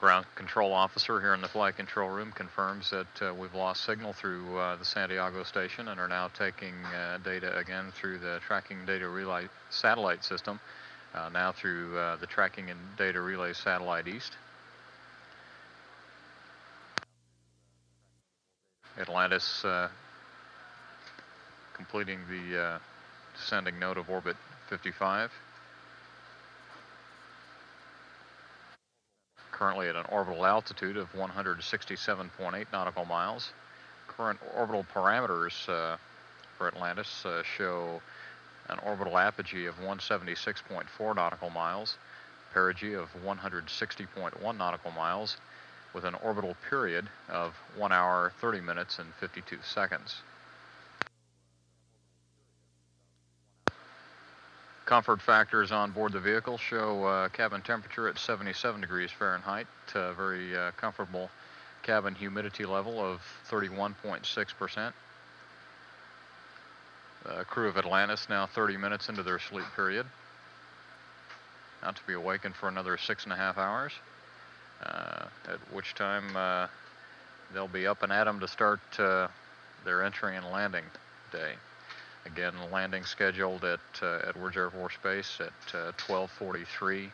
Ground control officer here in the flight control room confirms that we've lost signal through the Santiago station and are now taking data again through the tracking data relay satellite system, now through the tracking and data relay satellite east. Atlantis completing the descending node of orbit 55. Currently at an orbital altitude of 167.8 nautical miles. Current orbital parameters for Atlantis show an orbital apogee of 176.4 nautical miles, perigee of 160.1 nautical miles, with an orbital period of 1 hour, 30 minutes, and 52 seconds. Comfort factors on board the vehicle show cabin temperature at 77 degrees Fahrenheit, very comfortable cabin humidity level of 31.6%. Crew of Atlantis now 30 minutes into their sleep period, not to be awakened for another 6.5 hours, at which time they'll be up and at 'em to start their entry and landing day. Again, landing scheduled at Edwards Air Force Base at 12:43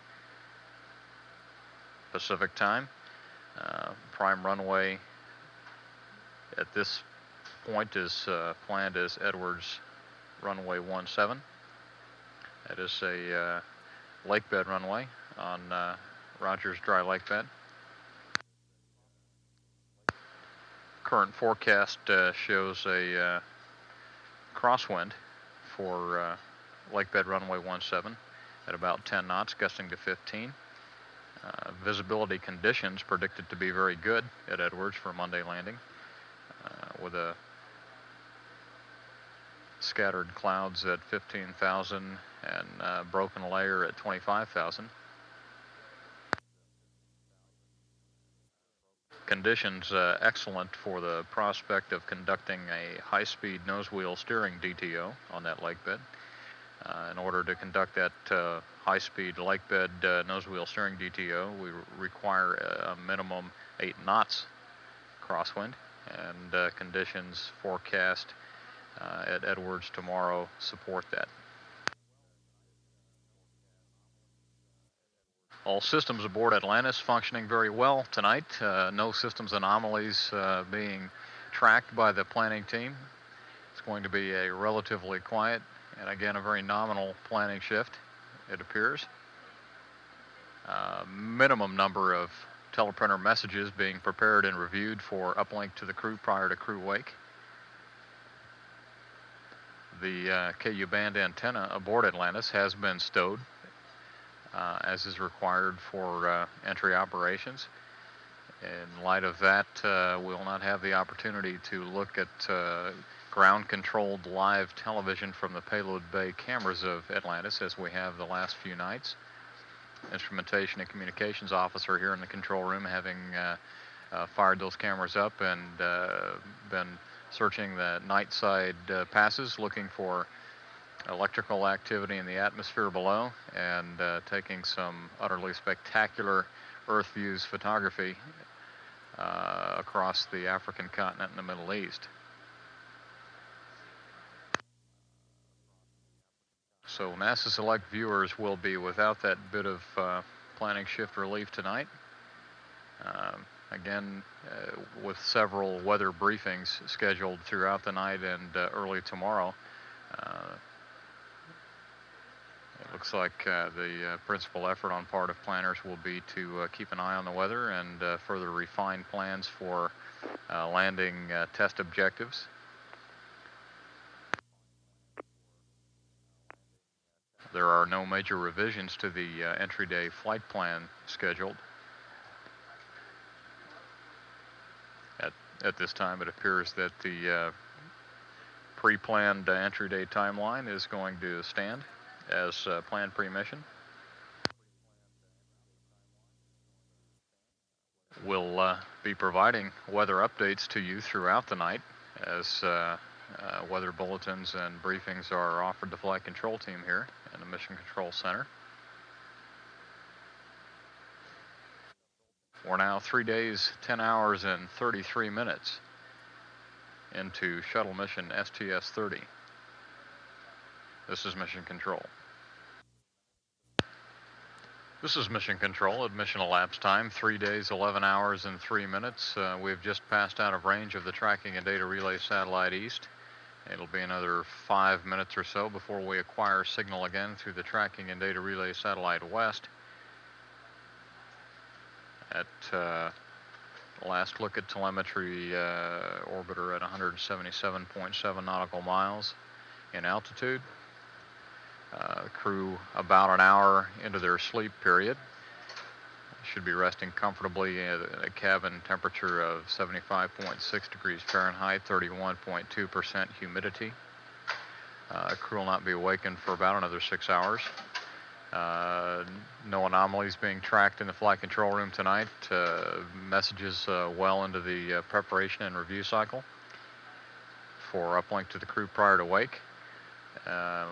Pacific time. Prime runway at this point is planned as Edwards runway 17. That is a lake bed runway on Rogers Dry Lake Bed. Current forecast shows a crosswind for Lakebed runway 17 at about 10 knots, gusting to 15. Visibility conditions predicted to be very good at Edwards for Monday landing, with a scattered clouds at 15,000 and broken layer at 25,000. Conditions excellent for the prospect of conducting a high-speed nose-wheel steering DTO on that lake bed. In order to conduct that high-speed lake bed nose-wheel steering DTO, we require a minimum 8 knots crosswind, and conditions forecast at Edwards tomorrow support that. All systems aboard Atlantis functioning very well tonight. No systems anomalies being tracked by the planning team. It's going to be a relatively quiet and, again, a very nominal planning shift, it appears. Minimum number of teleprinter messages being prepared and reviewed for uplink to the crew prior to crew wake. The KU band antenna aboard Atlantis has been stowed, as is required for entry operations. In light of that, we will not have the opportunity to look at ground-controlled live television from the payload bay cameras of Atlantis as we have the last few nights. Instrumentation and communications officer here in the control room having fired those cameras up and been searching the night side passes, looking for electrical activity in the atmosphere below, and taking some utterly spectacular Earth views photography across the African continent and the Middle East. So NASA Select viewers will be without that bit of planning shift relief tonight. Again, with several weather briefings scheduled throughout the night and early tomorrow. It looks like the principal effort on part of planners will be to keep an eye on the weather and further refine plans for landing test objectives. There are no major revisions to the entry day flight plan scheduled. At this time, it appears that the pre-planned entry day timeline is going to stand as planned pre-mission. We'll be providing weather updates to you throughout the night as weather bulletins and briefings are offered to flight control team here in the Mission Control Center. We're now 3 days, 10 hours, and 33 minutes into shuttle mission STS-30. This is Mission Control. This is Mission Control at mission elapsed time, 3 days, 11 hours, and 3 minutes. We've just passed out of range of the Tracking and Data Relay Satellite East. It'll be another 5 minutes or so before we acquire signal again through the Tracking and Data Relay Satellite West. At last look at telemetry, orbiter at 177.7 nautical miles in altitude. Crew about an hour into their sleep period. Should be resting comfortably at a cabin temperature of 75.6 degrees Fahrenheit, 31.2% humidity. Crew will not be awakened for about another 6 hours. No anomalies being tracked in the flight control room tonight. Messages well into the preparation and review cycle for uplink to the crew prior to wake.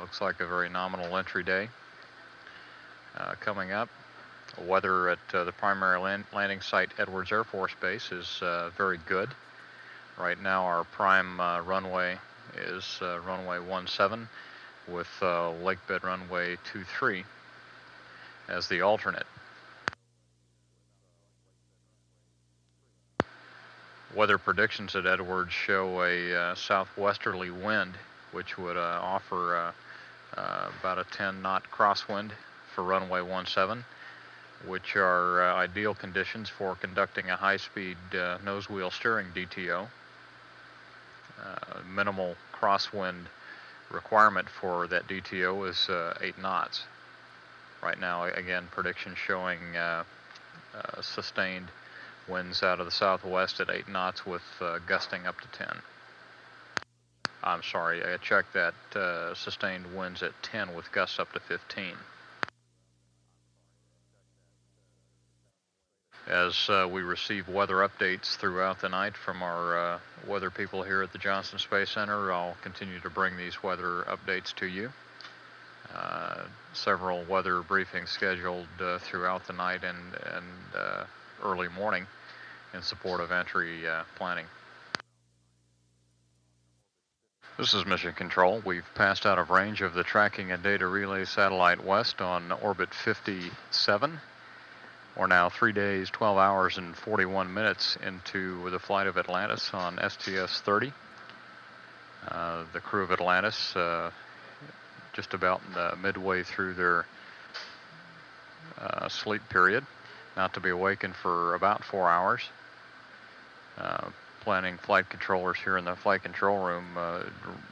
Looks like a very nominal entry day coming up. Weather at the primary landing site, Edwards Air Force Base, is very good. Right now our prime runway is runway 17 with lakebed runway 23 as the alternate. Weather predictions at Edwards show a southwesterly wind, which would offer about a 10-knot crosswind for runway 17, which are ideal conditions for conducting a high-speed nose wheel steering DTO. Minimal crosswind requirement for that DTO is 8 knots. Right now, again, prediction showing sustained winds out of the southwest at 8 knots with gusting up to 10. I'm sorry, I checked that. Sustained winds at 10 with gusts up to 15. As we receive weather updates throughout the night from our weather people here at the Johnson Space Center, I'll continue to bring these weather updates to you. Several weather briefings scheduled throughout the night and early morning in support of entry planning. This is Mission Control. We've passed out of range of the Tracking and Data Relay Satellite West on orbit 57. We're now 3 days, 12 hours, and 41 minutes into the flight of Atlantis on STS-30. The crew of Atlantis just about midway through their sleep period, not to be awakened for about 4 hours. Planning flight controllers here in the flight control room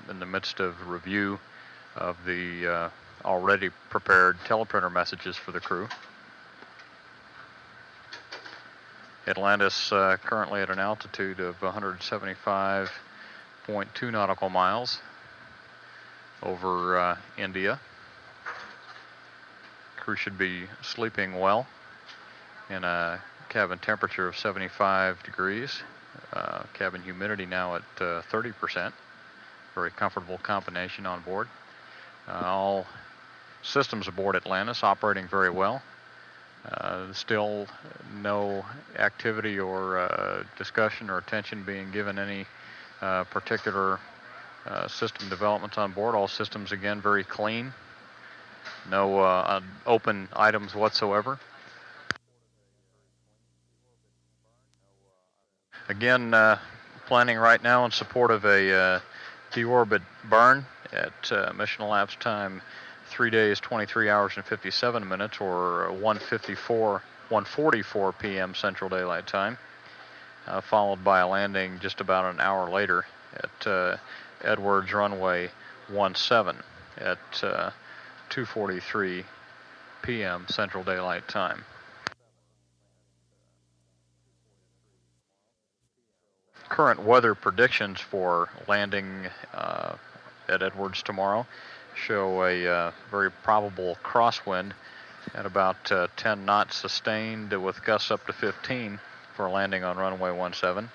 in the midst of review of the already prepared teleprinter messages for the crew. Atlantis currently at an altitude of 175.2 nautical miles over India. Crew should be sleeping well in a cabin temperature of 75 degrees. Cabin humidity now at 30%. Very comfortable combination on board. All systems aboard Atlantis operating very well. Still no activity or discussion or attention being given any particular system developments on board. All systems again very clean. No open items whatsoever. Again, planning right now in support of a deorbit burn at mission elapsed time 3 days, 23 hours, and 57 minutes, or 1:44 p.m. Central Daylight Time, followed by a landing just about an hour later at Edwards runway 17 at 2:43 p.m. Central Daylight Time. Current weather predictions for landing at Edwards tomorrow show a very probable crosswind at about 10 knots sustained with gusts up to 15 for landing on runway 17.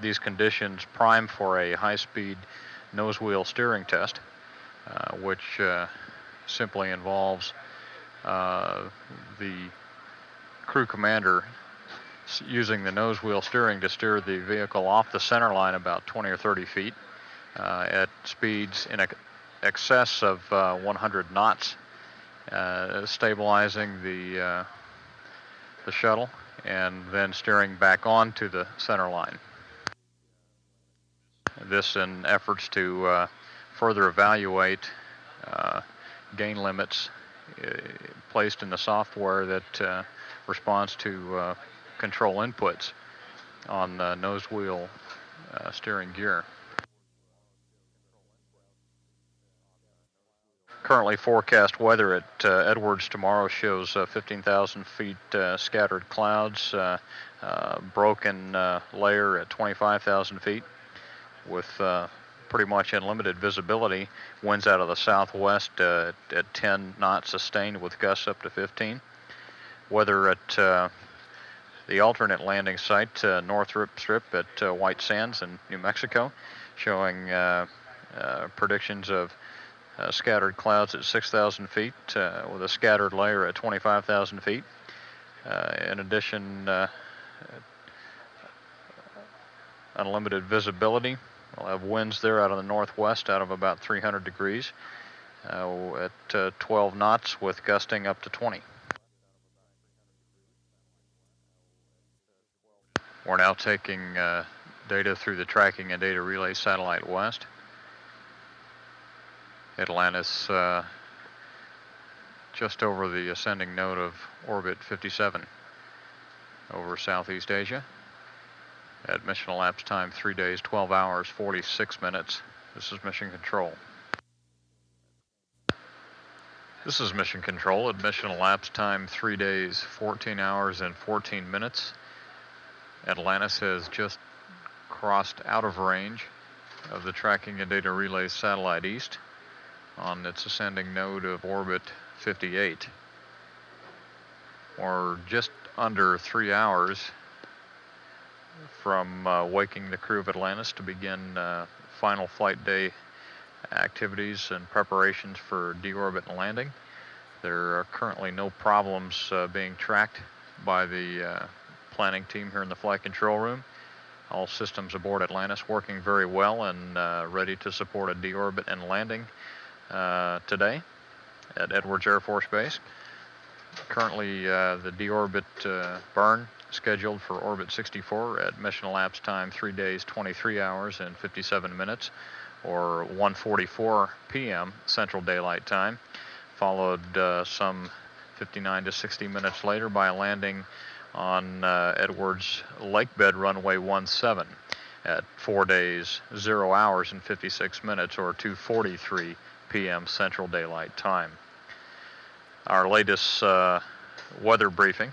These conditions prime for a high-speed nose wheel steering test, which simply involves the crew commander using the nose wheel steering to steer the vehicle off the center line about 20 or 30 feet at speeds in excess of 100 knots, stabilizing the shuttle and then steering back onto the center line. This in efforts to further evaluate gain limits placed in the software that responds to control inputs on the nose wheel steering gear. Currently forecast weather at Edwards tomorrow shows 15,000 feet scattered clouds, broken layer at 25,000 feet with pretty much unlimited visibility. Winds out of the southwest at 10 knots sustained with gusts up to 15. Weather at the alternate landing site, Northrop Strip at White Sands in New Mexico, showing predictions of scattered clouds at 6,000 feet with a scattered layer at 25,000 feet. In addition, unlimited visibility. We'll have winds there out of the northwest out of about 300 degrees at 12 knots with gusting up to 20. We're now taking data through the tracking and data relay satellite west. Atlantis just over the ascending node of orbit 57 over Southeast Asia at mission elapsed time 3 days, 12 hours, 46 minutes. This is mission control. This is mission control at mission elapsed time 3 days, 14 hours, and 14 minutes. Atlantis has just crossed out of range of the tracking and data relay satellite east on its ascending node of orbit 58. We're just under 3 hours from waking the crew of Atlantis to begin final flight day activities and preparations for deorbit and landing. There are currently no problems being tracked by the planning team here in the flight control room. All systems aboard Atlantis working very well and ready to support a deorbit and landing today at Edwards Air Force Base. Currently the deorbit burn scheduled for orbit 64 at mission elapsed time 3 days, 23 hours, and 57 minutes, or 1:44 p.m. Central Daylight Time, followed some 59 to 60 minutes later by a landing on Edwards Lakebed Runway 17 at 4 days, 0 hours, and 56 minutes, or 2:43 p.m. Central Daylight Time. Our latest weather briefing,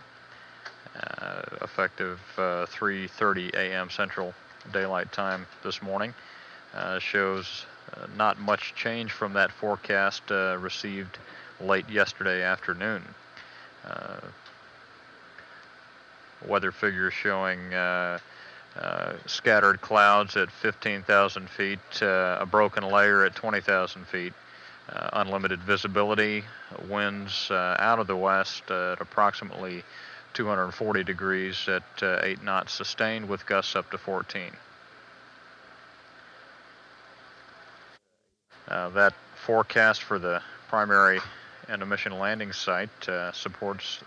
effective 3:30 a.m. Central Daylight Time this morning, shows not much change from that forecast received late yesterday afternoon. Weather figures showing scattered clouds at 15,000 feet, a broken layer at 20,000 feet, unlimited visibility, winds out of the west at approximately 240 degrees at 8 knots sustained with gusts up to 14. That forecast for the primary and a mission landing site supports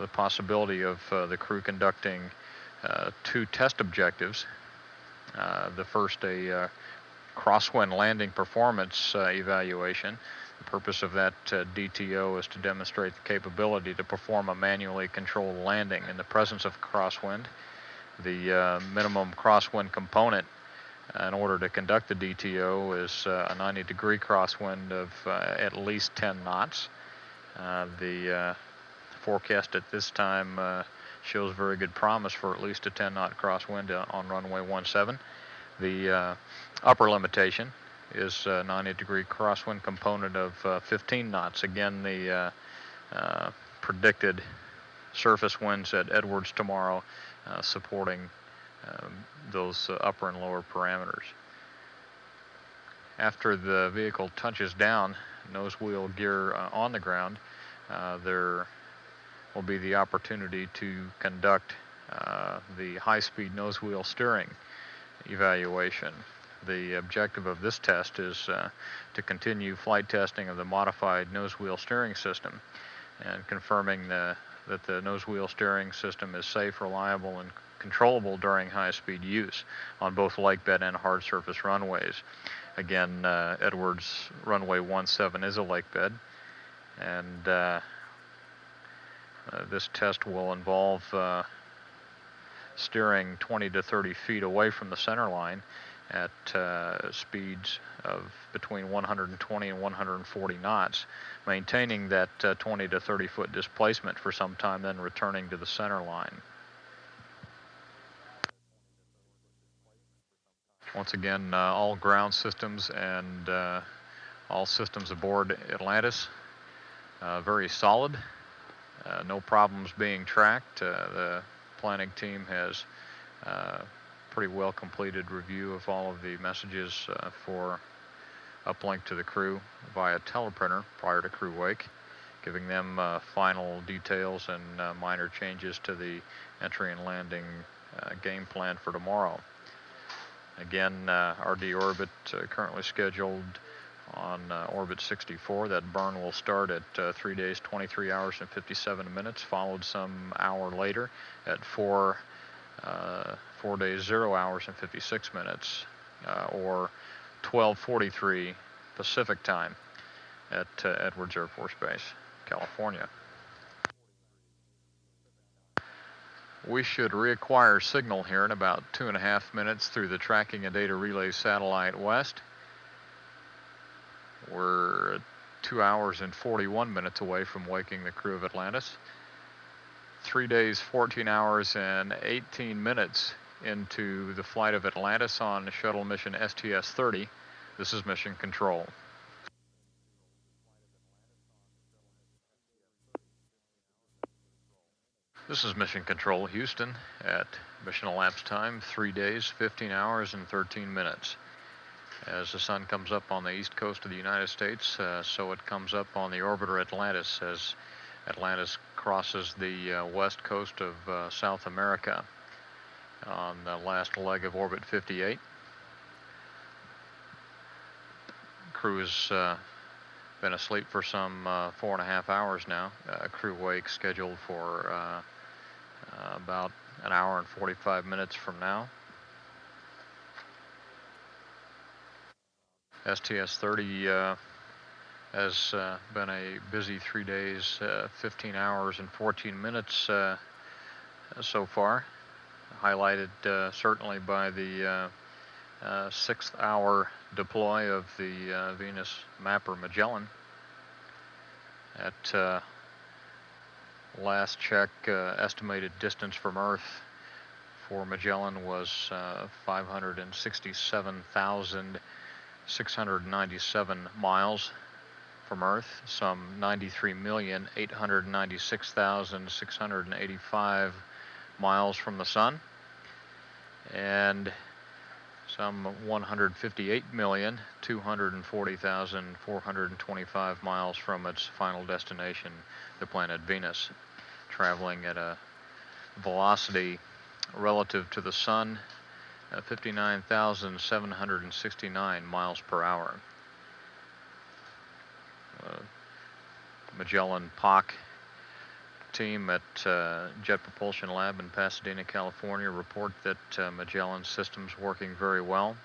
the possibility of the crew conducting 2 test objectives. The first, a crosswind landing performance evaluation. The purpose of that DTO is to demonstrate the capability to perform a manually controlled landing in the presence of crosswind. The minimum crosswind component in order to conduct the DTO is a 90-degree crosswind of at least 10 knots. The forecast at this time shows very good promise for at least a 10-knot crosswind on runway 17. The upper limitation is a 90-degree crosswind component of 15 knots. Again, the predicted surface winds at Edwards tomorrow supporting those upper and lower parameters. After the vehicle touches down, nose wheel gear on the ground, they're will be the opportunity to conduct the high-speed nose wheel steering evaluation. The objective of this test is to continue flight testing of the modified nose wheel steering system and confirming that the nose wheel steering system is safe, reliable, and controllable during high-speed use on both lake bed and hard surface runways. Again, Edwards runway 17 is a lake bed, and this test will involve steering 20 to 30 feet away from the center line at speeds of between 120 and 140 knots, maintaining that 20 to 30 foot displacement for some time, then returning to the center line. Once again, all ground systems and all systems aboard Atlantis very solid. No problems being tracked. The planning team has pretty well completed review of all of the messages for uplink to the crew via teleprinter prior to crew wake, giving them final details and minor changes to the entry and landing game plan for tomorrow. Again, RD orbit currently scheduled on orbit 64. That burn will start at 3 days, 23 hours and 57 minutes, followed some hour later at 4 days, 0 hours and 56 minutes, or 12:43 Pacific time at Edwards Air Force Base, California. We should reacquire signal here in about 2.5 minutes through the Tracking and Data Relay Satellite West. We're 2 hours and 41 minutes away from waking the crew of Atlantis. 3 days, 14 hours, and 18 minutes into the flight of Atlantis on shuttle mission STS-30. This is Mission Control. This is Mission Control Houston at mission elapsed time 3 days, 15 hours, and 13 minutes. As the sun comes up on the east coast of the United States, so it comes up on the orbiter Atlantis as Atlantis crosses the west coast of South America on the last leg of orbit 58. Crew has been asleep for some 4.5 hours now. Crew wake scheduled for about an hour and 45 minutes from now. STS-30 has been a busy 3 days, 15 hours and 14 minutes so far, highlighted certainly by the 6th hour deploy of the Venus mapper Magellan. At last check, estimated distance from Earth for Magellan was 567,697 miles from Earth, some 93,896,685 miles from the Sun, and some 158,240,425 miles from its final destination, the planet Venus, traveling at a velocity relative to the Sun, 59,769 miles per hour. Magellan POC team at Jet Propulsion Lab in Pasadena, California report that Magellan system's working very well.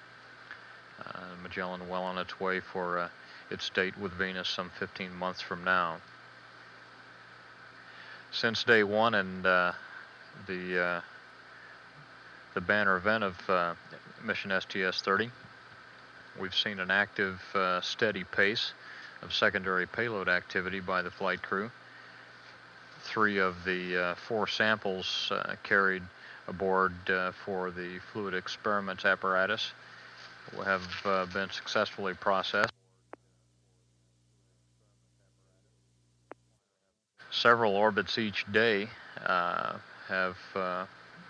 Magellan well on its way for its date with Venus some 15 months from now. Since day one and the banner event of mission STS-30, we've seen an active, steady pace of secondary payload activity by the flight crew. 3 of the 4 samples carried aboard for the fluid experiments apparatus have been successfully processed. Several orbits each day have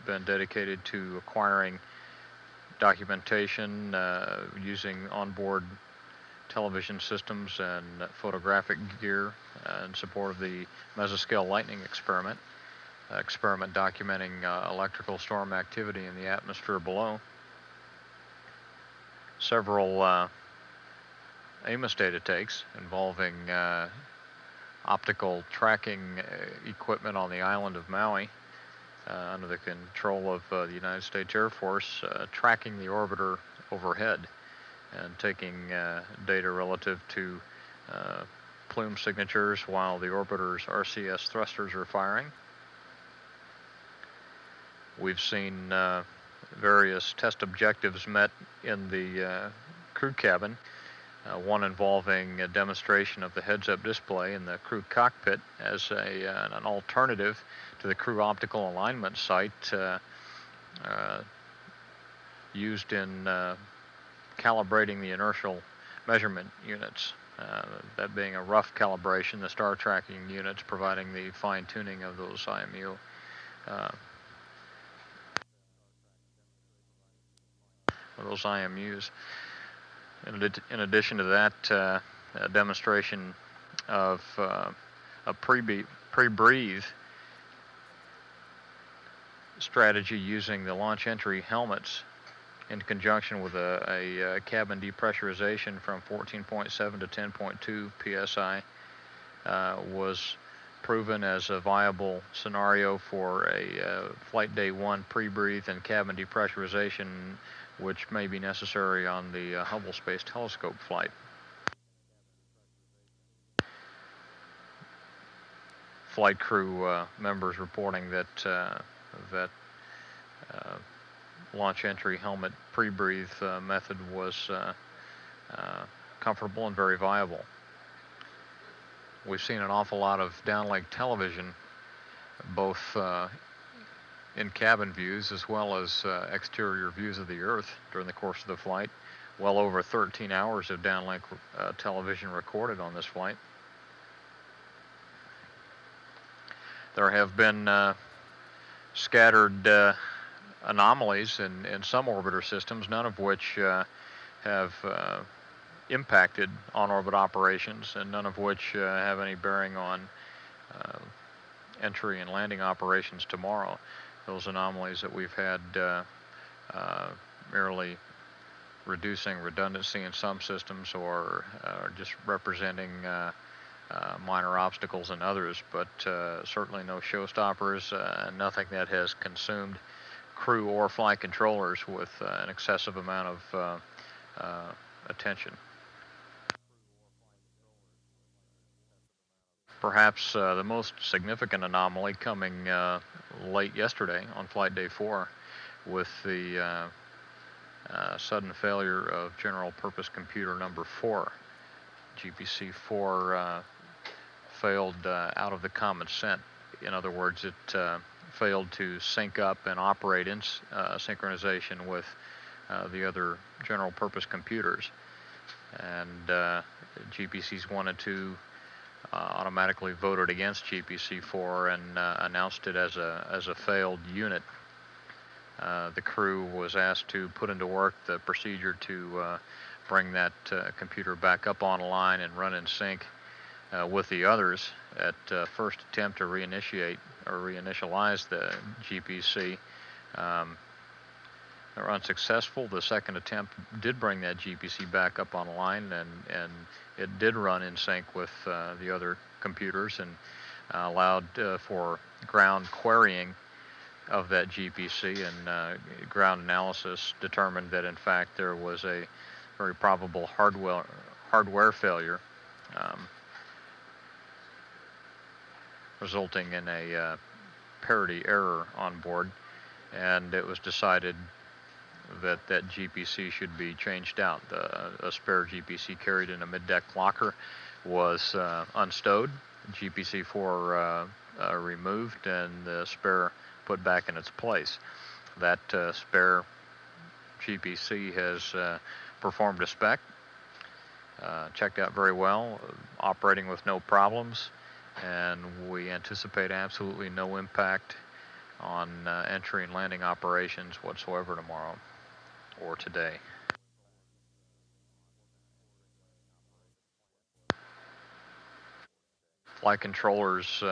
been dedicated to acquiring documentation using onboard television systems and photographic gear in support of the mesoscale lightning experiment documenting electrical storm activity in the atmosphere below. Several AMOS data takes involving optical tracking equipment on the island of Maui under the control of the United States Air Force, tracking the orbiter overhead and taking data relative to plume signatures while the orbiter's RCS thrusters are firing. We've seen various test objectives met in the crew cabin, one involving a demonstration of the heads-up display in the crew cockpit as an alternative to the crew optical alignment sight used in calibrating the inertial measurement units. That being a rough calibration, the star tracking units providing the fine-tuning of those IMUs. In addition to that, a demonstration of a pre-breathe strategy using the launch entry helmets in conjunction with a cabin depressurization from 14.7 to 10.2 psi was proven as a viable scenario for a flight day 1 pre-breathe and cabin depressurization, which may be necessary on the Hubble Space Telescope flight. Flight crew members reporting that launch entry helmet pre-breathe method was comfortable and very viable. We've seen an awful lot of downlink television, both in cabin views as well as exterior views of the Earth during the course of the flight. Well over 13 hours of downlink television recorded on this flight. There have been scattered anomalies in some orbiter systems, none of which have impacted on-orbit operations, and none of which have any bearing on entry and landing operations tomorrow. Those anomalies that we've had merely reducing redundancy in some systems or just representing minor obstacles in others, but certainly no showstoppers, nothing that has consumed crew or flight controllers with an excessive amount of attention. Perhaps the most significant anomaly coming late yesterday on flight day 4 with the sudden failure of general purpose computer number 4. GPC 4 failed out of the common scent. In other words, it failed to sync up and operate in synchronization with the other general purpose computers. And GPCs 1 and 2 automatically voted against GPC 4 and announced it as a failed unit. The crew was asked to put into work the procedure to bring that computer back up online and run in sync with the others. At first attempt to reinitialize the GPC, they were unsuccessful. The second attempt did bring that GPC back up online, and it did run in sync with the other computers and allowed for ground querying of that GPC, and ground analysis determined that in fact there was a very probable hardware failure, resulting in a parity error on board, and it was decided that GPC should be changed out. A spare GPC carried in a mid-deck locker was unstowed, GPC 4 removed, and the spare put back in its place. That spare GPC has performed to spec, checked out very well, operating with no problems, and we anticipate absolutely no impact on entry and landing operations whatsoever tomorrow or today. flight controllers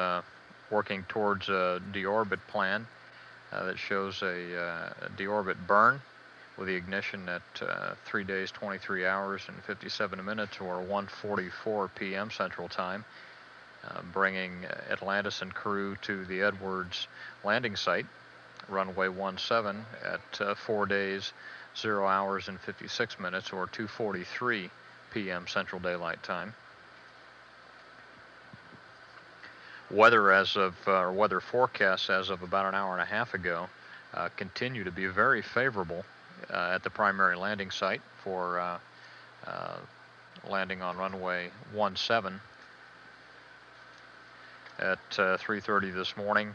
working towards a deorbit plan that shows a deorbit burn with the ignition at 3 days, 23 hours, and 57 minutes, or 1:44 p.m. Central Time, bringing Atlantis and crew to the Edwards landing site, runway 17, at 4 days, 0 hours, and 56 minutes, or 2:43 p.m. Central Daylight Time. Weather forecasts as of about an hour and a half ago continue to be very favorable at the primary landing site for landing on runway 17 at 3:30 this morning.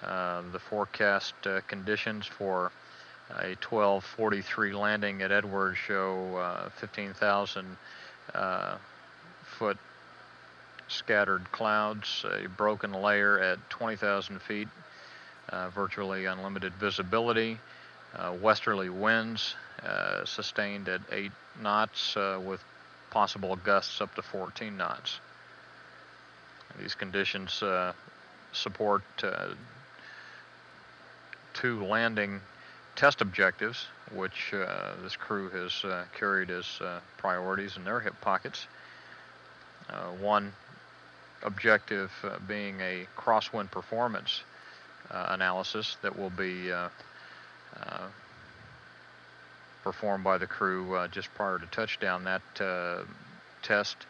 The forecast conditions for a 12:43 landing at Edwards show 15,000 foot scattered clouds, a broken layer at 20,000 feet, virtually unlimited visibility, westerly winds sustained at 8 knots with possible gusts up to 14 knots. These conditions support 2 landing test objectives, which this crew has carried as priorities in their hip pockets. One objective being a crosswind performance analysis that will be performed by the crew just prior to touchdown. That test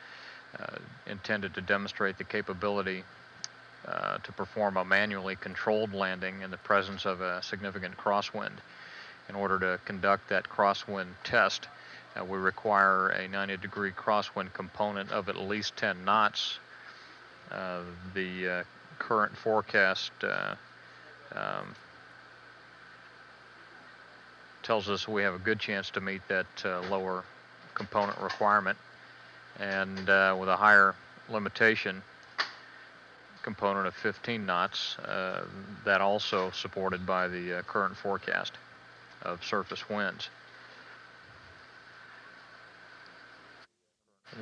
intended to demonstrate the capability to perform a manually controlled landing in the presence of a significant crosswind. In order to conduct that crosswind test, we require a 90-degree crosswind component of at least 10 knots. The current forecast tells us we have a good chance to meet that lower component requirement, and with a higher limitation component of 15 knots, that also supported by the current forecast of surface winds.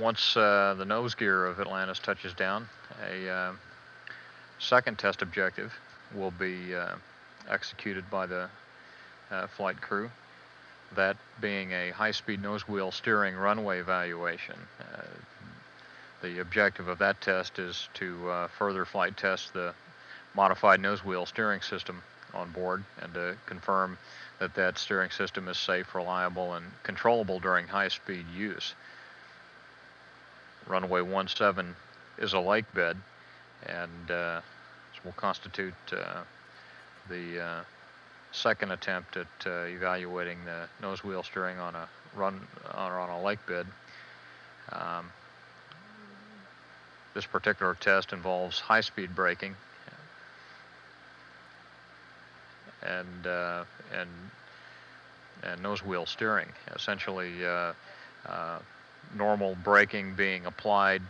Once the nose gear of Atlantis touches down, a second test objective will be executed by the flight crew, that being a high-speed nose wheel steering runway evaluation. The objective of that test is to further flight test the modified nose wheel steering system on board and to confirm that that steering system is safe, reliable, and controllable during high-speed use. Runway 17 is a lake bed, and will constitute the second attempt at evaluating the nose wheel steering on a lake bed. This particular test involves high-speed braking and nose wheel steering. Essentially, normal braking being applied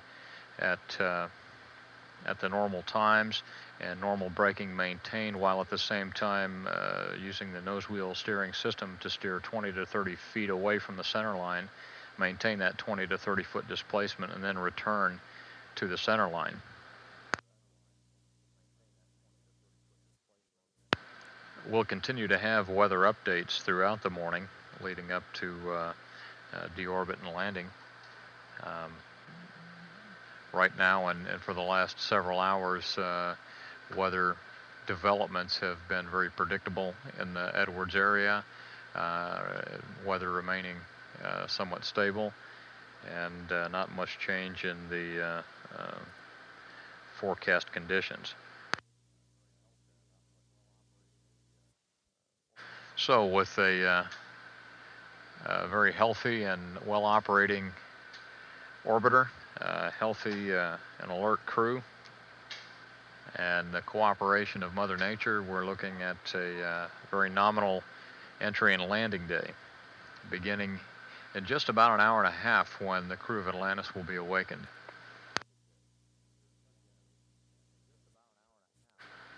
at the normal times, and normal braking maintained, while at the same time using the nose wheel steering system to steer 20 to 30 feet away from the center line, maintain that 20 to 30 foot displacement, and then return to the center line. We'll continue to have weather updates throughout the morning leading up to deorbit and landing. Right now and for the last several hours, weather developments have been very predictable in the Edwards area, weather remaining somewhat stable, and not much change in the forecast conditions. So with a very healthy and well-operating orbiter, healthy and alert crew, and the cooperation of Mother Nature, we're looking at a very nominal entry and landing day, beginning in just about an hour and a half when the crew of Atlantis will be awakened.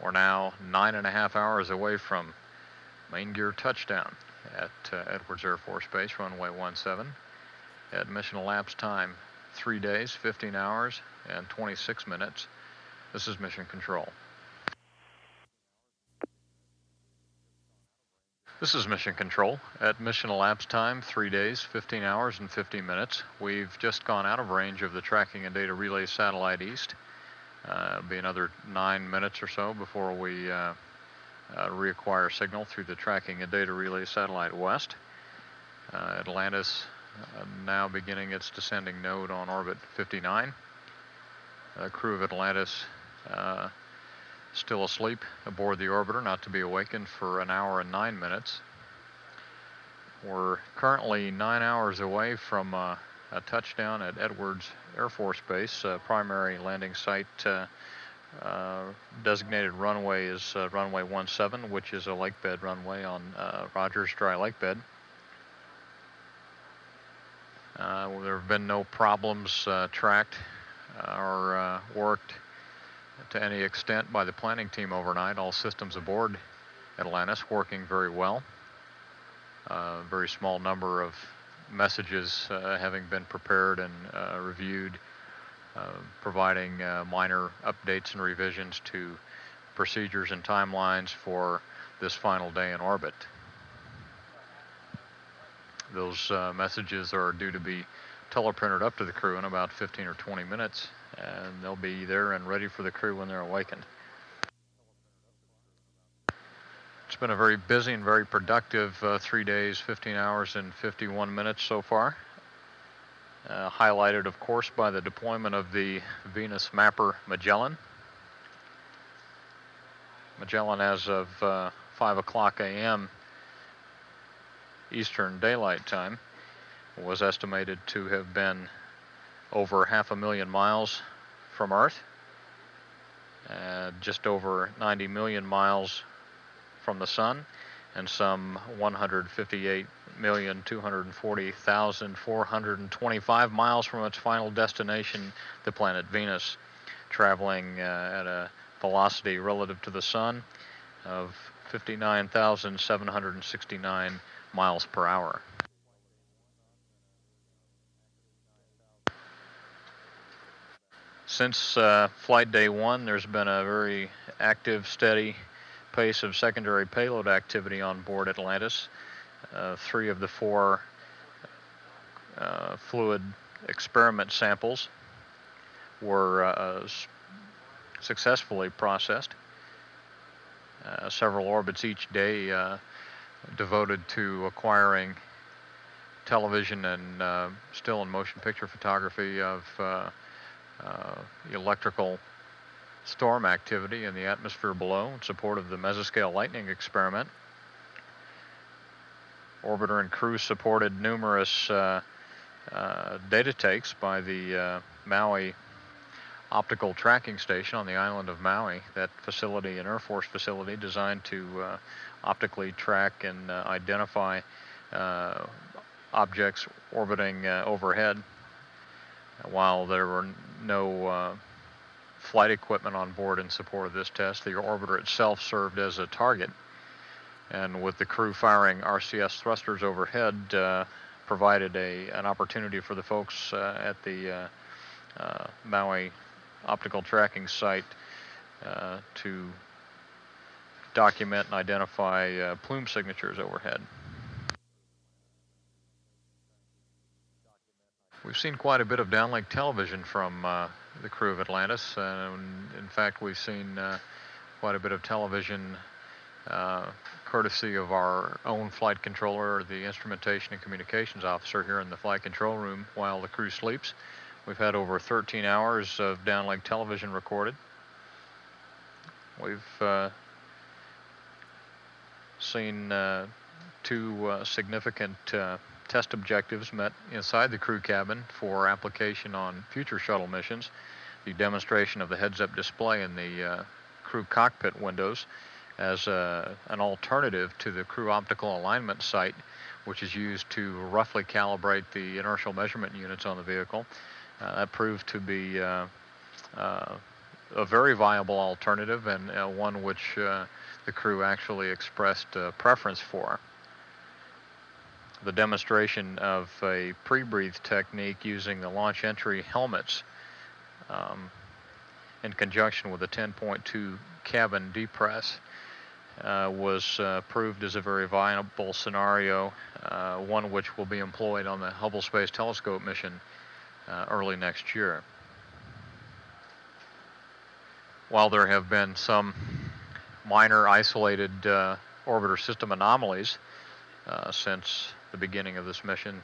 We're now 9.5 hours away from main gear touchdown at Edwards Air Force Base, runway 17, at mission elapsed time 3 days, 15 hours, and 26 minutes. This is Mission Control. This is Mission Control. At mission elapsed time, 3 days, 15 hours, and 50 minutes. We've just gone out of range of the Tracking and Data Relay Satellite East. It'll be another 9 minutes or so before we reacquire signal through the Tracking and Data Relay Satellite West. Atlantis now beginning its descending node on orbit 59. Crew of Atlantis still asleep aboard the orbiter, not to be awakened for an hour and 9 minutes. We're currently 9 hours away from a touchdown at Edwards Air Force Base. Primary landing site designated runway is runway 17, which is a lakebed runway on Rogers Dry Lake Bed. There have been no problems tracked or worked to any extent by the planning team overnight. All systems aboard Atlantis working very well. Very small number of messages having been prepared and reviewed, providing minor updates and revisions to procedures and timelines for this final day in orbit. Those messages are due to be teleprinted up to the crew in about 15 or 20 minutes, and they'll be there and ready for the crew when they're awakened. It's been a very busy and very productive 3 days, 15 hours, and 51 minutes so far. Highlighted, of course, by the deployment of the Venus mapper Magellan. Magellan, as of 5 o'clock a.m. Eastern Daylight Time, was estimated to have been over 500,000 miles from Earth, just over 90 million miles from the Sun, and some 158,240,425 miles from its final destination, the planet Venus, traveling at a velocity relative to the Sun of 59,769 miles per hour. Since flight day 1, there's been a very active, steady pace of secondary payload activity on board Atlantis. 3 of the 4 fluid experiment samples were successfully processed. Several orbits each day devoted to acquiring television and still and motion picture photography of electrical storm activity in the atmosphere below in support of the mesoscale lightning experiment. Orbiter and crew supported numerous data takes by the Maui optical tracking station on the island of Maui. That facility, an Air Force facility designed to optically track and identify objects orbiting overhead. While there were no flight equipment on board in support of this test, the orbiter itself served as a target, and with the crew firing RCS thrusters overhead, provided an opportunity for the folks at the Maui optical tracking site to document and identify plume signatures overhead. We've seen quite a bit of downlink television from the crew of Atlantis. In fact, we've seen quite a bit of television courtesy of our own flight controller, the instrumentation and communications officer here in the flight control room while the crew sleeps. We've had over 13 hours of downlink television recorded. We've seen 2 significant test objectives met inside the crew cabin for application on future shuttle missions. The demonstration of the heads-up display in the crew cockpit windows as an alternative to the crew optical alignment sight, which is used to roughly calibrate the inertial measurement units on the vehicle. That proved to be a very viable alternative, and one which the crew actually expressed preference for. The demonstration of a pre-breathe technique using the launch entry helmets in conjunction with a 10.2 cabin depress, was proved as a very viable scenario, one which will be employed on the Hubble Space Telescope mission early next year. While there have been some minor isolated orbiter system anomalies since the beginning of this mission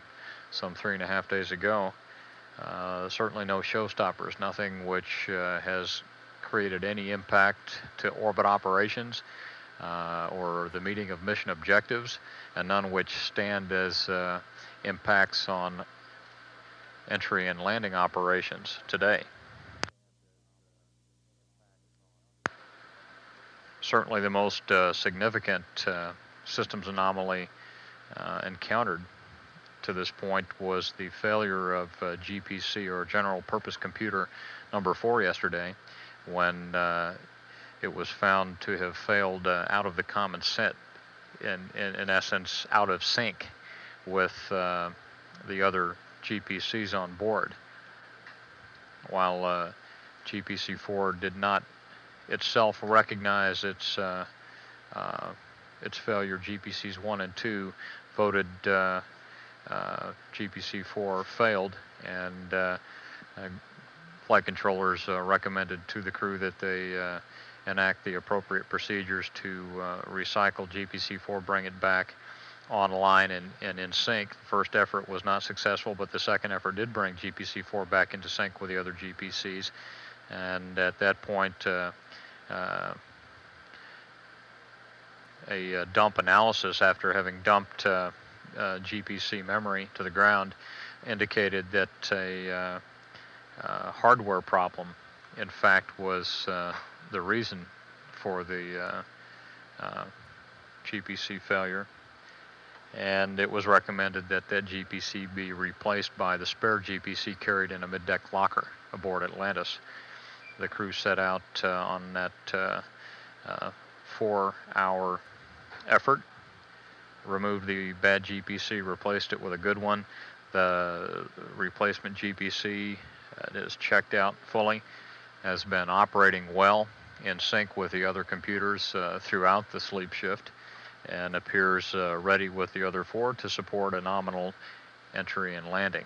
some 3.5 days ago, certainly no showstoppers, nothing which has created any impact to orbit operations or the meeting of mission objectives, and none which stand as impacts on entry and landing operations today. Certainly the most significant systems anomaly encountered to this point was the failure of GPC, or General Purpose Computer number 4, yesterday, when it was found to have failed out of the common set, in essence out of sync with the other GPCs on board. While GPC-4 did not itself recognize its failure, GPCs 1 and 2 voted GPC-4 failed, and flight controllers recommended to the crew that they enact the appropriate procedures to recycle GPC-4, bring it back online and in sync. The first effort was not successful, but the second effort did bring GPC-4 back into sync with the other GPCs, and at that point a dump analysis, after having dumped GPC memory to the ground, indicated that a hardware problem in fact was the reason for the GPC failure, and it was recommended that that GPC be replaced by the spare GPC carried in a mid-deck locker aboard Atlantis. The crew set out on that 4-hour effort, removed the bad GPC, replaced it with a good one. The replacement GPC is checked out fully, has been operating well in sync with the other computers throughout the sleep shift, and appears ready with the other 4 to support a nominal entry and landing.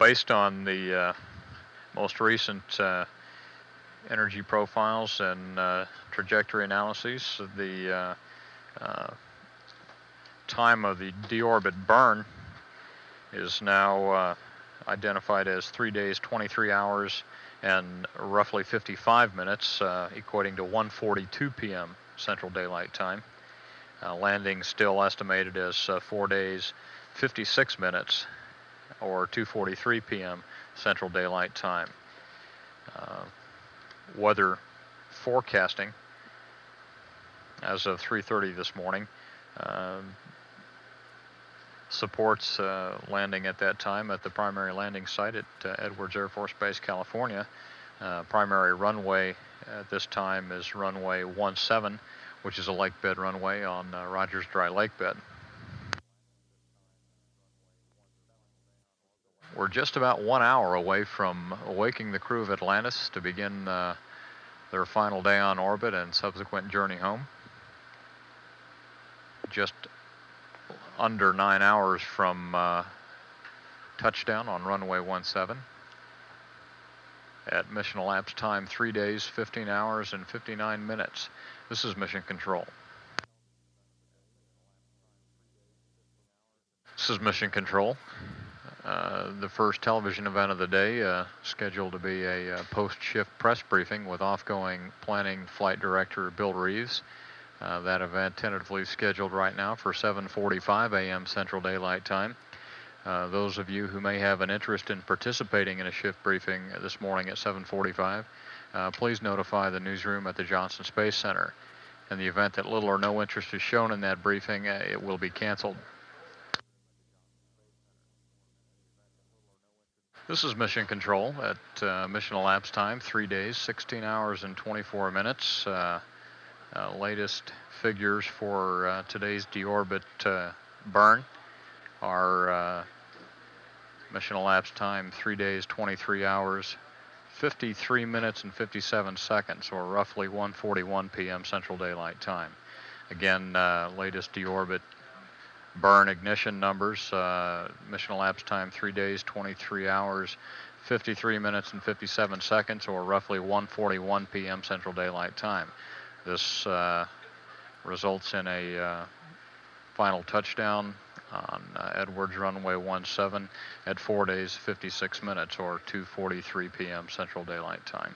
Based on the most recent energy profiles and trajectory analyses, the time of the deorbit burn is now identified as 3 days, 23 hours, and roughly 55 minutes, equating to 1:42 p.m. Central Daylight Time. Landing still estimated as 4 days, 56 minutes, or 2:43 p.m. Central Daylight Time. Weather forecasting as of 3:30 this morning supports landing at that time at the primary landing site at Edwards Air Force Base, California. Primary runway at this time is runway 17, which is a lake bed runway on Rogers Dry Lake Bed. We're just about 1 hour away from awaking the crew of Atlantis to begin their final day on orbit and subsequent journey home. Just under 9 hours from touchdown on runway 17. At mission elapsed time 3 days, 15 hours, and 59 minutes. This is Mission Control. This is Mission Control. The first television event of the day, scheduled to be a post-shift press briefing with off-going planning flight director Bill Reeves. That event tentatively scheduled right now for 7:45 a.m. Central Daylight Time. Those of you who may have an interest in participating in a shift briefing this morning at 7:45, please notify the newsroom at the Johnson Space Center. In the event that little or no interest is shown in that briefing, it will be canceled. This is Mission Control at mission elapsed time 3 days, 16 hours, and 24 minutes. Latest figures for today's deorbit burn are Mission elapsed time 3 days, 23 hours, 53 minutes and 57 seconds, or roughly 1:41 p.m. Central Daylight Time. Again, latest deorbit burn ignition numbers. Mission elapsed time 3 days, 23 hours, 53 minutes and 57 seconds, or roughly 1:41 p.m. Central Daylight Time. This results in a final touchdown on Edwards runway 17 at 4 days, 56 minutes, or 2:43 p.m. Central Daylight Time.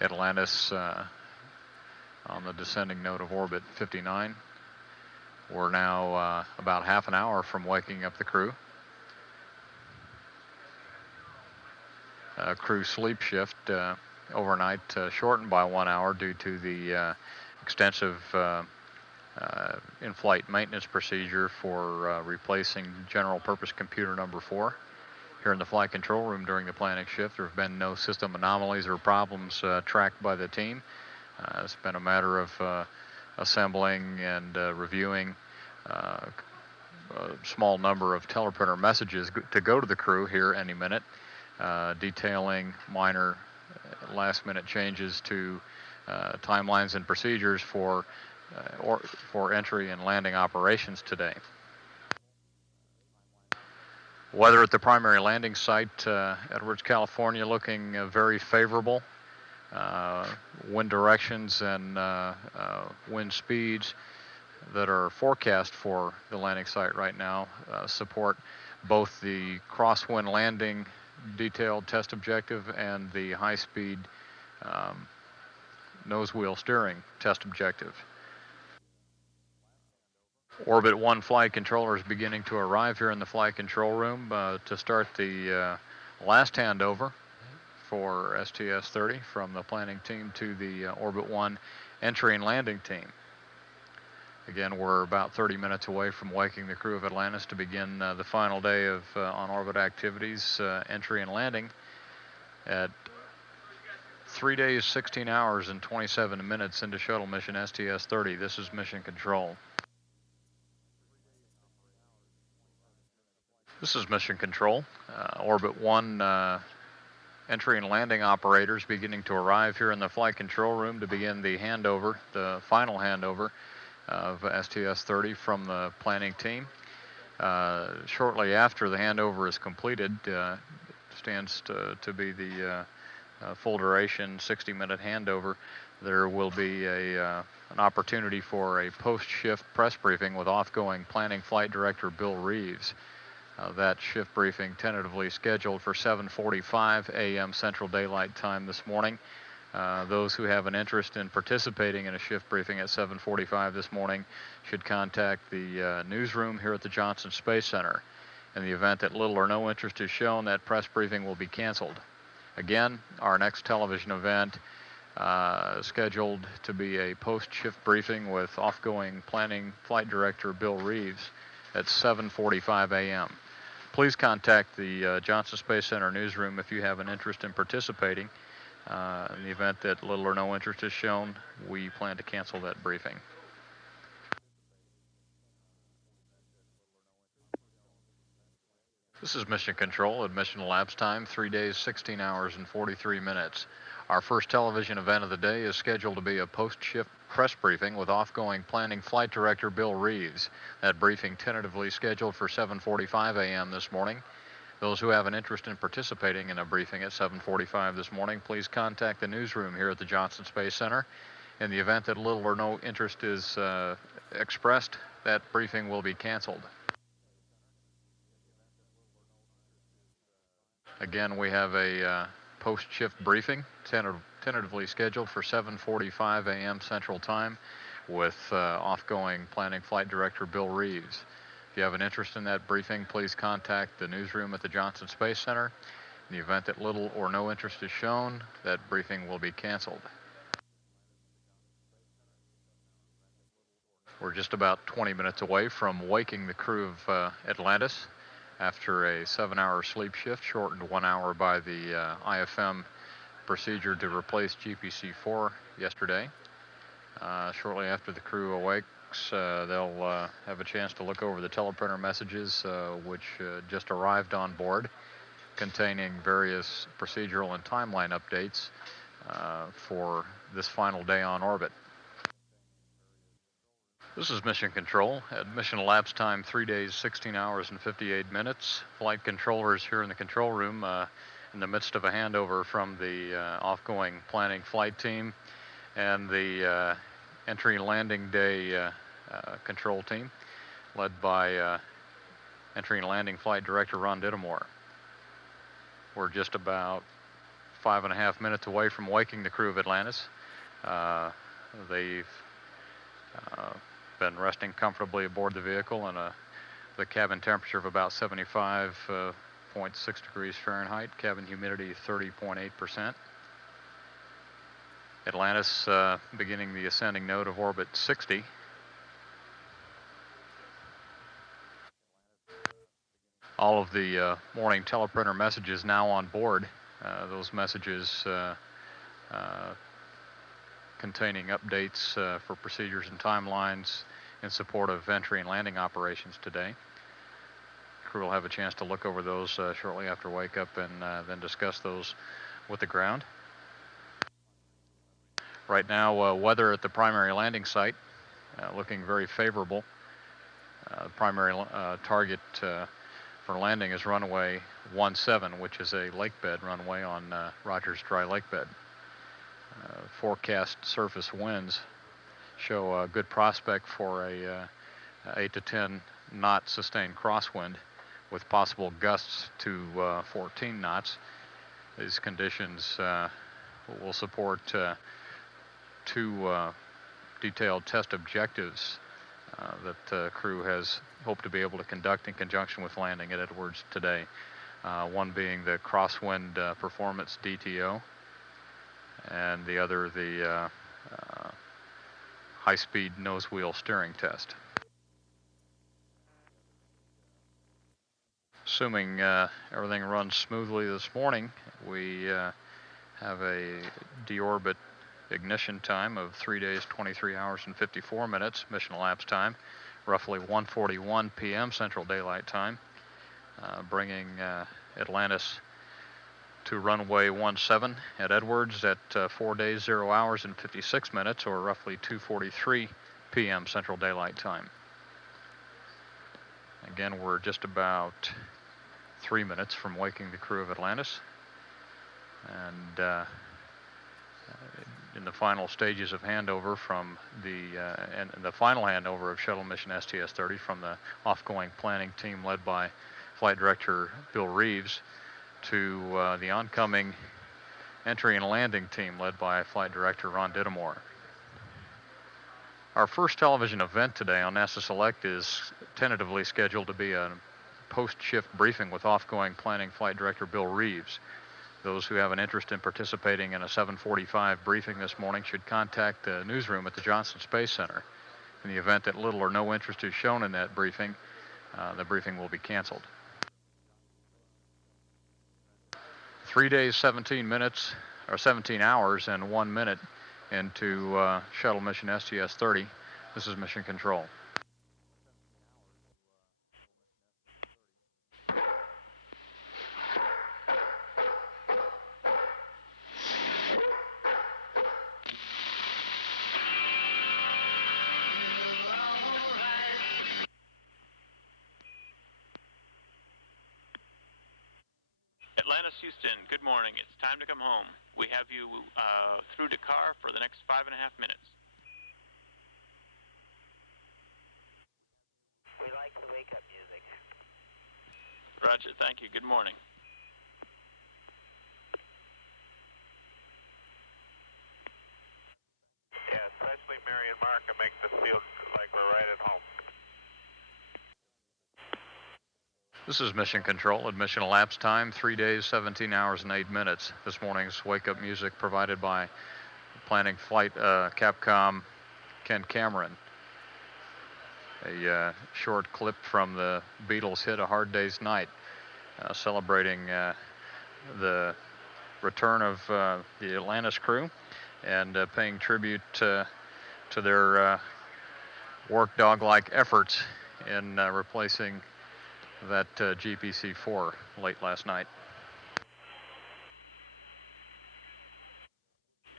Atlantis on the descending node of orbit 59. We're now about half an hour from waking up the crew. Crew sleep shift overnight shortened by 1 hour due to the extensive in-flight maintenance procedure for replacing general purpose computer number 4. Here in the flight control room during the planning shift, there have been no system anomalies or problems tracked by the team. It's been a matter of assembling and reviewing a small number of teleprompter messages to go to the crew here any minute, detailing minor last-minute changes to timelines and procedures for entry and landing operations today. Weather at the primary landing site, Edwards, California, looking very favorable. Wind directions and wind speeds that are forecast for the landing site right now support both the crosswind landing detailed test objective and the high-speed nose wheel steering test objective. Orbit 1 flight controller is beginning to arrive here in the flight control room to start the last handover for STS-30 from the planning team to the Orbit 1 entry and landing team. Again, we're about 30 minutes away from waking the crew of Atlantis to begin the final day of on-orbit activities, entry and landing at 3 days, 16 hours, and 27 minutes into shuttle mission STS-30. This is Mission Control. This is Mission Control. Orbit 1 entry and landing operators beginning to arrive here in the flight control room to begin the handover, the final handover of STS-30 from the planning team. Shortly after the handover is completed, stands to be the full duration 60-minute handover, there will be an opportunity for a post-shift press briefing with off-going planning flight director Bill Reeves. That shift briefing tentatively scheduled for 7:45 a.m. Central Daylight Time this morning. Those who have an interest in participating in a shift briefing at 7:45 this morning should contact the newsroom here at the Johnson Space Center. In the event that little or no interest is shown, that press briefing will be canceled. Again, our next television event scheduled to be a post-shift briefing with off-going planning flight director Bill Reeves at 7:45 a.m. Please contact the Johnson Space Center newsroom if you have an interest in participating. In the event that little or no interest is shown, we plan to cancel that briefing. This is Mission Control at mission elapsed time 3 days, 16 hours, and 43 minutes. Our first television event of the day is scheduled to be a post-shift press briefing with off-going planning flight director Bill Reeves. That briefing tentatively scheduled for 7:45 a.m. this morning. Those who have an interest in participating in a briefing at 7:45 this morning, please contact the newsroom here at the Johnson Space Center. In the event that little or no interest is expressed, that briefing will be canceled. Again, we have a post-shift briefing tentatively scheduled for 7:45 a.m. Central Time with off-going planning flight director Bill Reeves. If you have an interest in that briefing, please contact the newsroom at the Johnson Space Center. In the event that little or no interest is shown, that briefing will be canceled. We're just about 20 minutes away from waking the crew of Atlantis after a 7-hour sleep shift, shortened 1 hour by the IFM procedure to replace GPC-4 yesterday. Shortly after the crew decks. They'll have a chance to look over the teleprinter messages which just arrived on board, containing various procedural and timeline updates for this final day on orbit. This is Mission Control. At mission elapsed time 3 days, 16 hours, and 58 minutes. Flight controllers here in the control room in the midst of a handover from the off-going planning flight team and the entry and landing day control team, led by entry and landing flight director Ron Dittemore. We're just about 5.5 minutes away from waking the crew of Atlantis. They've been resting comfortably aboard the vehicle in the cabin temperature of about 75.6 degrees Fahrenheit, cabin humidity 30.8%. Atlantis beginning the ascending node of orbit 60. All of the morning teleprinter messages now on board. Those messages containing updates for procedures and timelines in support of entry and landing operations today. Crew will have a chance to look over those shortly after wake up and then discuss those with the ground. Right now, weather at the primary landing site looking very favorable. Primary target for landing is runway 17, which is a lake bed runway on Rogers Dry Lake Bed. Forecast surface winds show a good prospect for a 8 to 10 knot sustained crosswind with possible gusts to 14 knots. These conditions will support two detailed test objectives that the crew has hoped to be able to conduct in conjunction with landing at Edwards today. One being the crosswind performance DTO, and the other the high-speed nose wheel steering test. Assuming everything runs smoothly this morning, we have a deorbit ignition time of 3 days, 23 hours, and 54 minutes, mission elapsed time, roughly 1:41 p.m. Central Daylight Time, bringing Atlantis to runway 17 at Edwards at 4 days, 0 hours, and 56 minutes, or roughly 2:43 p.m. Central Daylight Time. Again, we're just about 3 minutes from waking the crew of Atlantis, and in the final stages of handover from the final handover of shuttle mission STS-30 from the off-going planning team led by Flight Director Bill Reeves to the oncoming entry and landing team led by Flight Director Ron Dittemore. Our first television event today on NASA Select is tentatively scheduled to be a post-shift briefing with off-going planning Flight Director Bill Reeves. Those who have an interest in participating in a 7:45 briefing this morning should contact the newsroom at the Johnson Space Center. In the event that little or no interest is shown in that briefing, the briefing will be canceled. 3 days, 17 minutes, or 17 hours and 1 minute into shuttle mission STS-30. This is Mission Control. Atlantis, Houston, good morning. It's time to come home. We have you through Dakar for the next 5.5 minutes. We like the wake-up music. Roger, thank you. Good morning. Yeah, especially Mary and Mark, it makes us feel like we're right at home. This is Mission Control. Admission elapsed time 3 days, 17 hours, and 8 minutes. This morning's wake-up music provided by planning flight Capcom Ken Cameron. A short clip from the Beatles' hit A Hard Day's Night, celebrating the return of the Atlantis crew and paying tribute to their work dog-like efforts in replacing that GPC-4 late last night.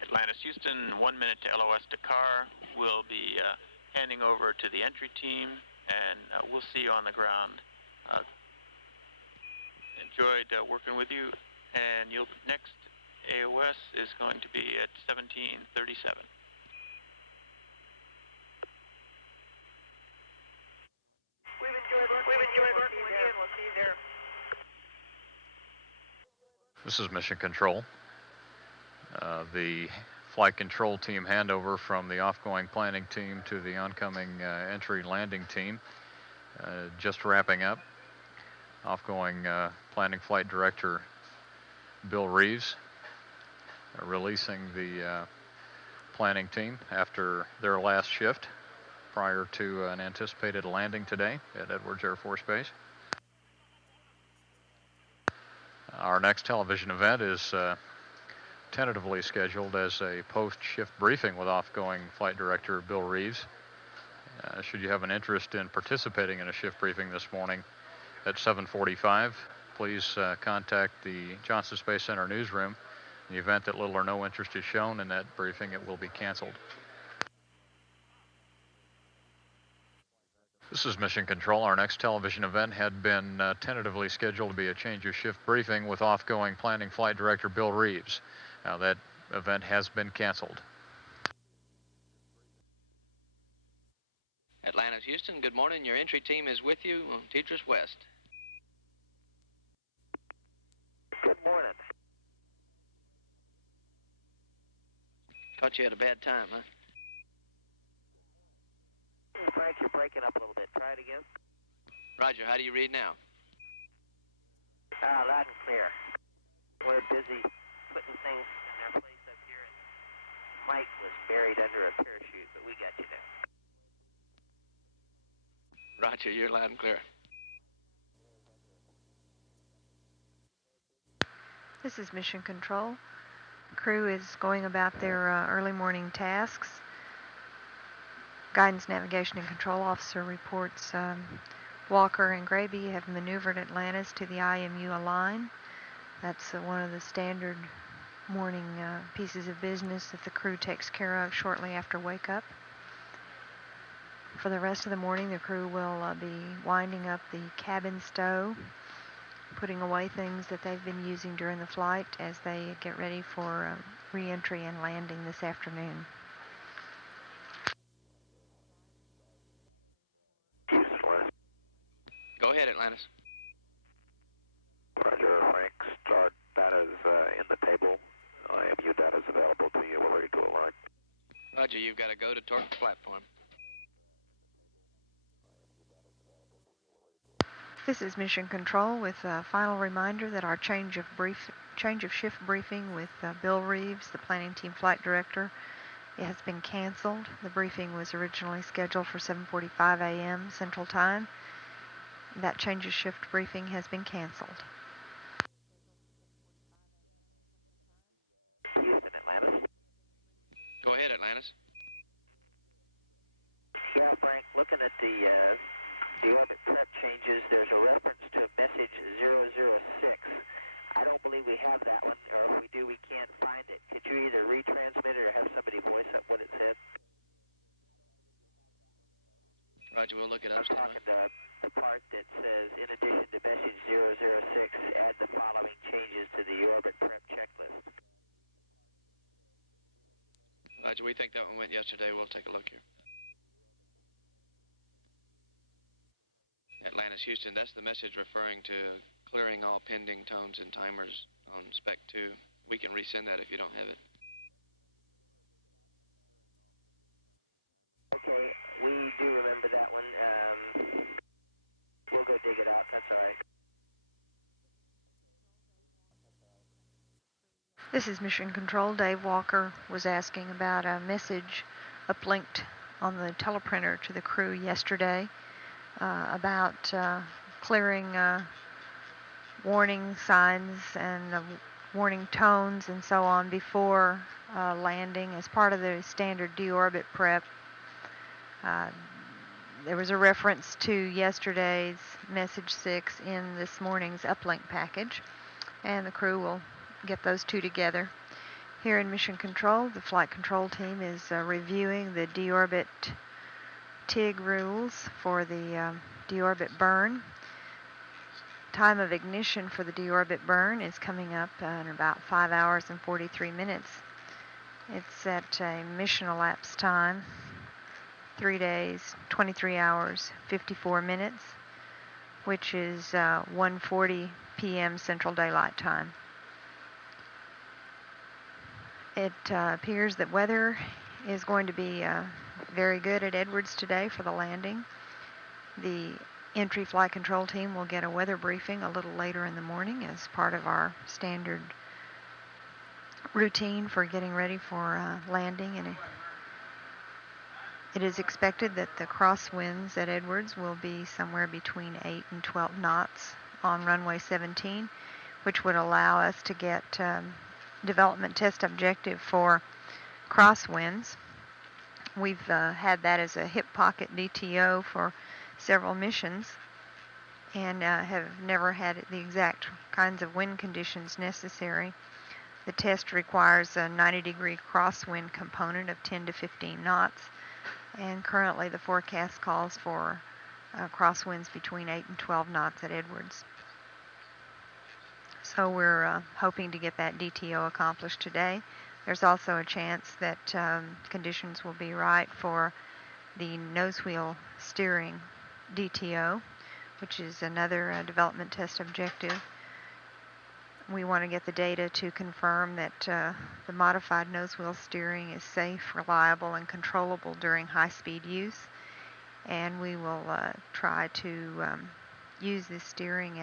Atlantis Houston, 1 minute to LOS Dakar. We'll be handing over to the entry team, and we'll see you on the ground. Enjoyed working with you, and next AOS is going to be at 1737. We've enjoyed working with you, and we'll see you there. This is Mission Control. The flight control team handover from the off-going planning team to the oncoming entry landing team. Just wrapping up. Off-going planning flight director Bill Reeves releasing the planning team after their last shift prior to an anticipated landing today at Edwards Air Force Base. Our next television event is tentatively scheduled as a post-shift briefing with off-going flight director Bill Reeves. Should you have an interest in participating in a shift briefing this morning at 7:45, please contact the Johnson Space Center newsroom. In the event that little or no interest is shown in that briefing, it will be canceled. This is Mission Control. Our next television event had been tentatively scheduled to be a change of shift briefing with off-going planning flight director Bill Reeves. Now that event has been canceled. Atlantis Houston, good morning. Your entry team is with you on Tetris West. Good morning. Thought you had a bad time, huh? Frank, you're breaking up a little bit. Try it again. Roger, how do you read now? Loud and clear. We're busy putting things in their place up here, and Mike was buried under a parachute, but we got you now. Roger, you're loud and clear. This is Mission Control. Crew is going about their early morning tasks. Guidance, Navigation, and Control Officer reports Walker and Graby have maneuvered Atlantis to the IMU align. That's one of the standard morning pieces of business that the crew takes care of shortly after wake up. For the rest of the morning, the crew will be winding up the cabin stow, putting away things that they've been using during the flight as they get ready for re-entry and landing this afternoon. Go ahead, Atlantis. Roger, Frank. Start data's in the table. IMU data's available to you. We're ready to align. Roger, you've got to go to torque the platform. This is Mission Control with a final reminder that our change of shift briefing with Bill Reeves, the planning team flight director, it has been canceled. The briefing was originally scheduled for 7:45 a.m. Central Time. That change of shift briefing has been canceled. Houston, Atlantis. Go ahead, Atlantis. Yeah, Frank, looking at the orbit prep changes, there's a reference to message 006. I don't believe we have that one, or if we do, we can't find it. Could you either retransmit it or have somebody voice up what it said? Roger, we'll look it up. I'm talking the part that says, in addition to message 006, add the following changes to the orbit prep checklist. Roger, we think that one went yesterday. We'll take a look here. Atlantis Houston, that's the message referring to clearing all pending tones and timers on Spec 2. We can resend that if you don't have it. Okay, we do remember that one. We'll go dig it out. That's all right. This is Mission Control. Dave Walker was asking about a message uplinked on the teleprinter to the crew yesterday about clearing warning signs and warning tones and so on before landing as part of the standard deorbit prep. there was a reference to yesterday's message 6 in this morning's uplink package, and the crew will get those two together. Here in Mission Control, the flight control team is reviewing the deorbit TIG rules for the deorbit burn. Time of ignition for the deorbit burn is coming up in about 5 hours and 43 minutes. It's at a mission elapsed time, 3 days, 23 hours, 54 minutes, which is 1:40 p.m. Central Daylight Time. It appears that weather is going to be very good at Edwards today for the landing. The entry flight control team will get a weather briefing a little later in the morning as part of our standard routine for getting ready for landing. And it is expected that the crosswinds at Edwards will be somewhere between 8 and 12 knots on runway 17, which would allow us to get development test objective for crosswinds. We've had that as a hip pocket DTO for several missions and have never had the exact kinds of wind conditions necessary. The test requires a 90-degree crosswind component of 10 to 15 knots, and currently the forecast calls for crosswinds between 8 and 12 knots at Edwards. So we're hoping to get that DTO accomplished today. There's also a chance that conditions will be right for the nose wheel steering DTO, which is another development test objective. We want to get the data to confirm that the modified nose wheel steering is safe, reliable, and controllable during high-speed use. And we will try to use this steering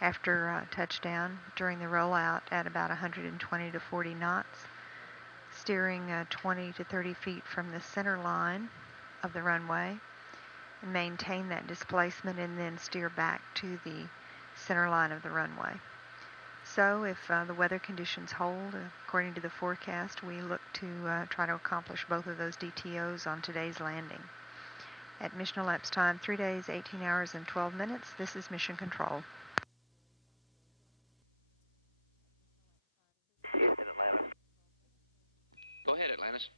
after touchdown during the rollout at about 120 to 40 knots, steering 20 to 30 feet from the center line of the runway, and maintain that displacement and then steer back to the center line of the runway. So if the weather conditions hold according to the forecast, we look to try to accomplish both of those DTOs on today's landing. At mission elapsed time, 3 days, 18 hours, and 12 minutes, this is Mission Control. Go ahead, Atlantis.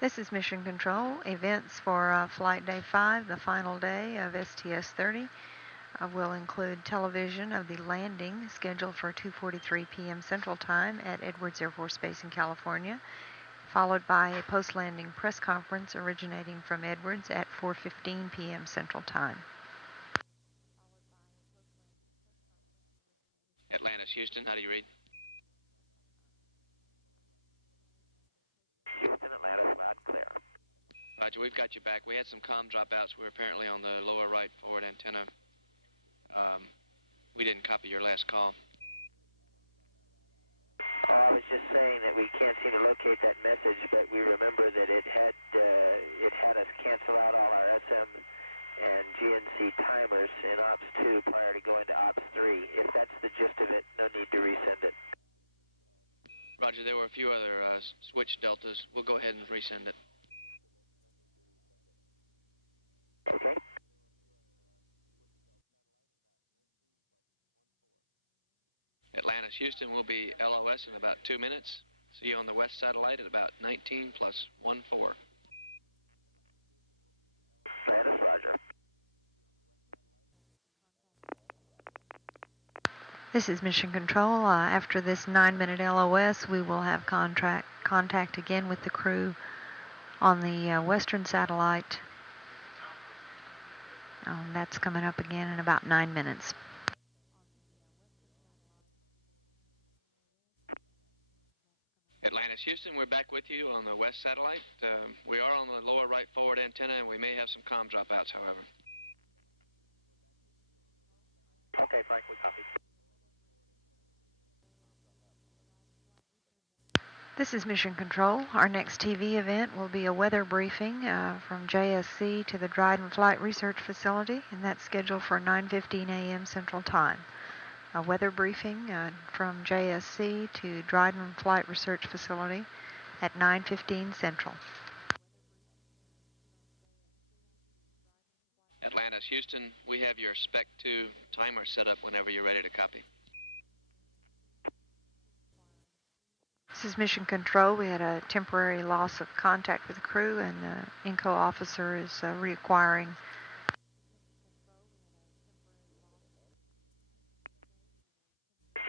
This is Mission Control. Events for Flight Day 5, the final day of STS-30, will include television of the landing scheduled for 2:43 p.m. Central Time at Edwards Air Force Base in California, followed by a post-landing press conference originating from Edwards at 4:15 p.m. Central Time. Atlantis, Houston, how do you read? Houston, Atlanta, loud clear. Roger, we've got you back. We had some comm dropouts. We were apparently on the lower right forward antenna. We didn't copy your last call. Oh, I was just saying that we can't seem to locate that message, but we remember that it had us cancel out all our SM and GNC timers in Ops 2 prior to going to Ops 3. If that's the gist of it, no need to resend it. Roger, there were a few other switch deltas. We'll go ahead and resend it. Okay. Atlantis, Houston will be LOS in about 2 minutes. See you on the west satellite at about 19 plus 14. Atlantis, roger. This is Mission Control. After this 9-minute LOS, we will have contact again with the crew on the western satellite. That's coming up again in about 9 minutes. Atlantis, Houston, we're back with you on the west satellite. We are on the lower right forward antenna, and we may have some comm dropouts, however. Okay, Frank, we copy. This is Mission Control. Our next TV event will be a weather briefing from JSC to the Dryden Flight Research Facility, and that's scheduled for 9:15 a.m. Central Time. A weather briefing from JSC to Dryden Flight Research Facility at 9:15 Central. Atlantis, Houston, we have your Spec 2 timer set up whenever you're ready to copy. This is Mission Control. We had a temporary loss of contact with the crew, and the INCO officer is reacquiring.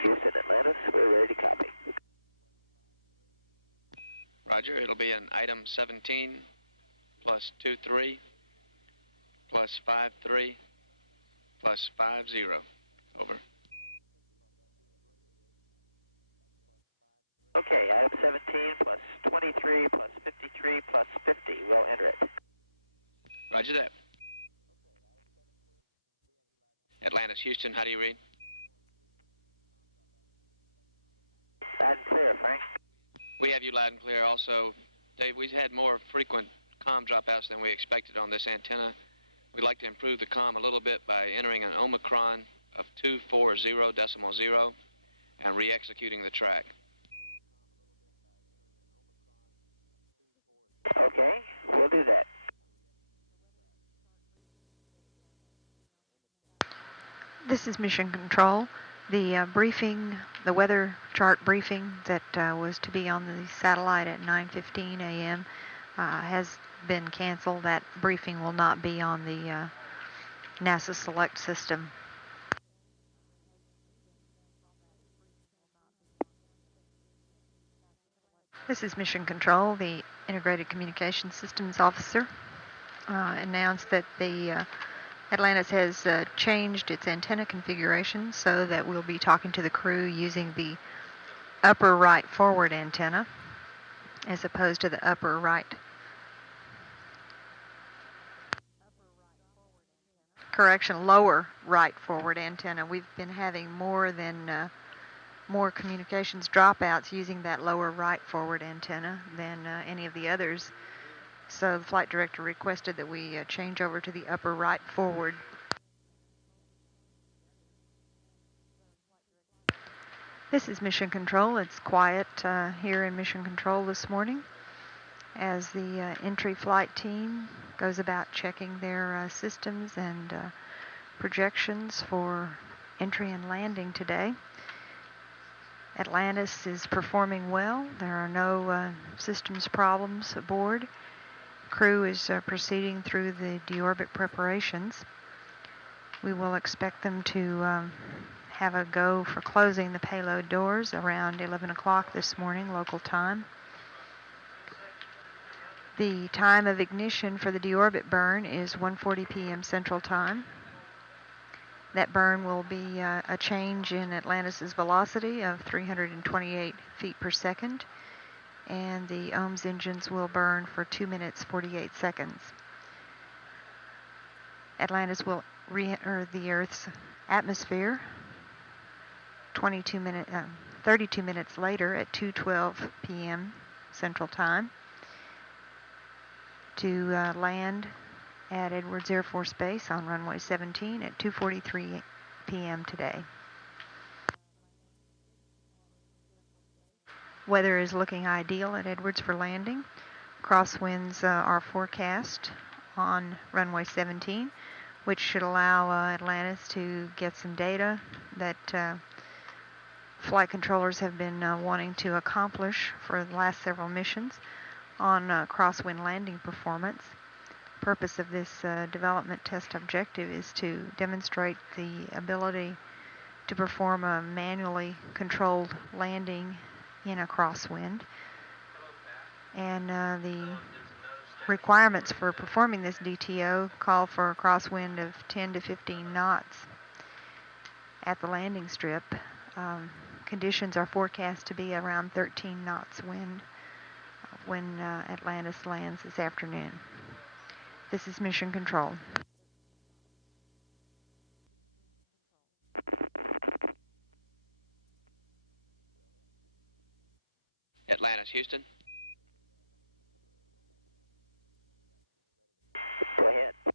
Houston, Atlantis, we're ready to copy. Roger, it'll be an item 17 plus 23 plus 53 plus 50. Over. Okay, item 17 plus 23 plus 53 plus 50. We'll enter it. Roger that. Atlantis, Houston, how do you read? Loud and clear, Frank. We have you loud and clear also. Dave, we've had more frequent comm dropouts than we expected on this antenna. We'd like to improve the comm a little bit by entering an Omicron of 240.0 and re-executing the track. Okay, we'll do that. This is Mission Control. The briefing, the weather chart briefing that was to be on the satellite at 9:15 a.m. Has been canceled. That briefing will not be on the NASA Select system. This is Mission Control. The Integrated Communication Systems Officer announced that the Atlantis has changed its antenna configuration so that we'll be talking to the crew using the upper right forward antenna as opposed to the upper right. Correction, lower right forward antenna. We've been having more communications dropouts using that lower right forward antenna than any of the others. So the flight director requested that we change over to the upper right forward. This is Mission Control. It's quiet here in Mission Control this morning as the entry flight team goes about checking their systems and projections for entry and landing today. Atlantis is performing well. There are no systems problems aboard. Crew is proceeding through the deorbit preparations. We will expect them to have a go for closing the payload doors around 11 o'clock this morning, local time. The time of ignition for the deorbit burn is 1:40 p.m. Central Time. That burn will be a change in Atlantis' velocity of 328 feet per second, and the OMS engines will burn for 2 minutes 48 seconds. Atlantis will re-enter the Earth's atmosphere 32 minutes later at 2:12 p.m. Central Time to land at Edwards Air Force Base on runway 17 at 2:43 p.m. today. Weather is looking ideal at Edwards for landing. Crosswinds are forecast on runway 17, which should allow Atlantis to get some data that flight controllers have been wanting to accomplish for the last several missions on crosswind landing performance. Purpose of this development test objective is to demonstrate the ability to perform a manually controlled landing in a crosswind, and the requirements for performing this DTO call for a crosswind of 10 to 15 knots at the landing strip. Conditions are forecast to be around 13 knots wind when Atlantis lands this afternoon. This is Mission Control. Atlantis, Houston. Go ahead.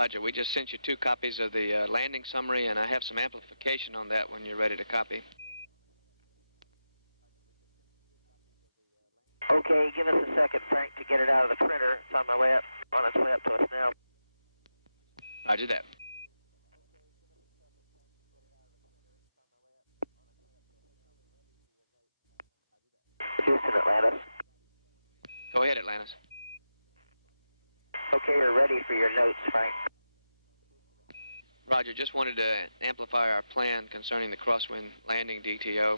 Roger, we just sent you 2 copies of the landing summary, and I have some amplification on that when you're ready to copy. Okay, give us a second, Frank, to get it out of the printer. It's on my way up, on its way up to us now. Roger that. Houston, Atlantis. Go ahead, Atlantis. Okay, you're ready for your notes, Frank. Roger, just wanted to amplify our plan concerning the crosswind landing DTO.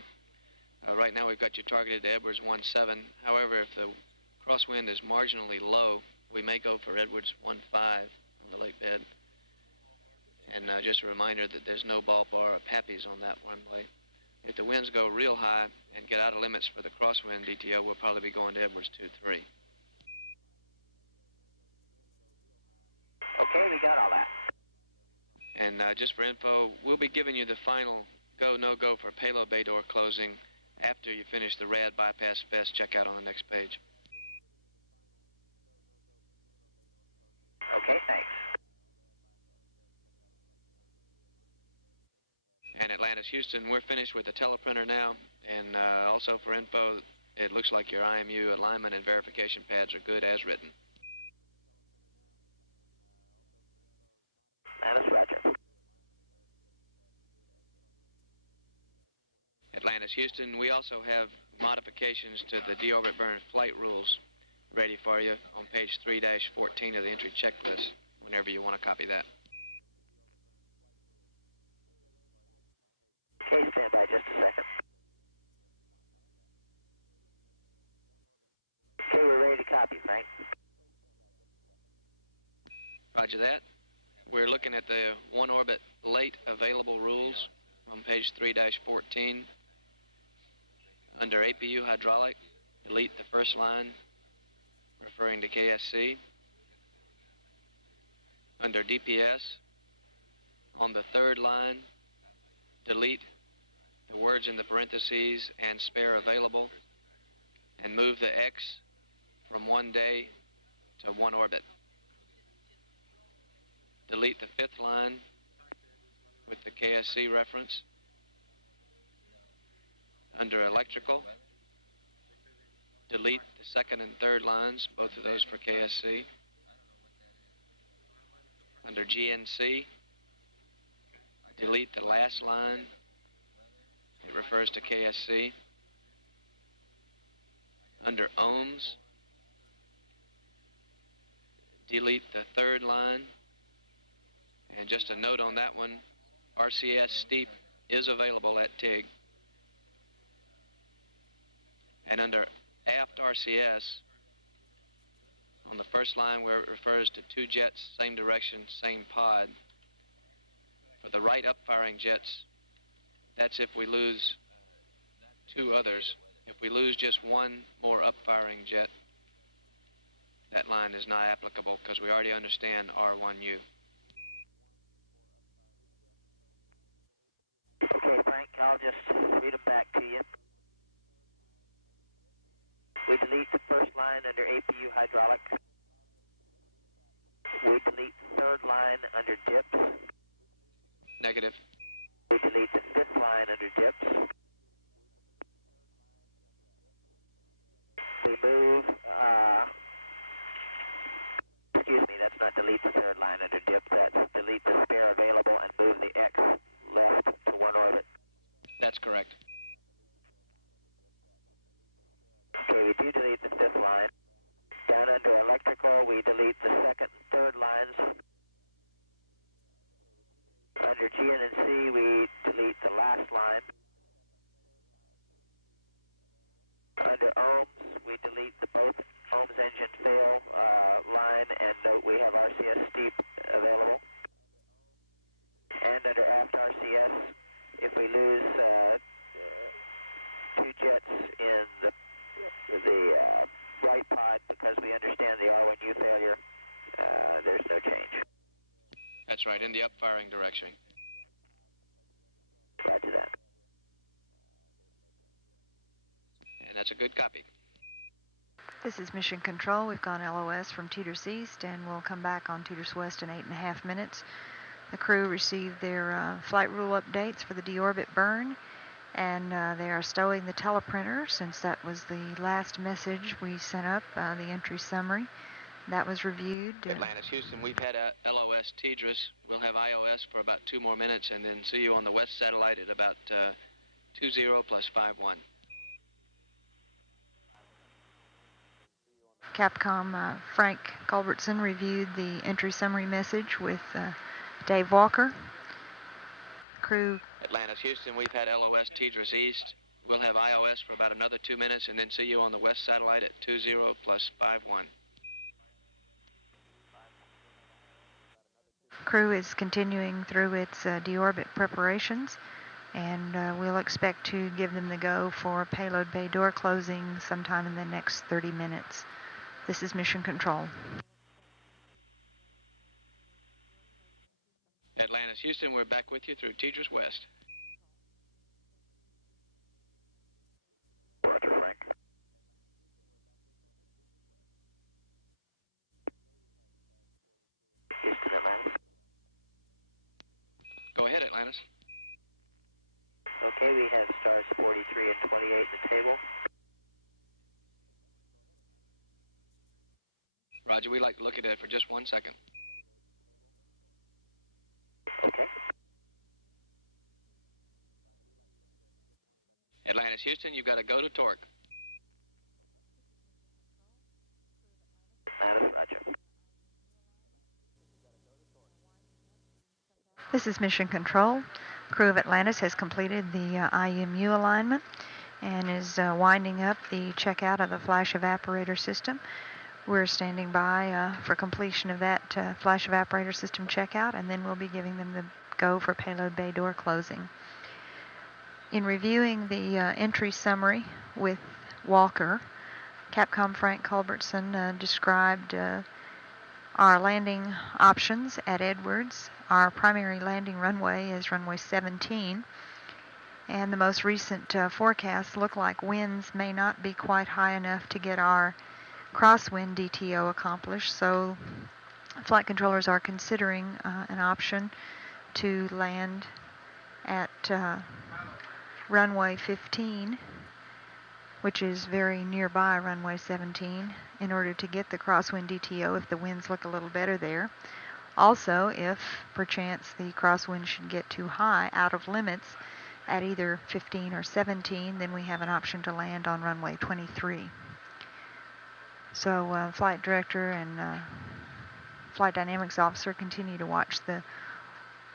Right now we've got you targeted to Edwards 17. However, if the crosswind is marginally low, we may go for Edwards 15 on the lake bed. And just a reminder that there's no ball bar or pappies on that runway. If the winds go real high and get out of limits for the crosswind DTO, we'll probably be going to Edwards 23. Okay, we got all that. And just for info, we'll be giving you the final go, no-go for payload bay door closing after you finish the RAD bypass vest checkout on the next page. Okay, thanks. And Atlantis, Houston, we're finished with the teleprinter now. And also for info, it looks like your IMU alignment and verification pads are good as written. Atlantis, roger. Atlantis, Houston, we also have modifications to the deorbit burn flight rules ready for you on page 3-14 of the entry checklist, whenever you want to copy that. Okay, stand by just a second. Okay, we're ready to copy, Frank. Roger that. We're looking at the one orbit late available rules on page 3-14. Under APU hydraulic, delete the first line referring to KSC. Under DPS, on the third line, delete the words in the parentheses and spare available, and move the X from 1 day to 1 orbit. Delete the fifth line with the KSC reference. Under electrical, delete the second and third lines, both of those for KSC. Under GNC, delete the last line. It refers to KSC. Under ohms, delete the third line. And just a note on that one, RCS steep is available at TIG. And under aft RCS, on the first line where it refers to 2 jets, same direction, same pod, for the right upfiring jets, that's if we lose 2 others. If we lose just 1 more upfiring jet, that line is not applicable because we already understand R1U. Okay, Frank, I'll just read them back to you. We delete the first line under APU hydraulic. We delete the third line under dips. Negative. We delete the fifth line under dips. We move, excuse me, that's not delete the third line under dip, that's delete the spare available and move the X left to 1 orbit. That's correct. Okay, we do delete the fifth line. Down under electrical, we delete the second and third lines. Under GN&C, we delete the last line. Under ohms, we delete the both ohms engine fail line, and note we have RCS steep available. And under aft RCS, if we lose 2 jets in the right pod because we understand the R1U failure, there's no change. That's right, in the upfiring direction. Roger that. And that's a good copy. This is Mission Control. We've gone LOS from Teeters East, and we'll come back on Teeters West in 8.5 minutes. The crew received their flight rule updates for the deorbit burn, And they are stowing the teleprinter since that was the last message we sent up, the entry summary. That was reviewed. Atlantis, Houston, we've had a LOS Tidris. We'll have IOS for about 2 more minutes and then see you on the west satellite at about 20 plus 51. Capcom Frank Culbertson reviewed the entry summary message with Dave Walker. Crew. Atlantis, Houston, we've had LOS Tidris East. We'll have IOS for about another 2 minutes and then see you on the west satellite at 20 plus 51. Crew is continuing through its deorbit preparations, and we'll expect to give them the go for payload bay door closing sometime in the next 30 minutes. This is Mission Control. Atlantis, Houston, we're back with you through Tidris West. Roger, Frank. Houston, Atlantis. Go ahead, Atlantis. Okay, we have stars 43 and 28 in the table. Roger, we'd like to look at that for just 1 second. Okay. Atlantis, Houston, you've got to go to torque. Atlantis, roger. This is Mission Control. Crew of Atlantis has completed the IMU alignment and is winding up the checkout of the flash evaporator system. We're standing by for completion of that flash evaporator system checkout, and then we'll be giving them the go for payload bay door closing. In reviewing the entry summary with Walker, Capcom Frank Culbertson described our landing options at Edwards. Our primary landing runway is runway 17, and the most recent forecasts look like winds may not be quite high enough to get our crosswind DTO accomplished, so flight controllers are considering an option to land at runway 15, which is very nearby runway 17, in order to get the crosswind DTO if the winds look a little better there. Also, if perchance the crosswind should get too high, out of limits, at either 15 or 17, then we have an option to land on runway 23. So flight director and flight dynamics officer continue to watch the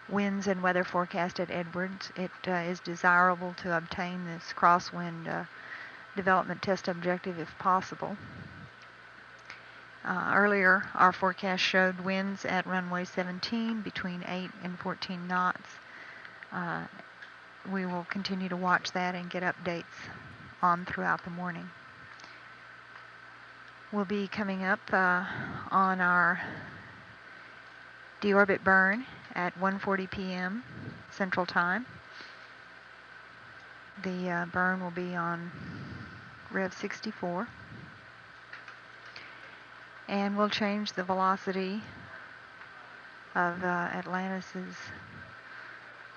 winds and weather forecast at Edwards. It is desirable to obtain this crosswind development test objective if possible. Earlier, our forecast showed winds at runway 17 between 8 and 14 knots. We will continue to watch that and get updates on throughout the morning. We'll be coming up on our deorbit burn at 1:40 p.m. Central Time. The burn will be on Rev 64. And we'll change the velocity of Atlantis's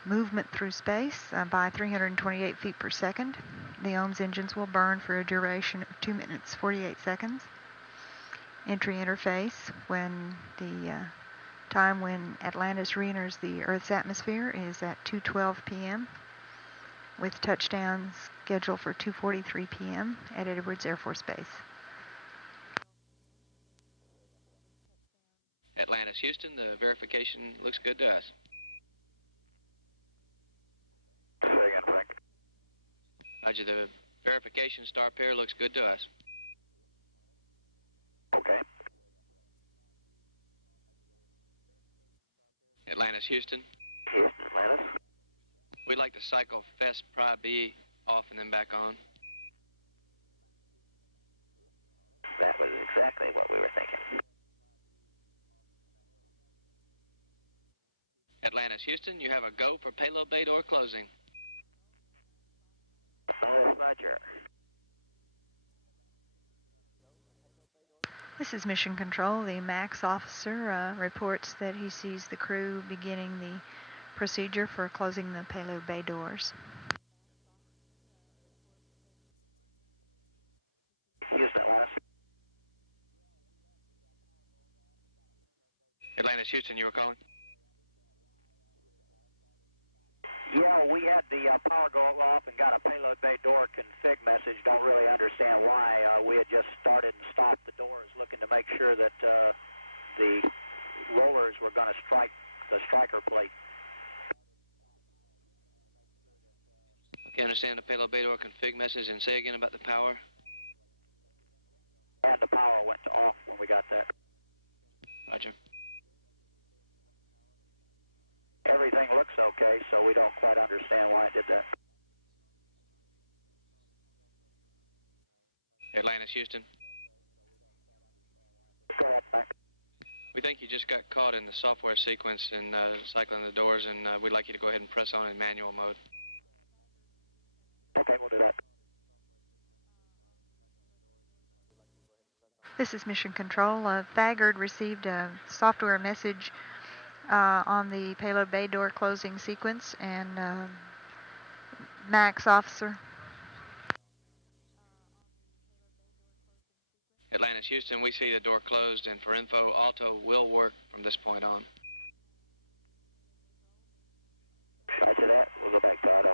movement through space by 328 feet per second. The OMS engines will burn for a duration of 2 minutes 48 seconds. Entry interface when the time when Atlantis re-enters the Earth's atmosphere is at 2:12 p.m. with touchdown scheduled for 2:43 p.m. at Edwards Air Force Base. Atlantis, Houston, the verification looks good to us. Say again, Frank. Roger, the verification star pair looks good to us. Okay. Atlantis, Houston. Houston, Atlantis. We'd like to cycle FES Pri B off and then back on. That was exactly what we were thinking. Atlantis, Houston, you have a go for payload bay door closing. Roger. This is Mission Control. The MAX officer reports that he sees the crew beginning the procedure for closing the payload bay doors. Atlantis, Houston, you were calling? Yeah, we had the power go off and got a payload bay door config message. Don't really understand why. We had just started and stopped the doors, looking to make sure that the rollers were going to strike the striker plate. Okay, understand the payload bay door config message, and say again about the power. And the power went off when we got there. Roger. Everything looks okay, so we don't quite understand why it did that. Atlantis, Houston. Go ahead, Mike. We think you just got caught in the software sequence in cycling the doors, and we'd like you to go ahead and press on in manual mode. Okay, we'll do that. This is Mission Control. Thagard received a software message on the payload bay door closing sequence, and Max officer. Atlantis, Houston, we see the door closed, and for info, auto will work from this point on. After that, we'll go back to auto.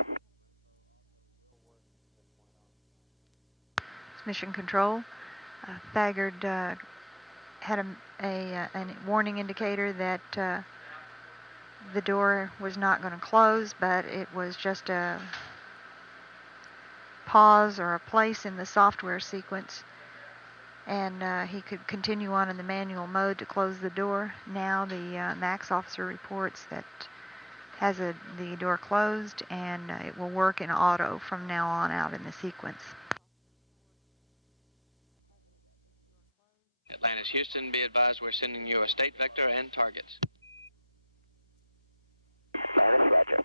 It's Mission Control. Thagard had a warning indicator that the door was not going to close, but it was just a pause or a place in the software sequence, and he could continue on in the manual mode to close the door. Now the Max officer reports that has the door closed, and it will work in auto from now on out in the sequence. Atlantis, Houston, be advised we're sending you a state vector and targets. Roger.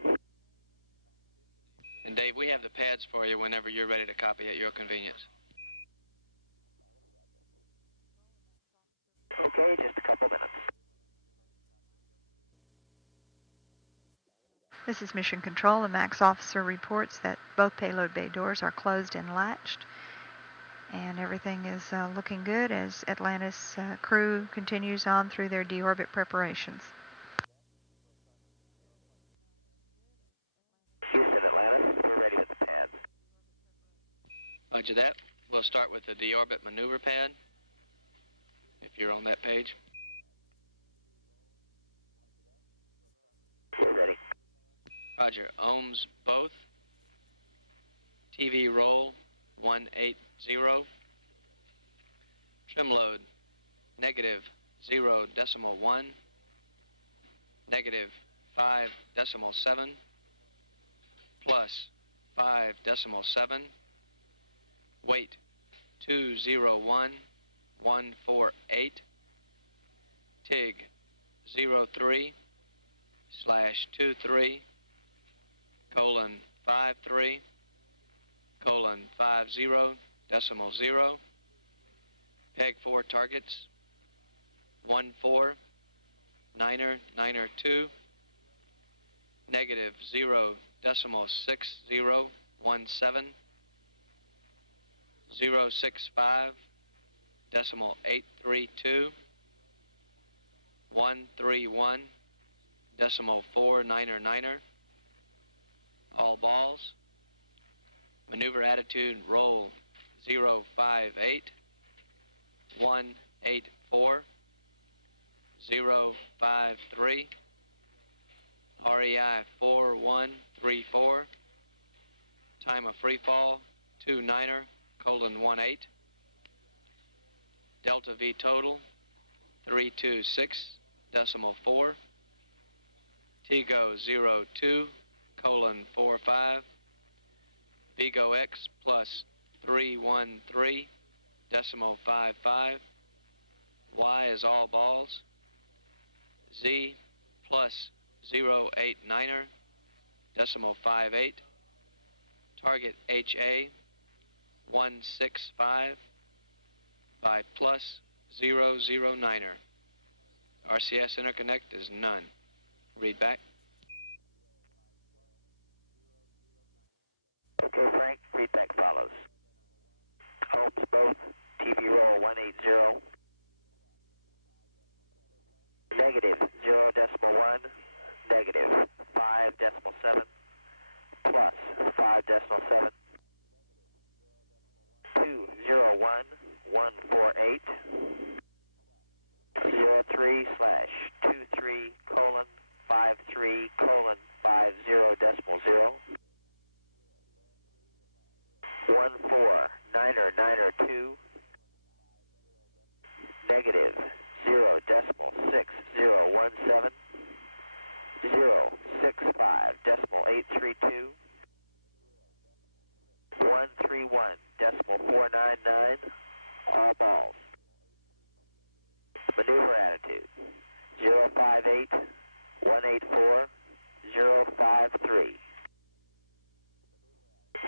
And Dave, we have the pads for you whenever you're ready to copy at your convenience. Okay, just a couple minutes. This is Mission Control. The Max officer reports that both payload bay doors are closed and latched, and everything is looking good as Atlantis crew continues on through their deorbit preparations. Houston, Atlantis, we're ready with the pads. Roger that. We'll start with the deorbit maneuver pad, if you're on that page. We're ready. Roger. Ohms both. TV roll 180. Trim load negative 0.1. Negative 5.7. Plus 5.7. Weight 201,148. TIG 03/23:53:50.0. Peg 4 targets 14,992. Negative 0.6017. 065.832. 131.499. All balls. Maneuver attitude roll 058. 184. 053. REI 4134. Time of free fall 29:18. Delta V total 326.4. TGO 02:45. Vigo X plus 313.55. Y is all balls. Z plus 089.58. Target HA 165 by plus 009. RCS interconnect is none. Read back. Okay, Frank, feedback follows. Ohms both, TV roll 180. negative 0.1, negative 5.7, plus 5.7, 201.148, 03/23:53:50.0, 149er2, negative 0.6017, 065.832, 131.499, all balls. Maneuver attitude 058-184-053,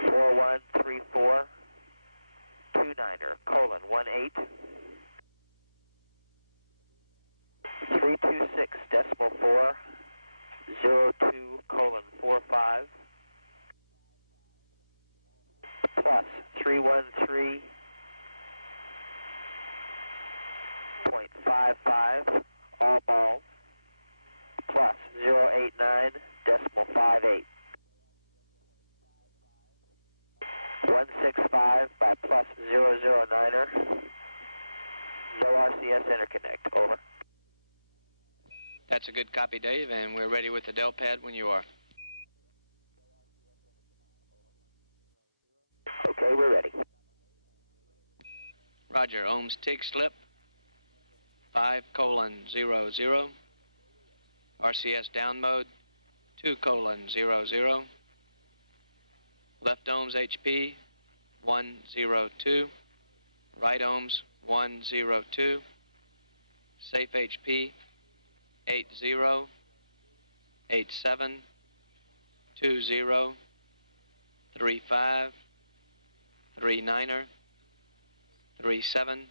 4134-29er:18, 326.402:45, plus 313.55, all balls, plus 089.58. 165 by plus 009er. No RCS interconnect. Over. That's a good copy, Dave, and we're ready with the Del pad when you are. Okay, we're ready. Roger. Ohms TIG slip 5:00. RCS down mode 2:00. Left ohms HP 102. Right ohms 102. Safe HP 80. 87. 20. 35. 39er. 37.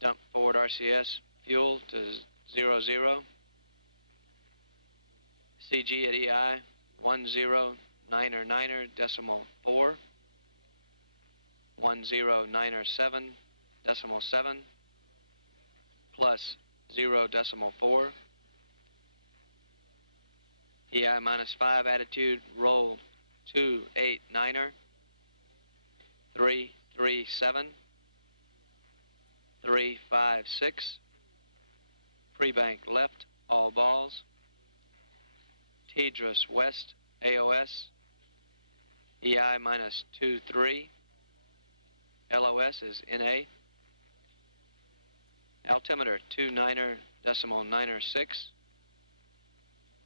Dump forward RCS fuel to 00. CG at EI 109er9.4. 109er7.7 plus 0.4. EI -5 attitude, roll 289er, 337, 356, pre-bank left, all balls, Tidris west, AOS, EI -23, LOS is NA, altimeter 29er.96,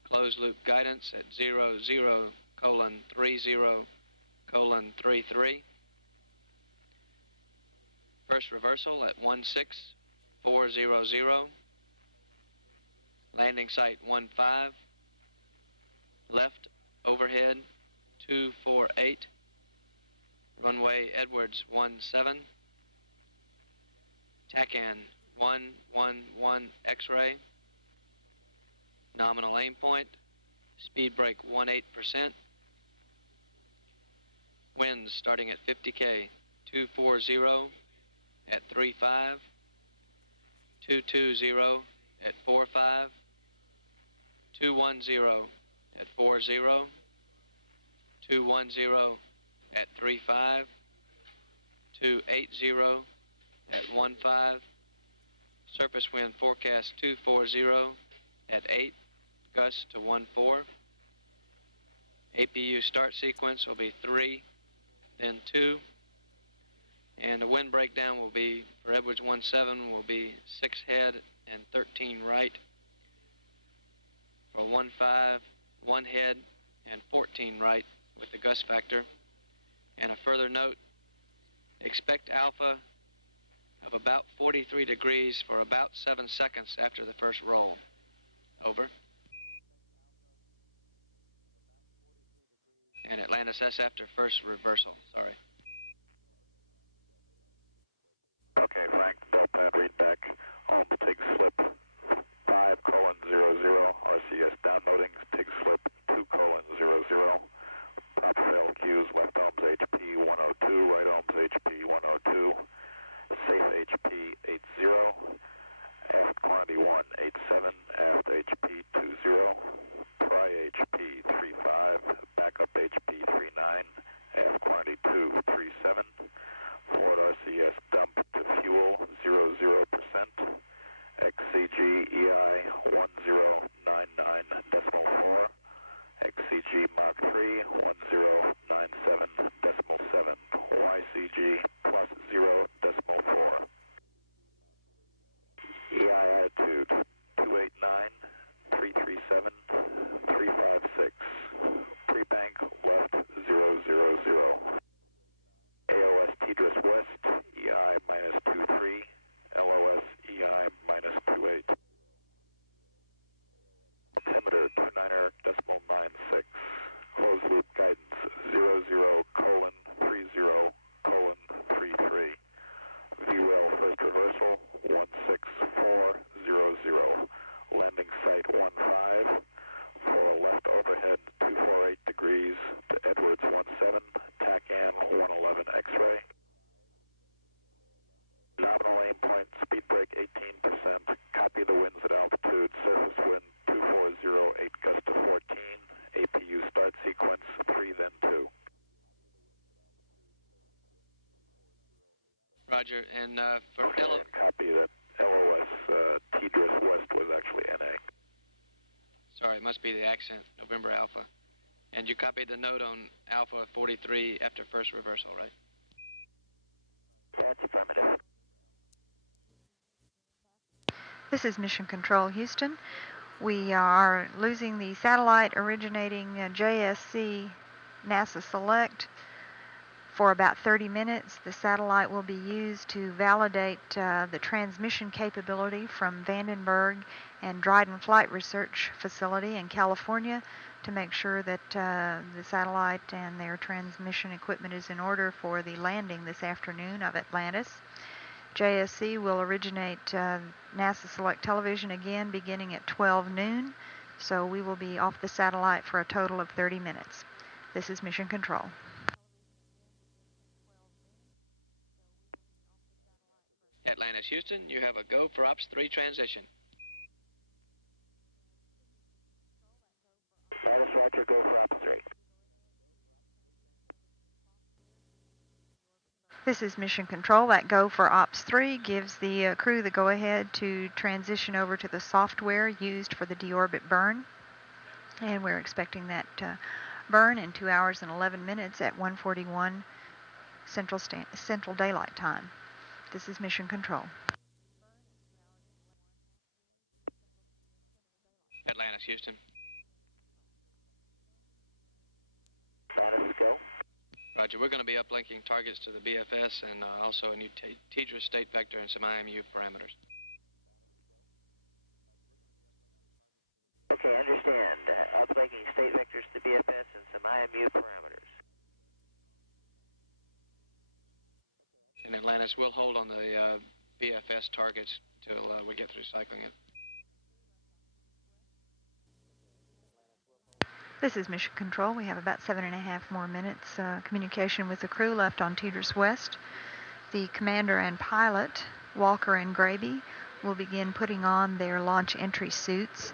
closed loop guidance at 00:30:33. First reversal at 16400. Landing site 15. Left overhead 248. Runway Edwards 17. TACAN 111 X-ray. Nominal aim point. Speed brake 18%. Winds starting at 50K. 240 at 35. 220 at 45. 210 at 40. 210 at 35. 280 at 15. Surface wind forecast 240 at 8. Gust to 14. APU start sequence will be 3, then 2. And the wind breakdown will be, for Edwards 17, will be 6 head and 13 right. For 15, 1 head and 14 right with the gust factor. And a further note, expect alpha of about 43 degrees for about 7 seconds after the first roll. Over. And Atlantis S after first reversal. Sorry. Okay, Frank, Del pad read back. Ohms TIG slip 5:00. RCS downloading TIG slip 2:00. Prop fail cues, left ohms HP 102, right ohms HP 102. Safe HP 80. Aft quantity 1 87, aft HP 20, pry HP 35, backup HP 39, aft quantity 237, forward RCS dump to fuel 00%, XCG EI 1099.4, XCG Mach 3 1097.7, YCG plus 0.4. EI attitude 289, 337, 356, pre-bank left 000. AOS TDRS west, EI minus 23, LOS EI minus 28. Altimeter 29.96, closed loop guidance 00:30:33. VREL first reversal 16400. Landing site 15. For left overhead 248 degrees to Edwards 17. TACAN 111 X-ray. Nominal aim point, speed brake 18%. Copy the winds at altitude. Surface wind 240, 8 gust to 14. APU start sequence 3 then 2. Roger, and for Copy that LOS TDRS west was actually NA. Sorry, it must be the accent, November Alpha. And you copied the note on Alpha 43 after first reversal, right? That's affirmative. This is Mission Control, Houston. We are losing the satellite originating JSC NASA Select for about 30 minutes. The satellite will be used to validate the transmission capability from Vandenberg and Dryden Flight Research Facility in California to make sure that the satellite and their transmission equipment is in order for the landing this afternoon of Atlantis. JSC will originate NASA Select Television again beginning at 12 noon, so we will be off the satellite for a total of 30 minutes. This is Mission Control. Atlantis, Houston, you have a go for Ops 3 transition. Atlas Roger, go for Ops 3. This is Mission Control. That go for Ops 3 gives the crew the go-ahead to transition over to the software used for the deorbit burn. And we're expecting that burn in 2 hours and 11 minutes at 1:41 Central Daylight Time. This is Mission Control. Atlantis, Houston. Atlantis, go. Roger, we're going to be uplinking targets to the BFS and also a new TDRS state vector and some IMU parameters. Okay, understand. Uplinking state vectors to BFS and some IMU parameters. In Atlantis, we'll hold on the BFS targets till we get through cycling it. This is Mission Control. We have about 7.5 more minutes communication with the crew left on TDRS West. The commander and pilot, Walker and Graby, will begin putting on their launch entry suits,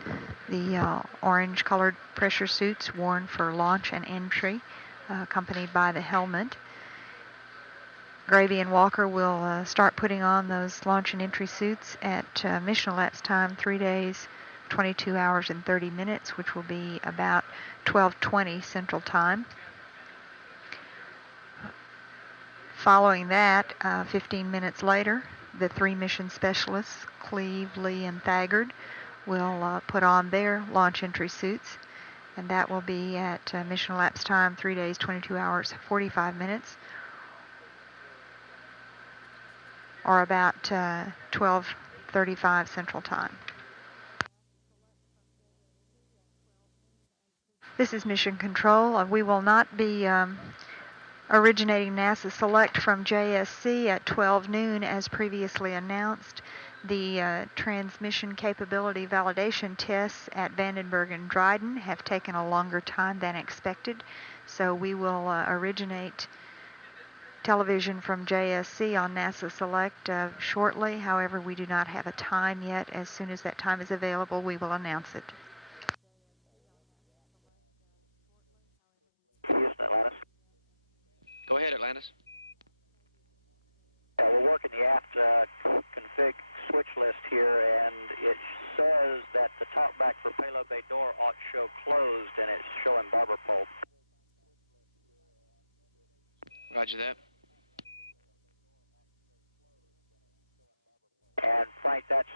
the orange-colored pressure suits worn for launch and entry, accompanied by the helmet. Graby and Walker will start putting on those launch and entry suits at mission elapsed time 3 days, 22 hours and 30 minutes, which will be about 12:20 Central Time. Following that, 15 minutes later, the 3 mission specialists, Cleve, Lee, and Thagard, will put on their launch entry suits, and that will be at mission elapsed time 3 days, 22 hours, 45 minutes, or about 12:35 Central Time. This is Mission Control. We will not be originating NASA Select from JSC at 12 noon as previously announced. The transmission capability validation tests at Vandenberg and Dryden have taken a longer time than expected, so we will originate television from JSC on NASA Select shortly. However, we do not have a time yet. As soon as that time is available, we will announce it. Houston, Atlantis. Go ahead, Atlantis. We're working the aft config switch list here, and it says that the talkback for payload bay door ought to show closed, and it's showing barber pole. Roger that. And Frank, that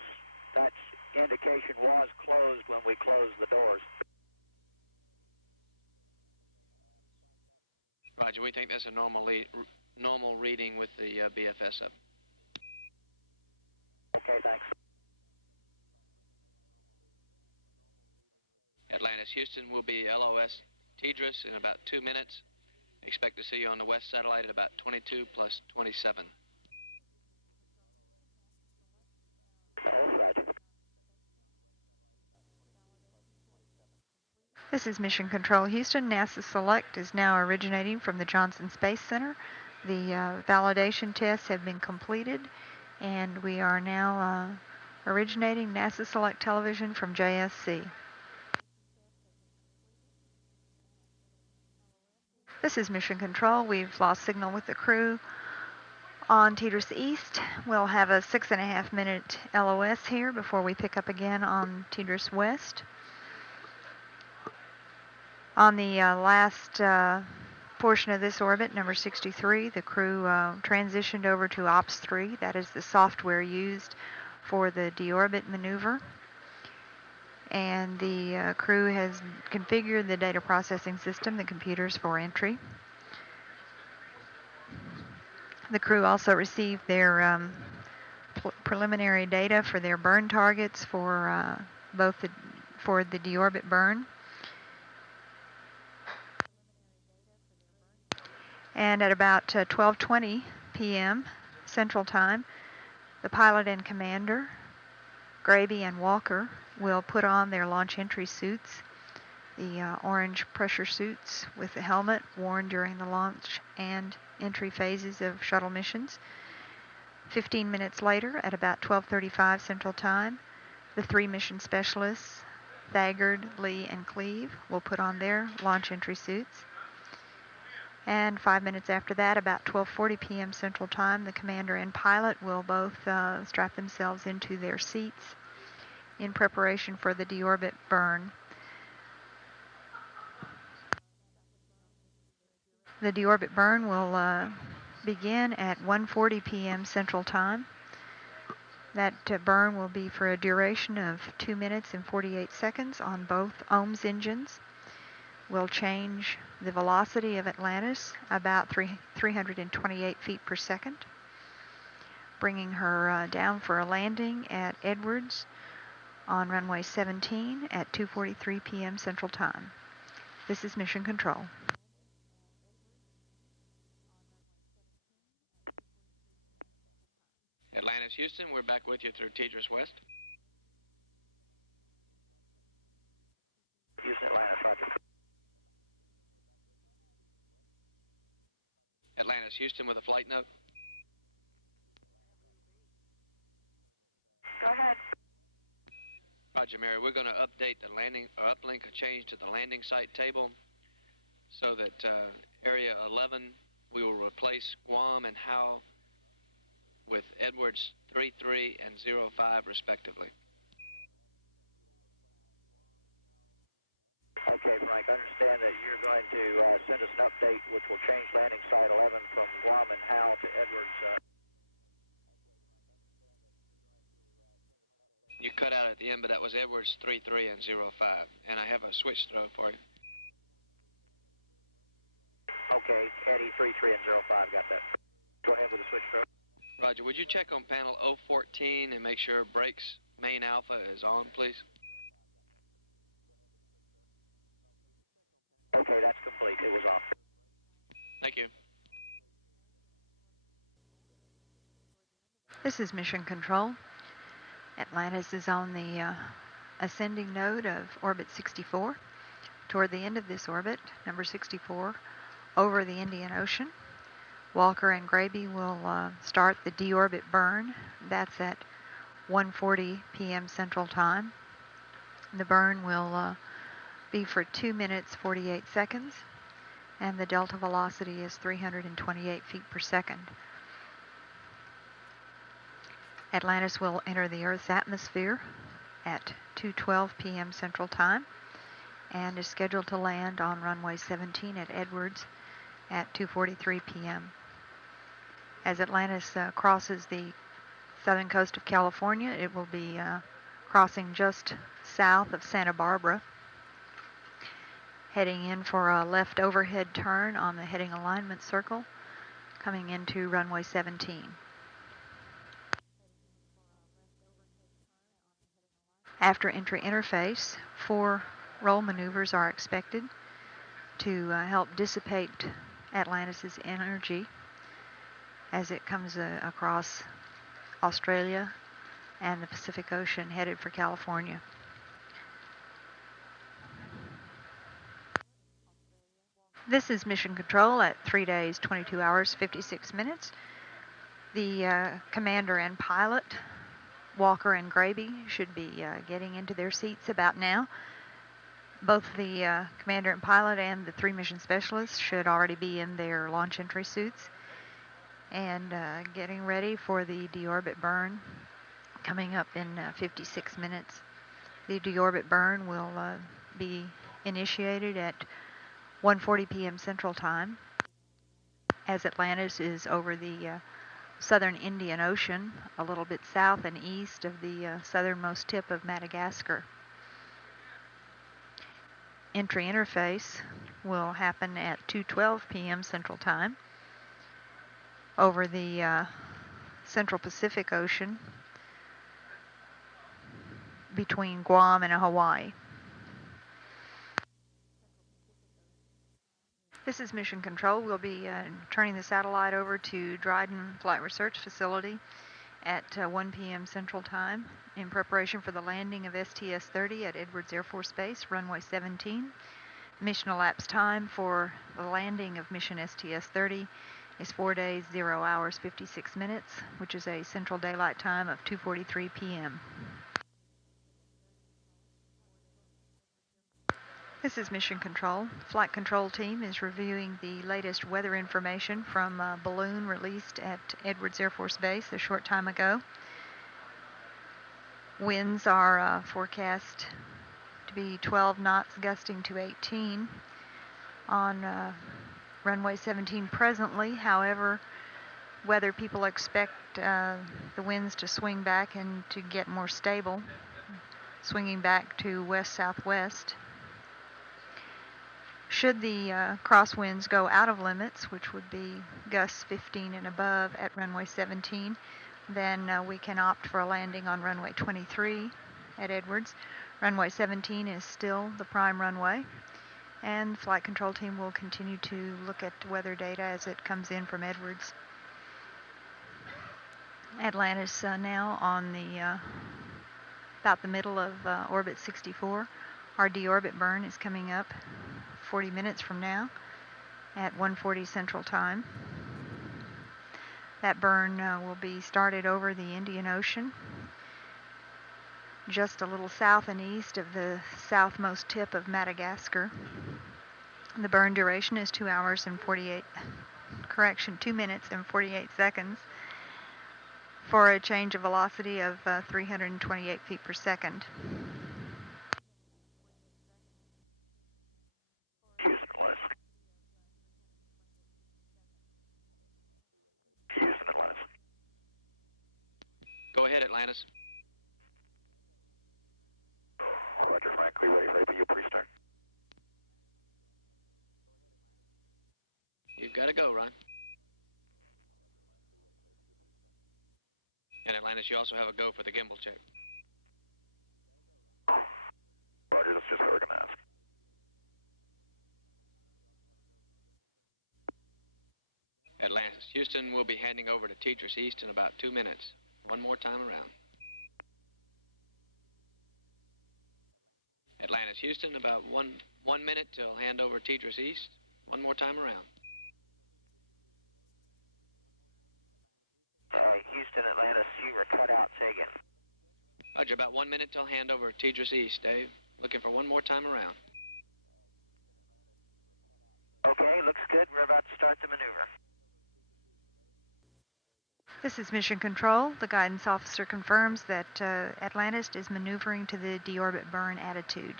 indication was closed when we closed the doors. Roger, we think that's a normal reading with the BFS up. Okay, thanks. Atlantis, Houston will be LOS TDRS in about 2 minutes. Expect to see you on the west satellite at about 22 plus 27. All right. This is Mission Control Houston. NASA Select is now originating from the Johnson Space Center. The validation tests have been completed, and we are now originating NASA Select television from JSC. This is Mission Control. We've lost signal with the crew on TDRS East. We'll have a 6.5 minute LOS here before we pick up again on TDRS West. On the last portion of this orbit, number 63, the crew transitioned over to Ops 3. That is the software used for the deorbit maneuver. And the crew has configured the data processing system, the computers, for entry. The crew also received their preliminary data for their burn targets for for the deorbit burn. And at about 12:20 p.m. Central Time, the pilot and commander, Graby and Walker, will put on their launch entry suits, the orange pressure suits with the helmet worn during the launch and entry phases of shuttle missions. 15 minutes later, at about 12:35 Central Time, the 3 mission specialists, Thagard, Lee, and Cleve, will put on their launch entry suits. And 5 minutes after that, about 12:40 p.m. Central Time, the commander and pilot will both strap themselves into their seats in preparation for the deorbit burn. The deorbit burn will begin at 1:40 p.m. Central Time. That burn will be for a duration of 2 minutes and 48 seconds on both OMS engines. Will change the velocity of Atlantis about 328 feet per second, bringing her down for a landing at Edwards on runway 17 at 2:43 p.m. Central Time. This is Mission Control. Atlantis, Houston, we're back with you through TDRS West. Houston, Atlantis, roger. Atlantis, Houston with a flight note. Go ahead. Roger, Mary. We're going to update the landing, or uplink a change to the landing site table so that Area 11, we will replace Guam and Howe with Edwards 33 and 05 respectively. Okay, Frank, I understand that you're going to send us an update which will change landing site 11 from Guam and Howe to Edwards. You cut out at the end, but that was Edwards 33 and 05. And I have a switch throw for you. Okay, Eddie 33 and 05, got that. Go ahead with the switch throw. Roger, would you check on panel 014 and make sure brakes main alpha is on, please? Okay, that's complete. It was off. Thank you. This is Mission Control. Atlantis is on the ascending node of orbit 64. Toward the end of this orbit, number 64, over the Indian Ocean, Walker and Graby will start the deorbit burn. That's at 1:40 p.m. Central Time. The burn will be for 2 minutes 48 seconds, and the delta velocity is 328 feet per second. Atlantis will enter the Earth's atmosphere at 2:12 p.m. Central Time and is scheduled to land on runway 17 at Edwards at 2:43 p.m. As Atlantis crosses the southern coast of California, it will be crossing just south of Santa Barbara, heading in for a left overhead turn on the heading alignment circle, coming into runway 17. After entry interface, 4 roll maneuvers are expected to help dissipate Atlantis' energy as it comes across Australia and the Pacific Ocean headed for California. This is mission control at 3 days, 22 hours, 56 minutes. The commander and pilot, Walker and Graby, should be getting into their seats about now. Both the commander and pilot and the 3 mission specialists should already be in their launch entry suits and getting ready for the deorbit burn coming up in 56 minutes. The deorbit burn will be initiated at 1:40 p.m. Central Time as Atlantis is over the southern Indian Ocean, a little bit south and east of the southernmost tip of Madagascar. Entry interface will happen at 2:12 p.m. Central Time over the Central Pacific Ocean between Guam and Hawaii. This is mission control. We'll be turning the satellite over to Dryden Flight Research Facility at 1 p.m. Central Time in preparation for the landing of STS-30 at Edwards Air Force Base, runway 17. Mission elapsed time for the landing of mission STS-30 is 4 days, 0 hours, 56 minutes, which is a Central Daylight Time of 2:43 p.m. This is mission control. Flight control team is reviewing the latest weather information from a balloon released at Edwards Air Force Base a short time ago. Winds are forecast to be 12 knots, gusting to 18 on runway 17 presently. However, weather people expect the winds to swing back and to get more stable, swinging back to west-southwest. Should the crosswinds go out of limits, which would be gusts 15 and above at runway 17, then we can opt for a landing on runway 23 at Edwards. Runway 17 is still the prime runway, and the flight control team will continue to look at weather data as it comes in from Edwards. Atlantis now on the about the middle of orbit 64. Our deorbit burn is coming up 40 minutes from now at 1:40 Central Time. That burn will be started over the Indian Ocean, just a little south and east of the southmost tip of Madagascar. The burn duration is 2 minutes and 48 seconds for a change of velocity of 328 feet per second. Go ahead, Atlantis. Roger, Frankly, ready for you pre-start. You've got to go, Ron. And Atlantis, you also have a go for the gimbal check. Roger, that's just what we're going to ask. Atlantis, Houston will be handing over to Tetris East in about 2 minutes. One more time around. Atlantis, Houston, about one minute till hand over Tetris East. One more time around. Houston, Atlantis, you were cut out. Say again. Roger, about 1 minute till handover at Tidris East, Dave. Looking for one more time around. Okay, looks good. We're about to start the maneuver. This is Mission Control. The guidance officer confirms that Atlantis is maneuvering to the deorbit burn attitude.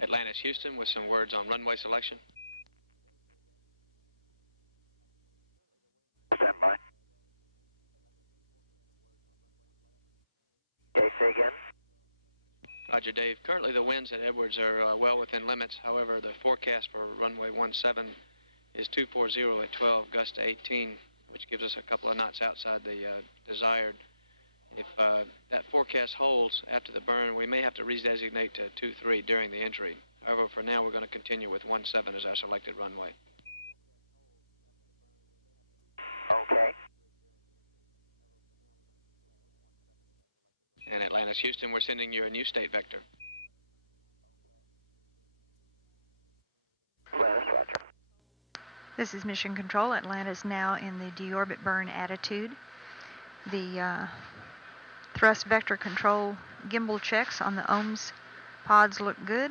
Atlantis, Houston, with some words on runway selection. Stand by. Okay, say again. Roger, Dave. Currently, the winds at Edwards are well within limits. However, the forecast for runway 17 is 240 at 12, gust to 18, which gives us a couple of knots outside the desired. If that forecast holds after the burn, we may have to redesignate to 23 during the entry. However, for now, we're going to continue with 17 as our selected runway. Okay. And Atlantis, Houston, we're sending you a new state vector. Atlantis, roger. This is Mission Control. Atlantis now in the deorbit burn attitude. The thrust vector control gimbal checks on the ohms pods look good.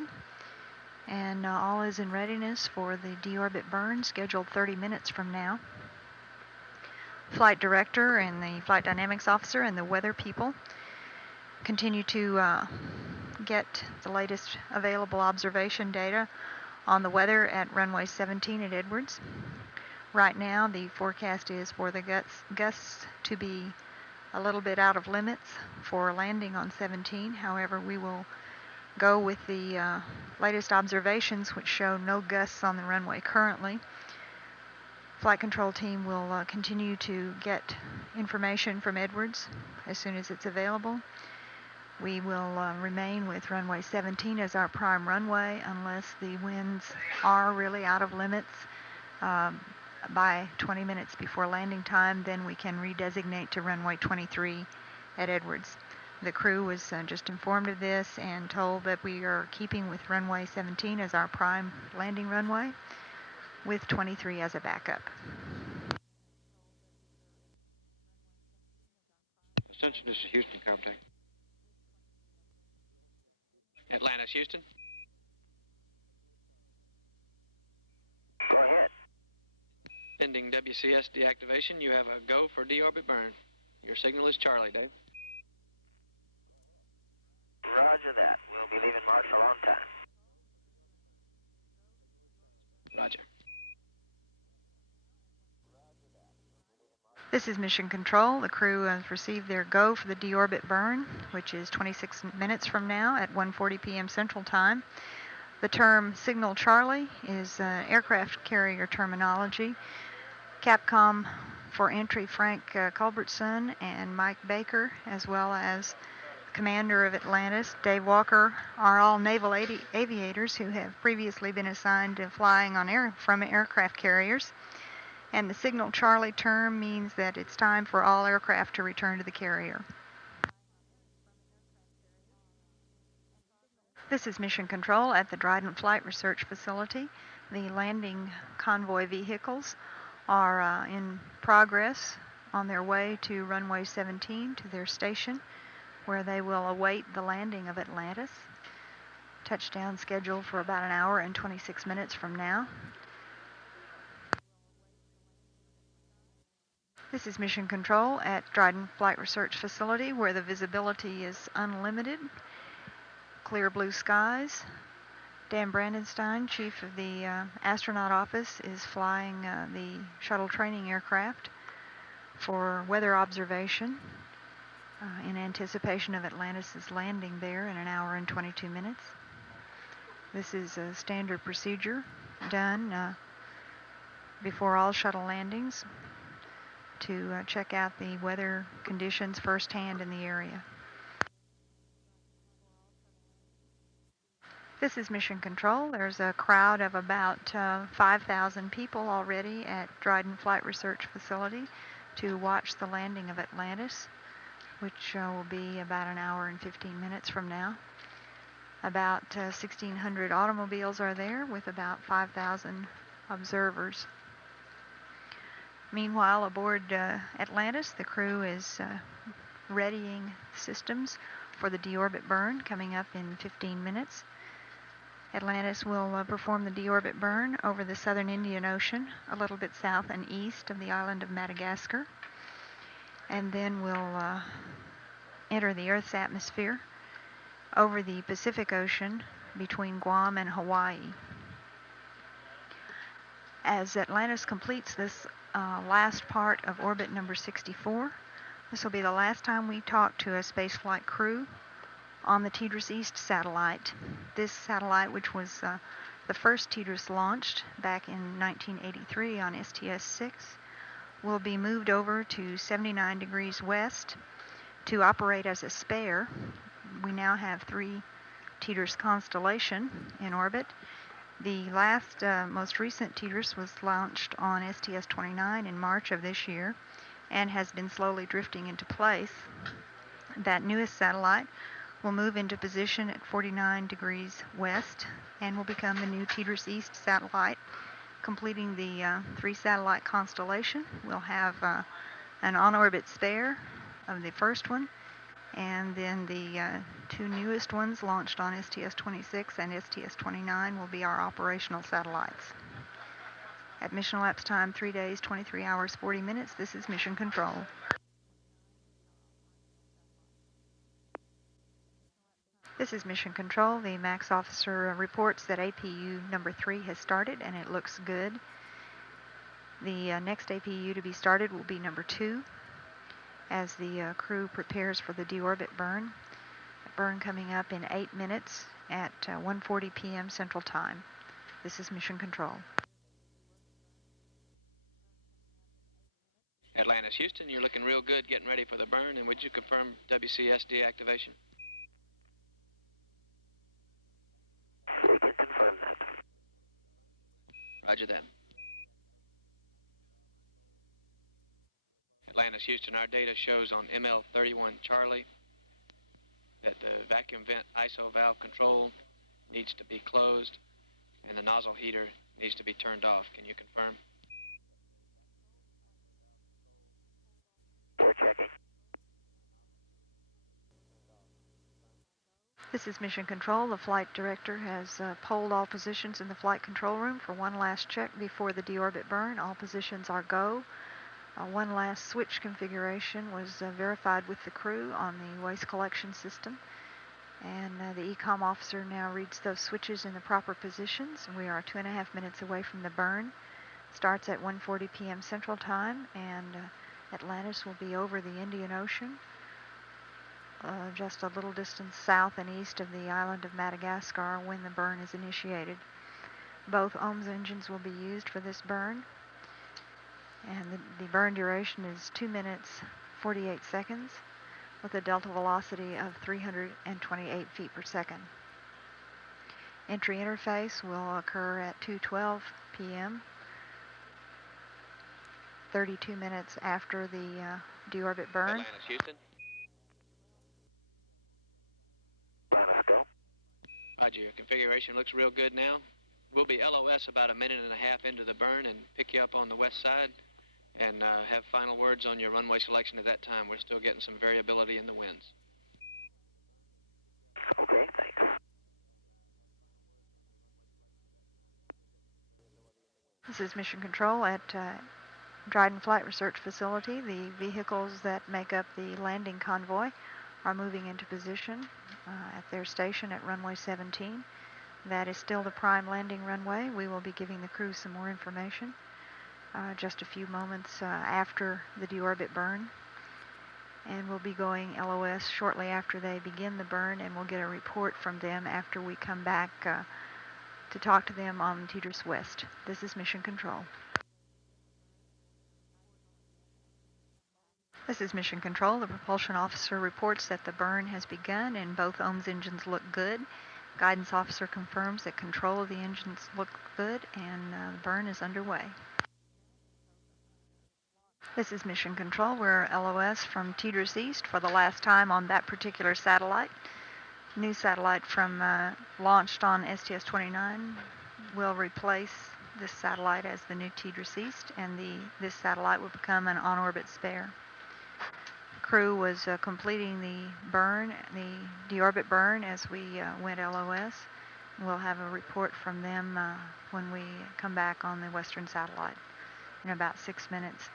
And all is in readiness for the deorbit burn, scheduled 30 minutes from now. Flight director and the flight dynamics officer and the weather people continue to get the latest available observation data on the weather at runway 17 at Edwards. Right now, the forecast is for the gusts to be a little bit out of limits for landing on 17. However, we will go with the latest observations, which show no gusts on the runway currently. Flight control team will continue to get information from Edwards as soon as it's available. We will remain with runway 17 as our prime runway unless the winds are really out of limits by 20 minutes before landing time. Then we can redesignate to runway 23 at Edwards. The crew was just informed of this and told that we are keeping with runway 17 as our prime landing runway, with 23 as a backup. Ascension, this is Houston, contact. Atlantis, Houston. Go ahead. Pending WCS deactivation, you have a go for deorbit burn. Your signal is Charlie, Dave. Roger that. We'll be leaving Marshall on time. Roger. This is Mission Control. The crew has received their go for the deorbit burn, which is 26 minutes from now at 1:40 p.m. Central Time. The term Signal Charlie is aircraft carrier terminology. Capcom for entry Frank Culbertson and Mike Baker, as well as commander of Atlantis, Dave Walker, are all naval aviators who have previously been assigned to flying on from aircraft carriers. And the Signal Charlie term means that it's time for all aircraft to return to the carrier. This is Mission Control at the Dryden Flight Research Facility. The landing convoy vehicles are in progress on their way to runway 17 to their station, where they will await the landing of Atlantis. Touchdown scheduled for about an hour and 26 minutes from now. This is Mission Control at Dryden Flight Research Facility, where the visibility is unlimited. Clear blue skies. Dan Brandenstein, chief of the astronaut office, is flying the shuttle training aircraft for weather observation in anticipation of Atlantis' landing there in an hour and 22 minutes. This is a standard procedure done before all shuttle landings to check out the weather conditions firsthand in the area. This is Mission Control. There's a crowd of about 5,000 people already at Dryden Flight Research Facility to watch the landing of Atlantis, which will be about an hour and 15 minutes from now. About 1,600 automobiles are there with about 5,000 observers. Meanwhile, aboard Atlantis, the crew is readying systems for the deorbit burn coming up in 15 minutes. Atlantis will perform the deorbit burn over the southern Indian Ocean, a little bit south and east of the island of Madagascar, and then will enter the Earth's atmosphere over the Pacific Ocean between Guam and Hawaii. As Atlantis completes this last part of orbit number 64, this will be the last time we talk to a spaceflight crew on the TDRS East satellite. This satellite, which was the first TDRS launched back in 1983 on STS-30, will be moved over to 79 degrees west to operate as a spare. We now have 3 TDRS Constellation in orbit. The last, most recent TDRS was launched on STS-29 in March of this year and has been slowly drifting into place. That newest satellite will move into position at 49 degrees west and will become the new TDRS East satellite, completing the 3-satellite constellation. We'll have an on-orbit spare of the first one, and then the 2 newest ones launched on STS-26 and STS-29 will be our operational satellites. At mission elapsed time 3 days, 23 hours, 40 minutes, this is Mission Control. This is Mission Control. The MAX officer reports that APU number 3 has started and it looks good. The next APU to be started will be number 2 as the crew prepares for the deorbit burn. Burn coming up in 8 minutes at 1:40 p.m. Central Time. This is Mission Control. Atlantis, Houston, you're looking real good getting ready for the burn, and would you confirm WCSD activation? We can confirm that. Roger that. Atlantis, Houston, our data shows on ML31 Charlie that the vacuum vent ISO valve control needs to be closed and the nozzle heater needs to be turned off. Can you confirm? We're checking. This is Mission Control. The flight director has polled all positions in the flight control room for one last check before the deorbit burn. All positions are go. One last switch configuration was verified with the crew on the waste collection system. And the ECOM officer now reads those switches in the proper positions. We are 2.5 minutes away from the burn. Starts at 1:40 p.m. Central Time, and Atlantis will be over the Indian Ocean, just a little distance south and east of the island of Madagascar when the burn is initiated. Both OMS engines will be used for this burn, and the burn duration is 2 minutes 48 seconds with a delta velocity of 328 feet per second. Entry interface will occur at 2:12 p.m., 32 minutes after the deorbit burn. Atlantis, Houston. Atlantis, go. Roger, your configuration looks real good now. We'll be LOS about 1.5 minutes into the burn and pick you up on the west side and have final words on your runway selection at that time. We're still getting some variability in the winds. Okay, thanks. This is Mission Control at Dryden Flight Research Facility. The vehicles that make up the landing convoy are moving into position at their station at runway 17. That is still the prime landing runway. We will be giving the crew some more information just a few moments after the deorbit burn. And we'll be going LOS shortly after they begin the burn, and we'll get a report from them after we come back to talk to them on TDRS West. This is Mission Control. This is Mission Control. The propulsion officer reports that the burn has begun and both OMS engines look good. Guidance officer confirms that control of the engines look good and the burn is underway. This is Mission Control. We're LOS from TDRS East for the last time on that particular satellite. New satellite from launched on STS-29 will replace this satellite as the new TDRS East, and this satellite will become an on-orbit spare. Crew was completing the deorbit burn as we went LOS. We'll have a report from them when we come back on the Western satellite in about 6 minutes.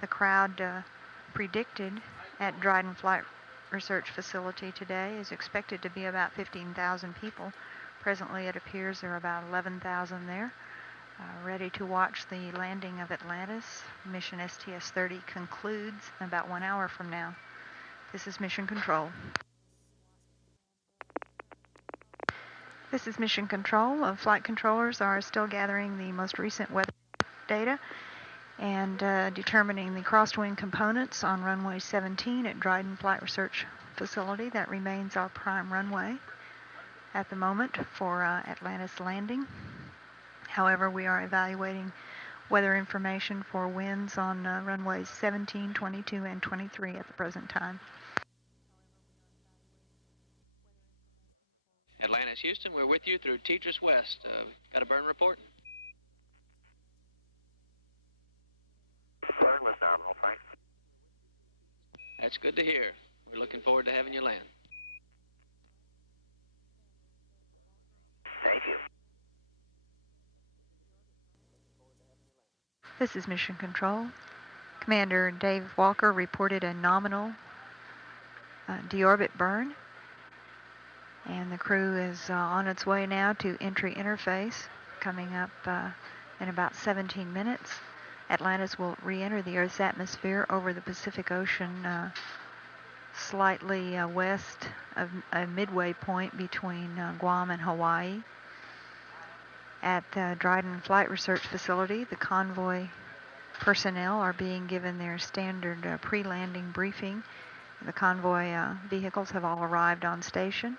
The crowd predicted at Dryden Flight Research Facility today is expected to be about 15,000 people. Presently, it appears there are about 11,000 there, ready to watch the landing of Atlantis. Mission STS-30 concludes in about 1 hour from now. This is Mission Control. This is Mission Control. Flight controllers are still gathering the most recent weather data and determining the crosswind components on runway 17 at Dryden Flight Research Facility. That remains our prime runway at the moment for Atlantis landing. However, we are evaluating weather information for winds on runways 17, 22, and 23 at the present time. Atlantis, Houston, we're with you through TDRS West. Got a burn report? Burn was nominal, Frank. That's good to hear. We're looking forward to having you land. Thank you. This is Mission Control. Commander Dave Walker reported a nominal deorbit burn, and the crew is on its way now to entry interface, coming up in about 17 minutes. Atlantis will re-enter the Earth's atmosphere over the Pacific Ocean, slightly west of a midway point between Guam and Hawaii. At Dryden Flight Research Facility, the convoy personnel are being given their standard pre-landing briefing. The convoy vehicles have all arrived on station,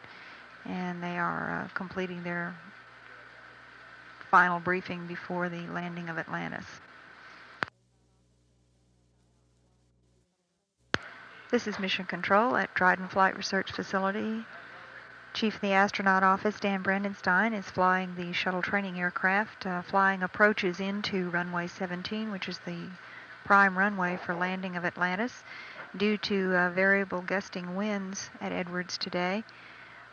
and they are completing their final briefing before the landing of Atlantis. This is Mission Control at Dryden Flight Research Facility. Chief of the Astronaut Office, Dan Brandenstein, is flying the shuttle training aircraft. Flying approaches into runway 17, which is the prime runway for landing of Atlantis. Due to variable gusting winds at Edwards today,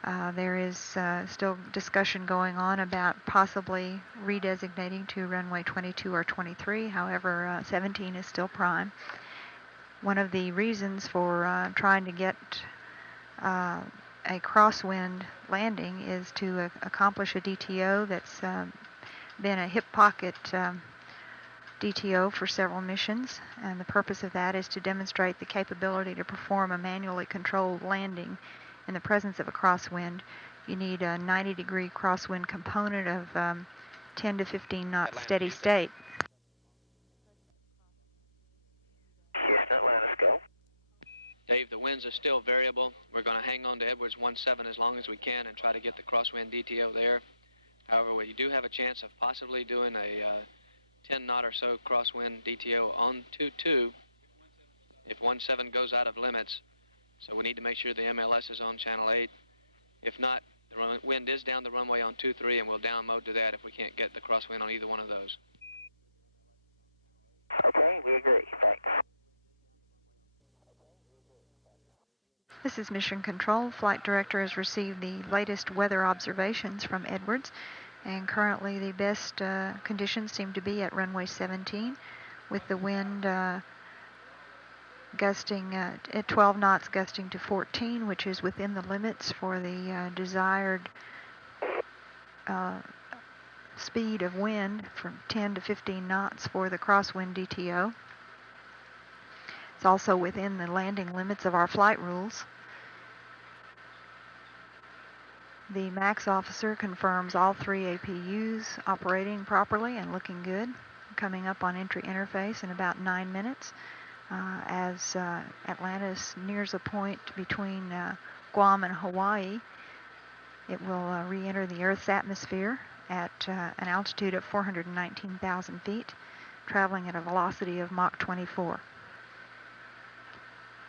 there is still discussion going on about possibly redesignating to runway 22 or 23. However, 17 is still prime. One of the reasons for trying to get a crosswind landing is to accomplish a DTO that's been a hip pocket DTO for several missions, and the purpose of that is to demonstrate the capability to perform a manually controlled landing in the presence of a crosswind. You need a 90-degree crosswind component of 10 to 15 knots steady state. Dave, the winds are still variable. We're going to hang on to Edwards 17 as long as we can and try to get the crosswind DTO there. However, we do have a chance of possibly doing a 10 knot or so crosswind DTO on 22 if 17 goes out of limits. So we need to make sure the MLS is on channel 8. If not, the wind is down the runway on 23, and we'll down mode to that if we can't get the crosswind on either one of those. Okay, we agree. Thanks. This is Mission Control. Flight Director has received the latest weather observations from Edwards, and currently the best conditions seem to be at runway 17, with the wind gusting at 12 knots, gusting to 14, which is within the limits for the desired speed of wind from 10 to 15 knots for the crosswind DTO. It's also within the landing limits of our flight rules. The MAX officer confirms all 3 APUs operating properly and looking good. Coming up on entry interface in about 9 minutes. As Atlantis nears a point between Guam and Hawaii, it will re-enter the Earth's atmosphere at an altitude of 419,000 feet, traveling at a velocity of Mach 24.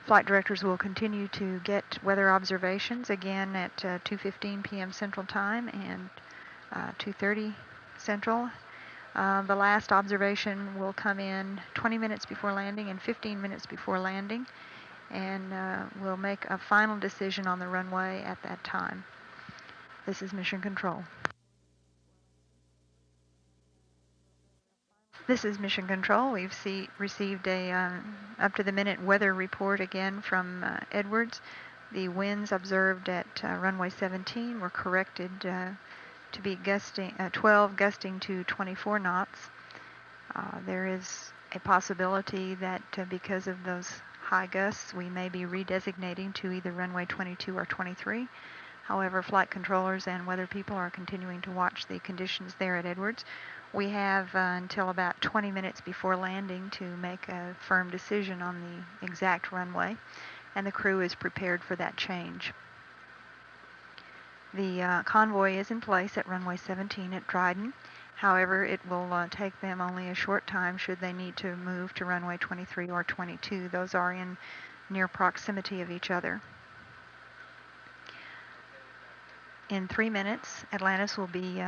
Flight directors will continue to get weather observations again at 2:15 p.m. Central Time and 2:30 Central The last observation will come in 20 minutes before landing and 15 minutes before landing, and we'll make a final decision on the runway at that time. This is Mission Control. This is Mission Control. We've received a up-to-the-minute weather report again from Edwards. The winds observed at runway 17 were corrected to be gusting 12, gusting to 24 knots. There is a possibility that because of those high gusts, we may be redesignating to either runway 22 or 23. However, flight controllers and weather people are continuing to watch the conditions there at Edwards. We have until about 20 minutes before landing to make a firm decision on the exact runway, and the crew is prepared for that change. The convoy is in place at runway 17 at Dryden. However, it will take them only a short time should they need to move to runway 23 or 22. Those are in near proximity of each other. In 3 minutes, Atlantis will be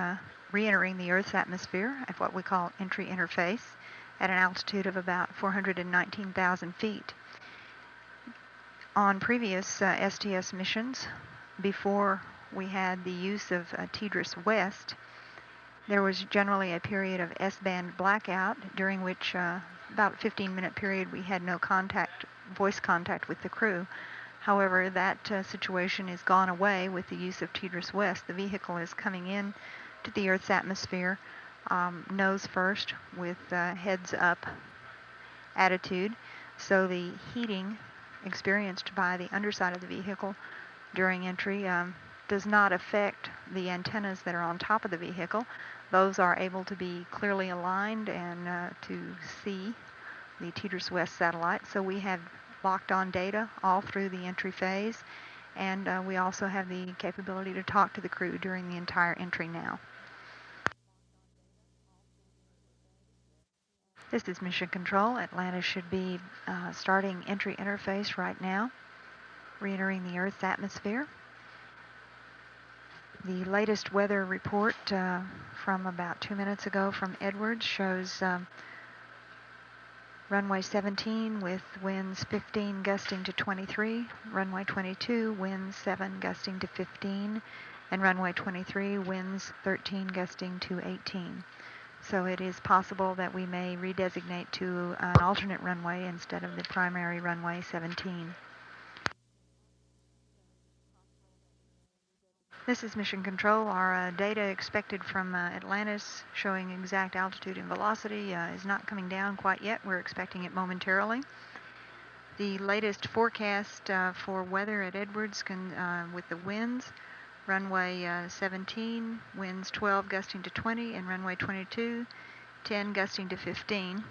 re-entering the Earth's atmosphere at what we call entry interface at an altitude of about 419,000 feet. On previous STS missions, before we had the use of TDRS West, there was generally a period of S-band blackout during which about a 15-minute period we had no contact, voice contact with the crew. However, that situation is gone away with the use of TDRS West. The vehicle is coming in to the Earth's atmosphere nose first with heads up attitude. So the heating experienced by the underside of the vehicle during entry does not affect the antennas that are on top of the vehicle. Those are able to be clearly aligned and to see the TDRS West satellite. So we have locked on data all through the entry phase, and we also have the capability to talk to the crew during the entire entry now. This is Mission Control. Atlantis should be starting entry interface right now, re-entering the Earth's atmosphere. The latest weather report from about 2 minutes ago from Edwards shows runway 17 with winds 15 gusting to 23, runway 22 winds 7 gusting to 15, and runway 23 winds 13 gusting to 18. So it is possible that we may redesignate to an alternate runway instead of the primary runway 17. This is Mission Control. Our data expected from Atlantis showing exact altitude and velocity is not coming down quite yet. We're expecting it momentarily. The latest forecast for weather at Edwards with the winds, runway 17, winds 12 gusting to 20, and runway 22, 10 gusting to 15.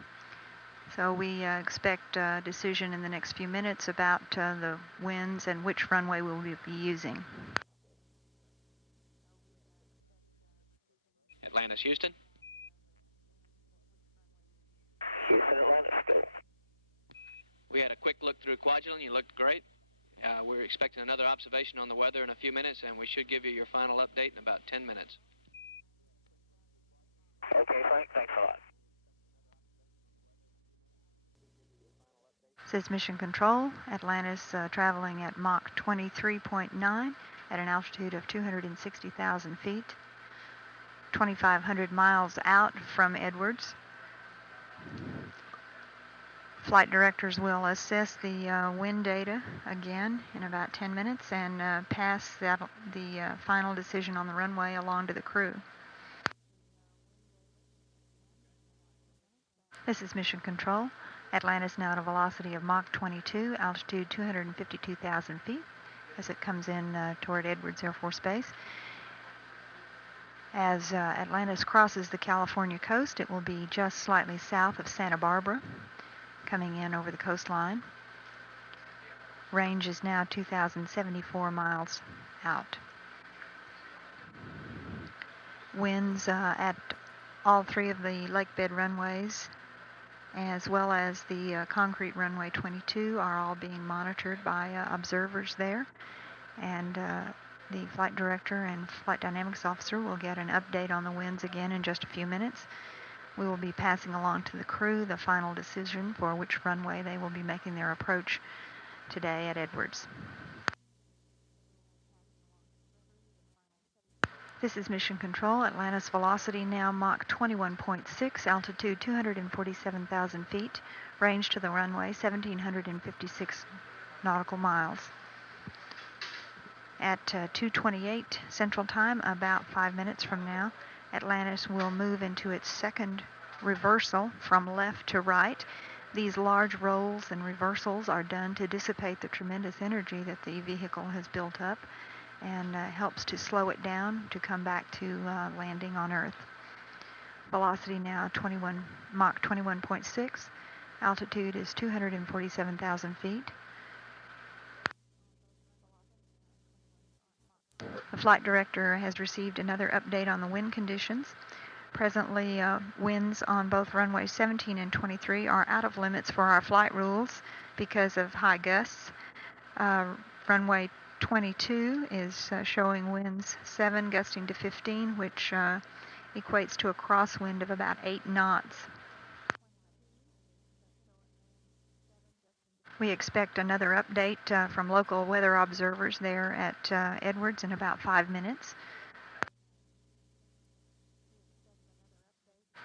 So we expect a decision in the next few minutes about the winds and which runway we'll be using. Atlantis, Houston. Houston, Atlantis, go. We had a quick look through Kwajalein. You looked great. We're expecting another observation on the weather in a few minutes, and we should give you your final update in about 10 minutes. Okay, Frank, thanks a lot. This is Mission Control. Atlantis traveling at Mach 23.9 at an altitude of 260,000 feet. 2,500 miles out from Edwards. Flight directors will assess the wind data again in about 10 minutes and pass the final decision on the runway along to the crew. This is Mission Control. Atlantis now at a velocity of Mach 22, altitude 252,000 feet as it comes in toward Edwards Air Force Base. As Atlantis crosses the California coast, it will be just slightly south of Santa Barbara, coming in over the coastline. Range is now 2,074 miles out. Winds at all three of the lake bed runways, as well as the concrete runway 22, are all being monitored by observers there. And the flight director and flight dynamics officer will get an update on the winds again in just a few minutes. We will be passing along to the crew the final decision for which runway they will be making their approach today at Edwards. This is Mission Control. Atlantis velocity now Mach 21.6, altitude 247,000 feet, range to the runway 1,756 nautical miles. At 2:28 Central Time, about 5 minutes from now, Atlantis will move into its second reversal from left to right. These large rolls and reversals are done to dissipate the tremendous energy that the vehicle has built up, and helps to slow it down to come back to landing on Earth. Velocity now Mach 21.6. Altitude is 247,000 feet. The flight director has received another update on the wind conditions. Presently, winds on both runways 17 and 23 are out of limits for our flight rules because of high gusts. Runway 22 is showing winds 7 gusting to 15, which equates to a crosswind of about 8 knots. We expect another update from local weather observers there at Edwards in about 5 minutes.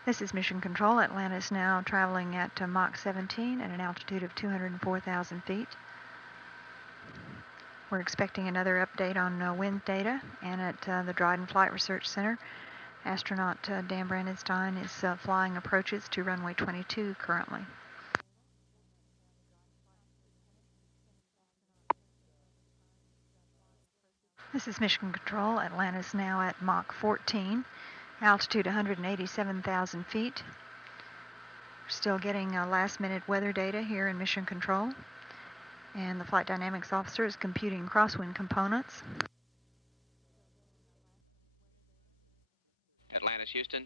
This is Mission Control. Atlantis now traveling at Mach 17 at an altitude of 204,000 feet. We're expecting another update on wind data, and at the Dryden Flight Research Center, astronaut Dan Brandenstein is flying approaches to runway 22 currently. This is Mission Control. Atlantis now at Mach 14, altitude 187,000 feet. We're still getting last-minute weather data here in Mission Control, and the flight dynamics officer is computing crosswind components. Atlantis, Houston.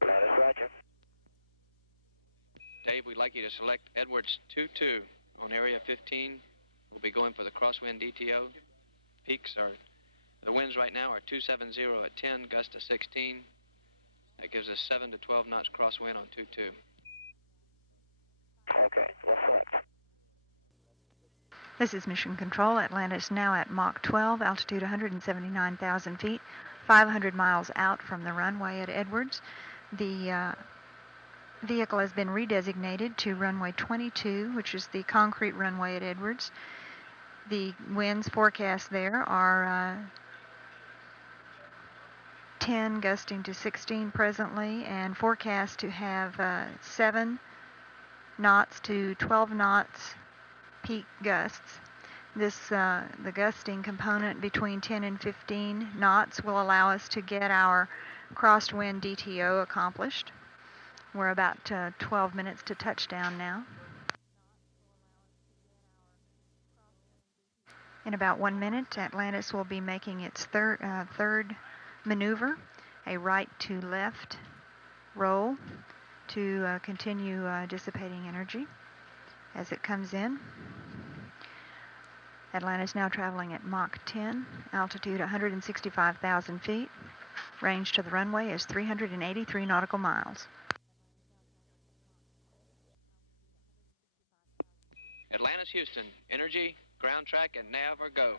Atlantis, roger. Dave, we'd like you to select Edwards 22 on area 15. We'll be going for the crosswind DTO. Peaks are, the winds right now are 270 at 10, gust to 16. That gives us 7 to 12 knots crosswind on 22. Okay, we'll select. This is Mission Control. Atlantis now at Mach 12, altitude 179,000 feet, 500 miles out from the runway at Edwards. The vehicle has been redesignated to runway 22, which is the concrete runway at Edwards. The winds forecast there are 10 gusting to 16 presently, and forecast to have 7 knots to 12 knots peak gusts. The gusting component between 10 and 15 knots will allow us to get our crosswind DTO accomplished. We're about 12 minutes to touchdown now. In about 1 minute, Atlantis will be making its third maneuver, a right to left roll to continue dissipating energy as it comes in. Atlantis now traveling at Mach 10, altitude 165,000 feet. Range to the runway is 383 nautical miles. Atlantis, Houston. Energy, ground track, and nav are go.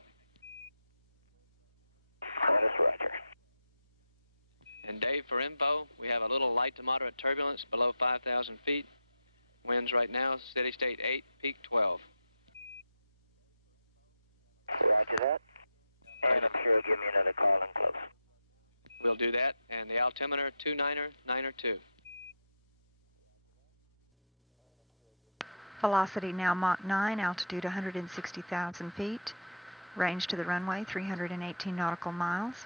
Atlantis, roger. And Dave, for info, we have a little light to moderate turbulence below 5,000 feet. Winds right now, steady state 8, peak 12. Roger that. And I'm sure he'll give me another call in close. We'll do that. And the altimeter, 292. Velocity now Mach 9, altitude 160,000 feet. Range to the runway 318 nautical miles.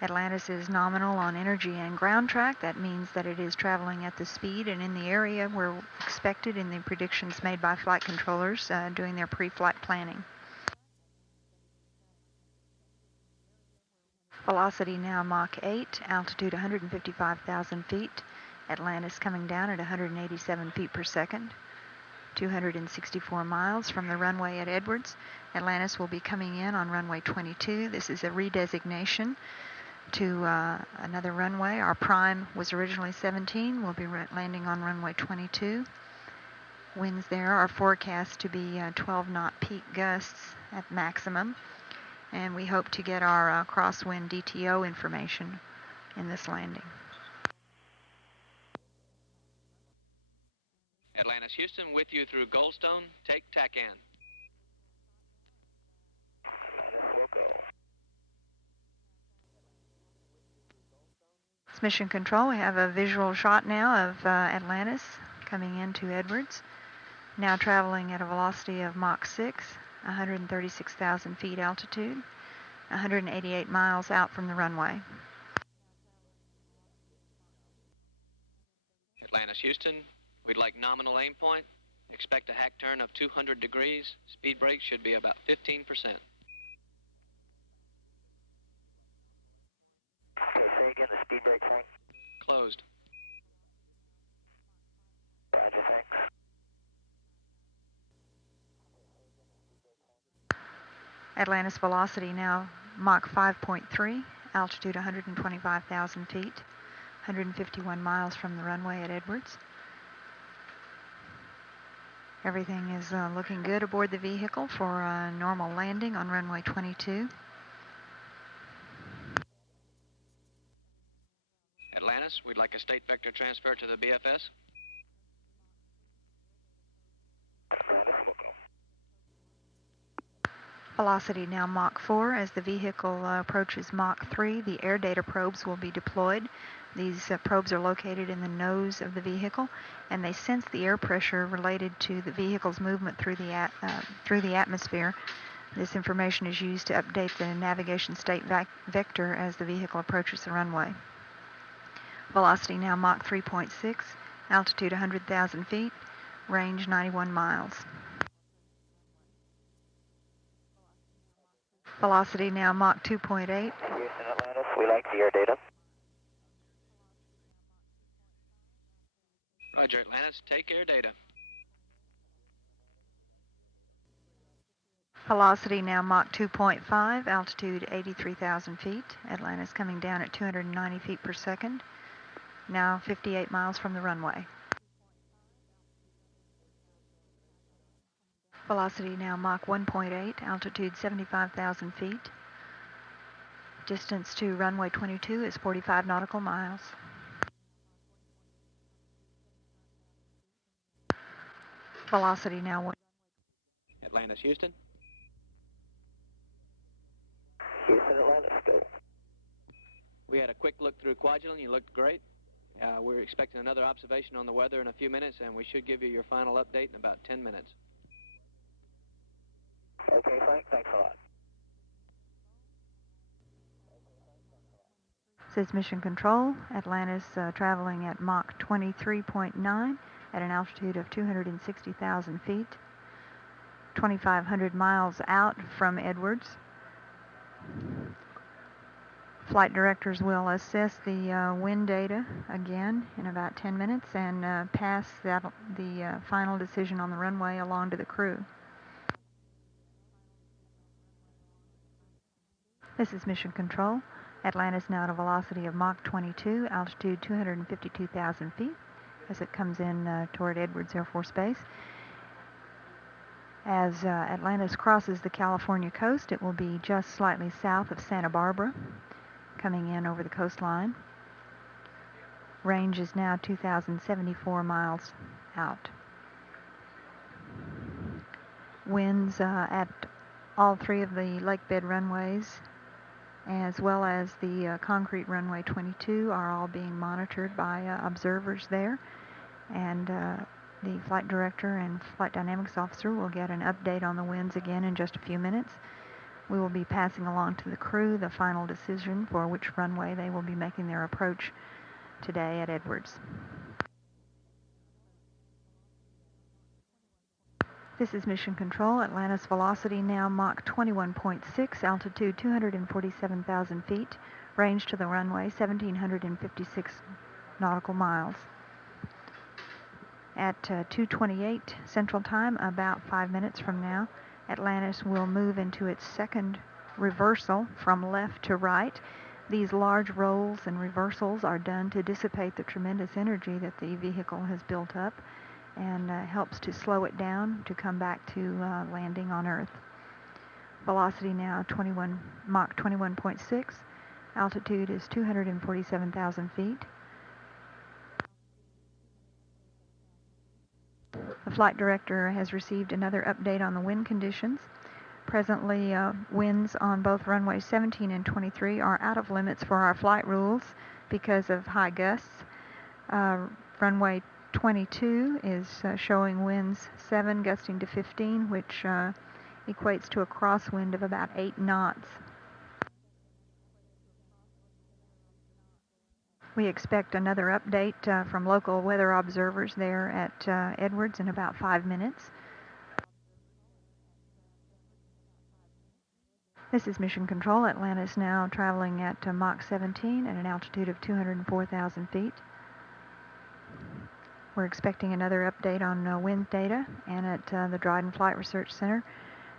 Atlantis is nominal on energy and ground track. That means that it is traveling at the speed and in the area where expected in the predictions made by flight controllers doing their pre-flight planning. Velocity now Mach 8, altitude 155,000 feet. Atlantis coming down at 187 feet per second. 264 miles from the runway at Edwards. Atlantis will be coming in on runway 22. This is a redesignation. to another runway. Our prime was originally 17. We'll be landing on runway 22. Winds there are forecast to be 12-knot peak gusts at maximum. And we hope to get our crosswind DTO information in this landing. Atlantis Houston with you through Goldstone. Take TACAN. It's Mission Control. We have a visual shot now of Atlantis coming into Edwards. Now traveling at a velocity of Mach 6, 136,000 feet altitude, 188 miles out from the runway. Atlantis Houston, we'd like nominal aim point. Expect a hack turn of 200 degrees. Speed brake should be about 15%. Okay, say again the speed brake, Frank. Closed. Roger, thanks. Atlantis velocity now Mach 5.3, altitude 125,000 feet, 151 miles from the runway at Edwards. Everything is looking good aboard the vehicle for a normal landing on runway 22. Atlantis, we'd like a state vector transfer to the BFS. Velocity now Mach 4. As the vehicle approaches Mach 3, the air data probes will be deployed. These probes are located in the nose of the vehicle, and they sense the air pressure related to the vehicle's movement through the atmosphere. This information is used to update the navigation state vector as the vehicle approaches the runway. Velocity now Mach 3.6, altitude 100,000 feet, range 91 miles. Velocity now Mach 2.8. Houston, Atlantis, we like the air data. Roger, Atlantis, take air data. Velocity now Mach 2.5, altitude 83,000 feet. Atlantis coming down at 290 feet per second. Now 58 miles from the runway. Velocity now Mach 1.8, altitude 75,000 feet. Distance to runway 22 is 45 nautical miles. Velocity now. Atlantis, Houston. Houston, Atlantis, go. We had a quick look through Kwajalein. You looked great. We're expecting another observation on the weather in a few minutes, and we should give you your final update in about 10 minutes. Okay, Frank, thanks a lot. Says Mission Control, Atlantis traveling at Mach 23.9 at an altitude of 260,000 feet, 2,500 miles out from Edwards. Flight directors will assess the wind data again in about 10 minutes and pass the final decision on the runway along to the crew. This is Mission Control. Atlantis now at a velocity of Mach 22, altitude 252,000 feet as it comes in toward Edwards Air Force Base. As Atlantis crosses the California coast, it will be just slightly south of Santa Barbara, coming in over the coastline. Range is now 2,074 miles out. Winds at all three of the lake bed runways, as well as the concrete runway 22, are all being monitored by observers there. And the flight director and flight dynamics officer will get an update on the winds again in just a few minutes. We will be passing along to the crew the final decision for which runway they will be making their approach today at Edwards. This is Mission Control. Atlantis velocity now Mach 21.6, altitude 247,000 feet, range to the runway 1,756 nautical miles. At 2:28 Central Time, about 5 minutes from now, Atlantis will move into its second reversal from left to right. These large rolls and reversals are done to dissipate the tremendous energy that the vehicle has built up, and helps to slow it down to come back to landing on Earth. Velocity now Mach 21.6. Altitude is 247,000 feet. The flight director has received another update on the wind conditions. Presently, winds on both runways 17 and 23 are out of limits for our flight rules because of high gusts. Runway 22 is showing winds 7 gusting to 15, which equates to a crosswind of about 8 knots. We expect another update from local weather observers there at Edwards in about 5 minutes. This is Mission Control. Atlantis now traveling at Mach 17 at an altitude of 204,000 feet. We're expecting another update on wind data, and at the Dryden Flight Research Center,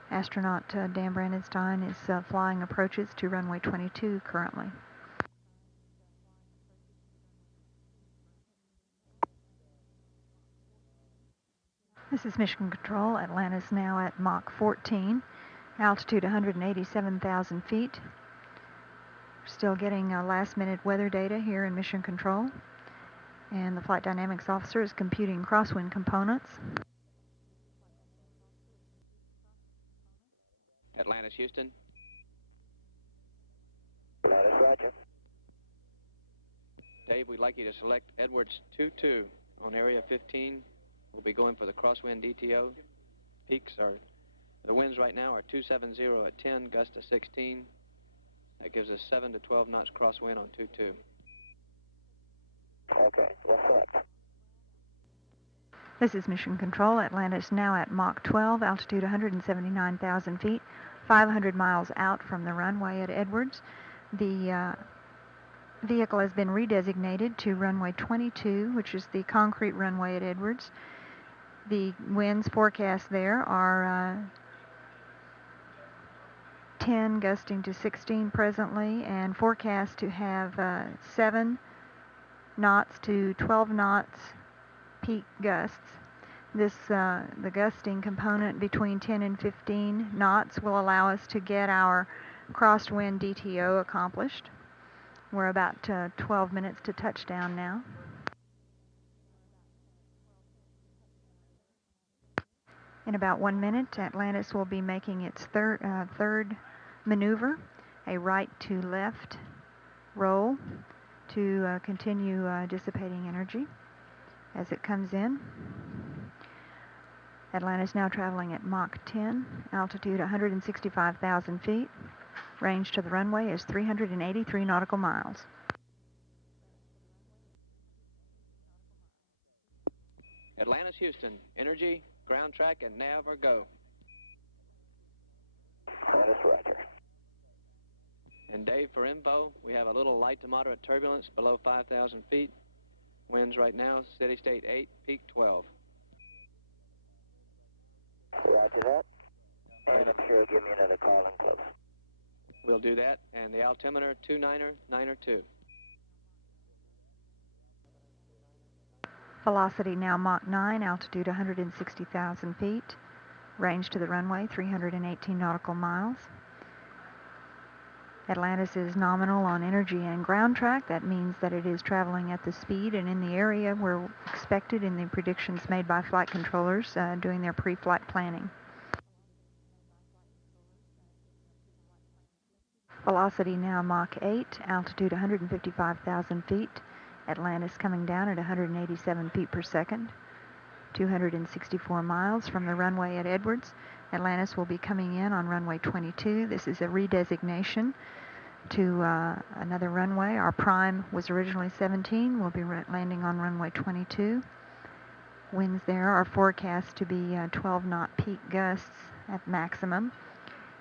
astronaut Dan Brandenstein is flying approaches to runway 22 currently. This is Mission Control. Atlantis now at Mach 14, altitude 187,000 feet. Still getting last-minute weather data here in Mission Control. And the Flight Dynamics Officer is computing crosswind components. Atlantis, Houston. Atlantis, roger. Dave, we'd like you to select Edwards 22 on Area 15. We'll be going for the crosswind DTO. Peaks are, the winds right now are 270 at 10, gust to 16. That gives us 7 to 12 knots crosswind on 22. Okay, we'll select. This is Mission Control. Atlantis now at Mach 12, altitude 179,000 feet, 500 miles out from the runway at Edwards. The vehicle has been redesignated to runway 22, which is the concrete runway at Edwards. The winds forecast there are 10 gusting to 16 presently, and forecast to have 7 knots to 12 knots peak gusts. The gusting component between 10 and 15 knots will allow us to get our crosswind DTO accomplished. We're about 12 minutes to touchdown now. In about 1 minute, Atlantis will be making its third maneuver, a right to left roll to continue dissipating energy as it comes in. Atlantis now traveling at Mach 10, altitude 165,000 feet. Range to the runway is 383 nautical miles. Atlantis, Houston. Energy, ground track, and nav are go. Atlantis, roger. And Dave, for info, we have a little light to moderate turbulence below 5,000 feet. Winds right now, steady state 8, peak 12. Roger that. And I'm sure he'll give me another call in close. We'll do that. And the altimeter, 29er2. Velocity now Mach 9, altitude 160,000 feet. Range to the runway, 318 nautical miles. Atlantis is nominal on energy and ground track. That means that it is traveling at the speed and in the area we're expected in the predictions made by flight controllers doing their pre-flight planning. Velocity now Mach 8, altitude 155,000 feet. Atlantis coming down at 187 feet per second. 264 miles from the runway at Edwards. Atlantis will be coming in on runway 22. This is a redesignation to another runway. Our prime was originally 17. We'll be landing on runway 22. Winds there are forecast to be 12 knot peak gusts at maximum.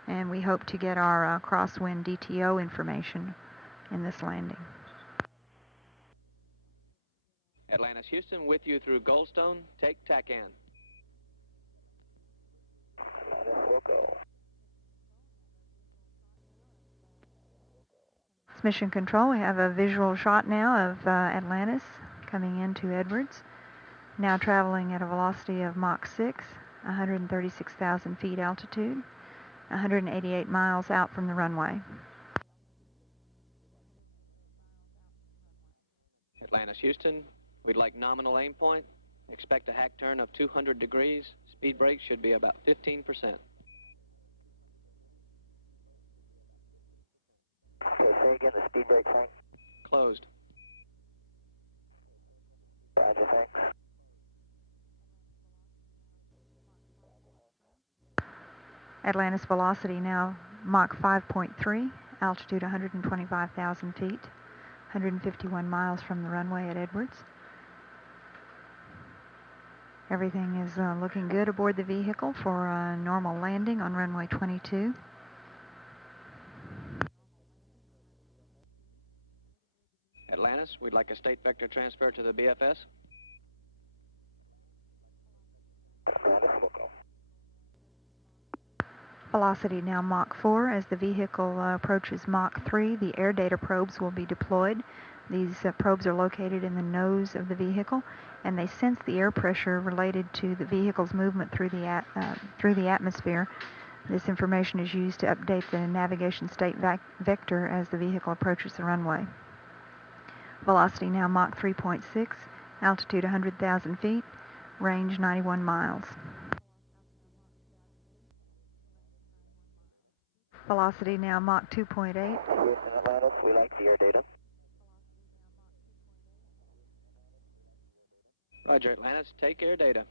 And we hope to get our crosswind DTO information in this landing. Atlantis, Houston, with you through Goldstone. Take TACAN. Atlantis will go. It's Mission Control. We have a visual shot now of Atlantis coming into Edwards, now traveling at a velocity of Mach 6, 136,000 feet altitude, 188 miles out from the runway. Atlantis, Houston, we'd like nominal aim point. Expect a hack turn of 200 degrees. Speed brake should be about 15%. Okay, say again the speed brake, Frank. Closed. Roger, thanks. Atlantis velocity now Mach 5.3, altitude 125,000 feet, 151 miles from the runway at Edwards. Everything is looking good aboard the vehicle for a normal landing on runway 22. Atlantis, we'd like a state vector transfer to the BFS. Velocity now Mach 4. As the vehicle approaches Mach 3, the air data probes will be deployed. These probes are located in the nose of the vehicle, and they sense the air pressure related to the vehicle's movement through the atmosphere. This information is used to update the navigation state vector as the vehicle approaches the runway. Velocity now Mach 3.6, altitude 100,000 feet, range 91 miles. Velocity now Mach 2.8. Houston, Atlantis, we like the air data. Roger, Atlantis, take air data.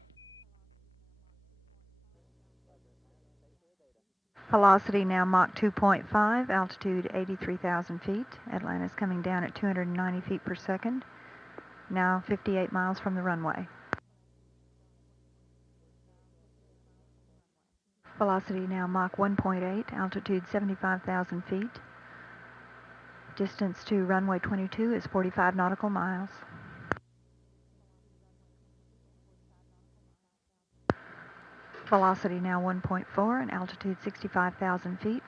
Velocity now Mach 2.5, altitude 83,000 feet. Atlantis coming down at 290 feet per second, now 58 miles from the runway. Velocity now Mach 1.8, altitude 75,000 feet. Distance to runway 22 is 45 nautical miles. Velocity now 1.4 and altitude 65,000 feet.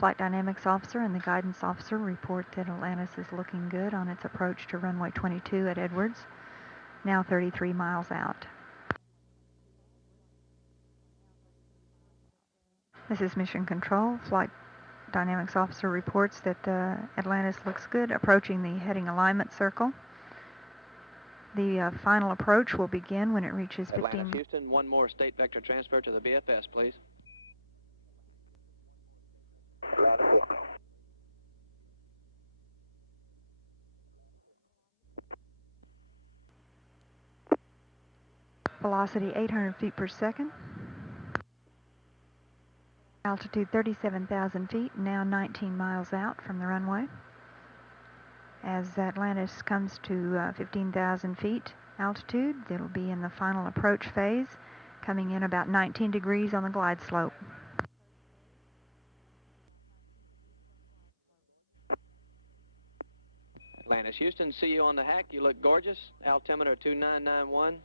Flight dynamics officer and the guidance officer report that Atlantis is looking good on its approach to runway 22 at Edwards, now 33 miles out. This is Mission Control. Flight dynamics officer reports that Atlantis looks good approaching the heading alignment circle. The final approach will begin when it reaches 15... Atlantis, Houston, one more state vector transfer to the BFS, please. Atlantis, welcome. Velocity 800 feet per second. Altitude 37,000 feet, now 19 miles out from the runway. As Atlantis comes to 15,000 feet altitude, it'll be in the final approach phase, coming in about 19 degrees on the glide slope. Atlantis, Houston, see you on the hack. You look gorgeous. Altimeter 2991.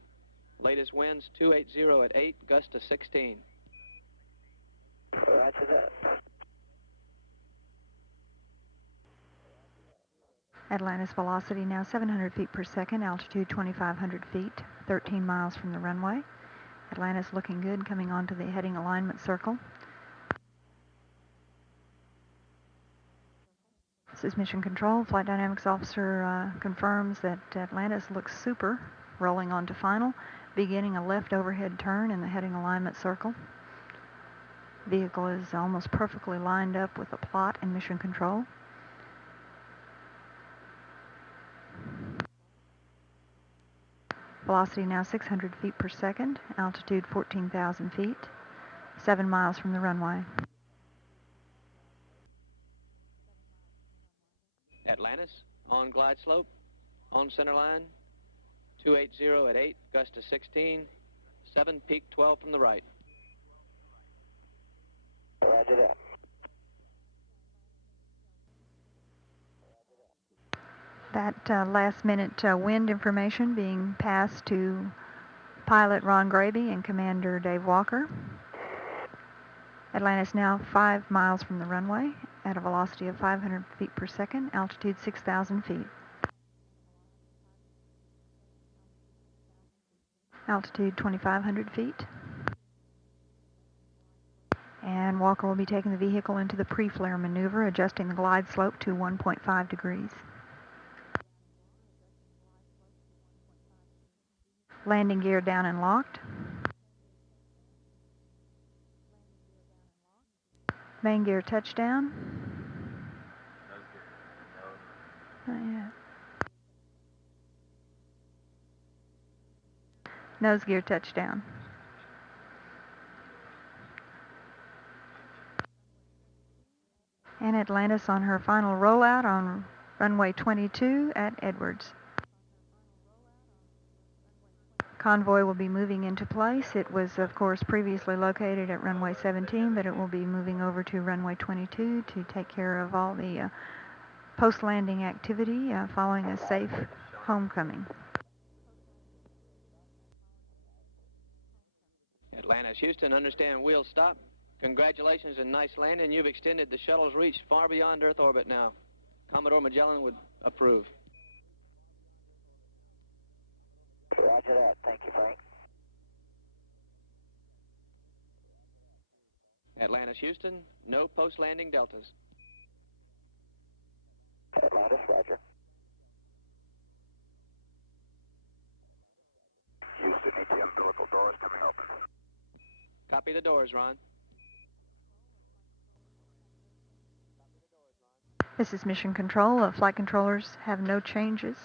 Latest winds 280 at 8, gust to 16. Roger that. Atlantis velocity now 700 feet per second, altitude 2,500 feet, 13 miles from the runway. Atlantis looking good, coming onto the heading alignment circle. This is Mission Control. Flight Dynamics Officer confirms that Atlantis looks super, rolling onto final, beginning a left overhead turn in the heading alignment circle. Vehicle is almost perfectly lined up with the plot and Mission Control. Velocity now 600 feet per second, altitude 14,000 feet, 7 miles from the runway. Atlantis, on glide slope, on center line, 280 at 8, gust to 16, 7, peak 12 from the right. Roger that. That last-minute wind information being passed to pilot Ron Graby and Commander Dave Walker. Atlantis now 5 miles from the runway at a velocity of 500 feet per second, altitude 6,000 feet. Altitude 2,500 feet. And Walker will be taking the vehicle into the pre-flare maneuver, adjusting the glide slope to 1.5 degrees. Landing gear down and locked. Main gear touchdown. Not yet. Nose gear touchdown. And Atlantis on her final rollout on runway 22 at Edwards. Convoy will be moving into place. It was, of course, previously located at runway 17, but it will be moving over to runway 22 to take care of all the post-landing activity following a safe homecoming. Atlantis, Houston, understand wheel stop. Congratulations and nice landing. You've extended the shuttle's reach far beyond Earth orbit now. Commodore Magellan would approve. Roger that. Thank you, Frank. Atlantis, Houston, no post-landing deltas. Atlantis, roger. Houston, ET umbilical doors coming open. Copy the doors, Ron. This is Mission Control. Flight controllers have no changes.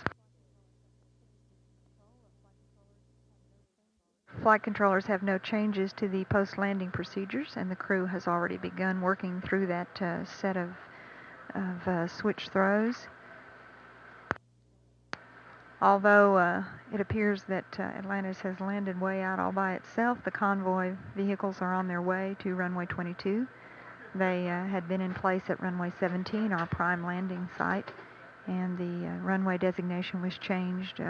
Flight controllers have no changes to the post-landing procedures, and the crew has already begun working through that set of switch throws. Although it appears that Atlantis has landed way out all by itself, the convoy vehicles are on their way to runway 22. They had been in place at runway 17, our prime landing site, and the runway designation was changed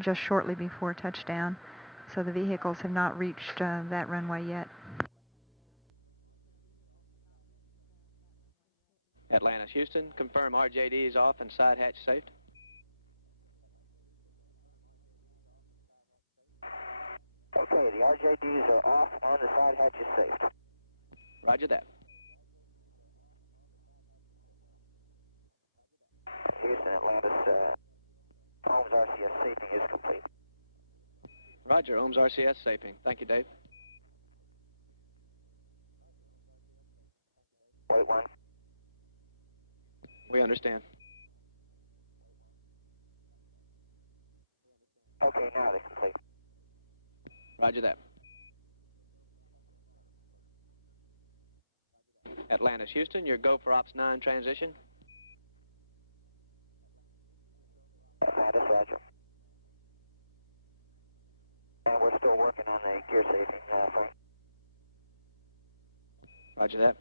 just shortly before touchdown, so the vehicles have not reached that runway yet. Atlantis, Houston, confirm RJD is off and side hatch safe. Okay, the RJDs are off and the side hatch is safe. Roger that. Houston, Atlantis, Holmes RCS safing is complete. Roger, Ohms RCS safing. Thank you, Dave. Wait one. We understand. Okay, now they're complete. Roger that. Atlantis, Houston, your go for Ops 9 transition. Atlantis, roger. And we're still working on the gear safing, Frank. Roger that.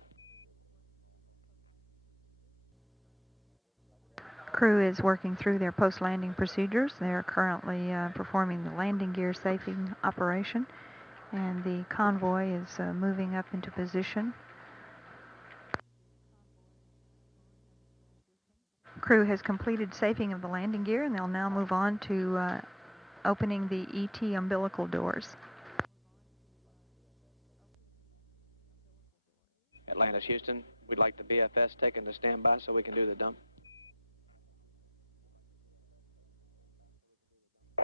Crew is working through their post-landing procedures. They are currently performing the landing gear safing operation, and the convoy is moving up into position. Crew has completed safing of the landing gear, and they'll now move on to opening the ET umbilical doors. Atlantis, Houston, we'd like the BFS taken to standby so we can do the dump.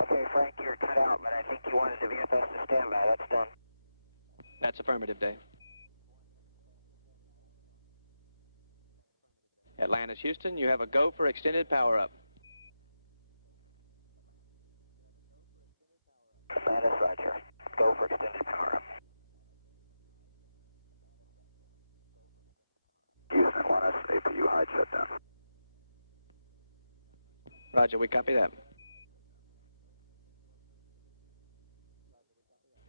Okay, Frank, you're cut out, but I think you wanted the VFS to stand by. That's done. That's affirmative, Dave. Atlantis, Houston, you have a go for extended power up. Atlantis, roger. Go for extended power up. Houston, 1S, APU hide shutdown. Roger, we copy that.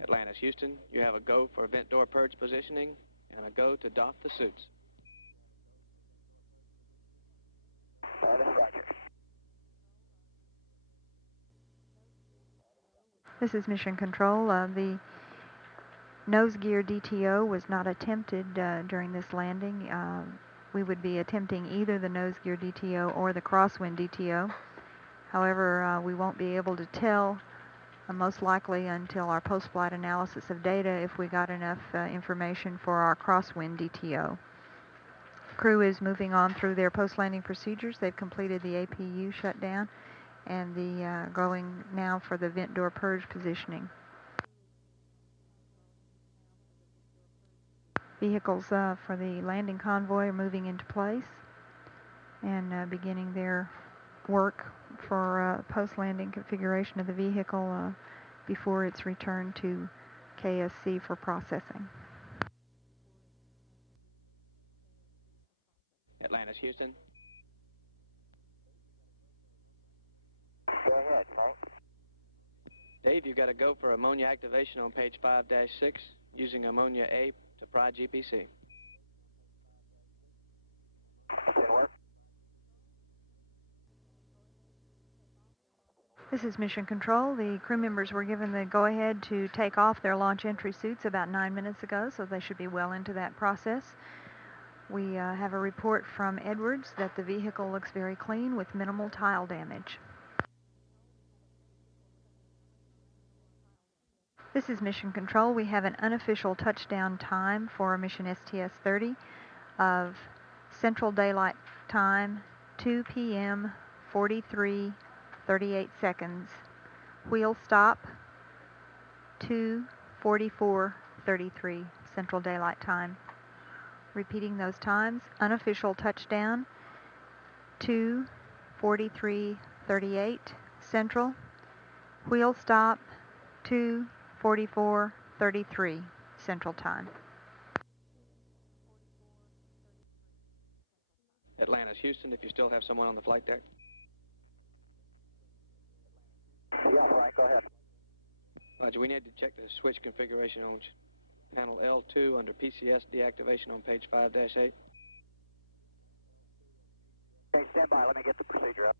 Atlantis, Houston, you have a go for vent door purge positioning and a go to doff the suits. Atlantis, roger. This is Mission Control. The nose gear DTO was not attempted during this landing. We would be attempting either the nose gear DTO or the crosswind DTO. However, we won't be able to tell most likely until our post-flight analysis of data if we got enough information for our crosswind DTO. Crew is moving on through their post-landing procedures. They've completed the APU shutdown and the going now for the vent door purge positioning. Vehicles for the landing convoy are moving into place and beginning their work for post-landing configuration of the vehicle before it's returned to KSC for processing. Atlantis, Houston. Go ahead, Frank. Dave, you've got to go for ammonia activation on page 5-6 using ammonia A to pry GPC. Can work. This is Mission Control. The crew members were given the go-ahead to take off their launch entry suits about 9 minutes ago, so they should be well into that process. We have a report from Edwards that the vehicle looks very clean with minimal tile damage. This is Mission Control. We have an unofficial touchdown time for mission STS-30 of Central Daylight Time, 2 p.m. 43:38 seconds. Wheel stop, 2:44:33 Central Daylight Time. Repeating those times, unofficial touchdown, 2:43:38 Central. Wheel stop, 2:44:33 Central Time. Atlantis, Houston, if you still have someone on the flight deck. Yeah, Frank, go ahead. Roger, we need to check the switch configuration on panel L2 under PCS deactivation on page 5-8. Okay, stand by. Let me get the procedure up.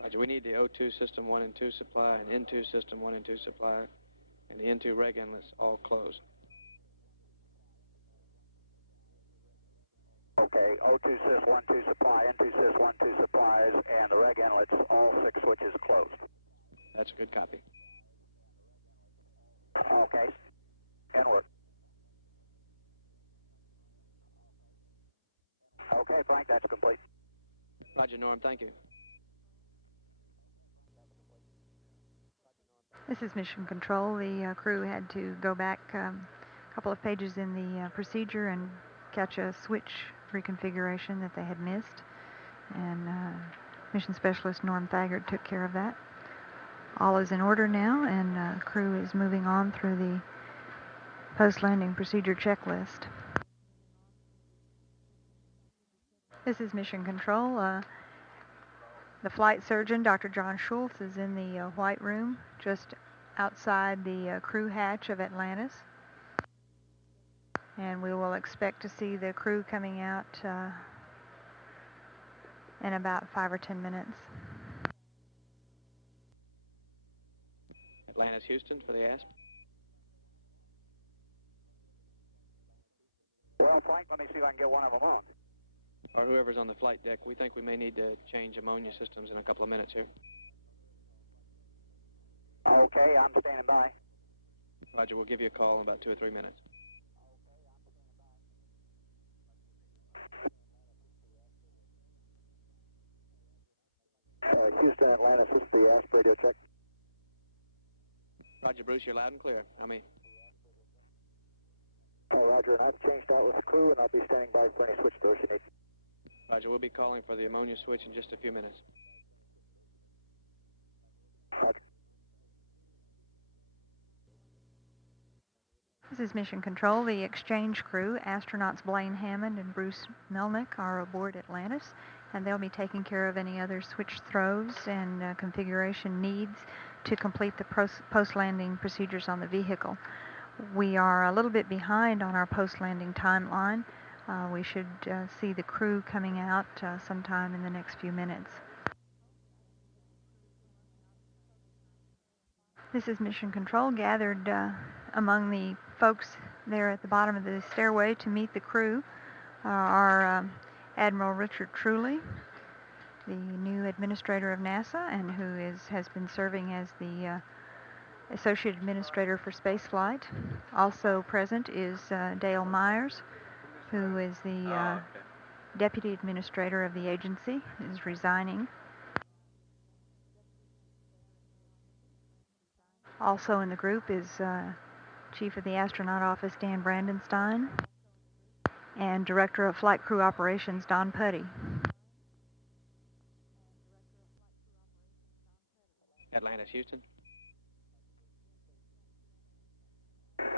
Roger, we need the O2 system 1 and 2 supply and N2 system 1 and 2 supply and the N2 reg inlets all closed. Okay, O2 sys 1, 2 supply, N2 sys 1, 2 supplies, and the reg inlets, all 6 switches closed. That's a good copy. Okay, and work. Okay, Frank, that's complete. Roger, Norm, thank you. This is Mission Control. The crew had to go back a couple of pages in the procedure and catch a switch reconfiguration that they had missed. And Mission Specialist Norm Thagard took care of that. All is in order now, and crew is moving on through the post-landing procedure checklist. This is Mission Control. The flight surgeon, Dr. John Schultz, is in the white room just outside the crew hatch of Atlantis. And we will expect to see the crew coming out in about 5 or 10 minutes. Atlantis, Houston for the ASP. Well, Frank, let me see if I can get one of them on. Or whoever's on the flight deck, we think we may need to change ammonia systems in a couple of minutes here. Okay, I'm standing by. Roger, we'll give you a call in about 2 or 3 minutes. Houston, Atlantis, this is the ASP radio check. Roger, Bruce, you're loud and clear. Oh, Roger, and I've changed out with the crew, and I'll be standing by for any switch throws you need. Roger, we'll be calling for the ammonia switch in just a few minutes. Roger. This is Mission Control. The exchange crew, astronauts Blaine Hammond and Bruce Melnick, are aboard Atlantis, and they'll be taking care of any other switch throws and configuration needs to complete the post-landing procedures on the vehicle. We are a little bit behind on our post-landing timeline. We should see the crew coming out sometime in the next few minutes. This is Mission Control, gathered among the folks there at the bottom of the stairway to meet the crew are Admiral Richard Truly, the new administrator of NASA, and who has been serving as the Associate Administrator for Spaceflight. Also present is Dale Myers, who is the Deputy Administrator of the agency, is resigning. Also in the group is Chief of the Astronaut Office, Dan Brandenstein, and Director of Flight Crew Operations, Don Putty. Atlantis, Houston.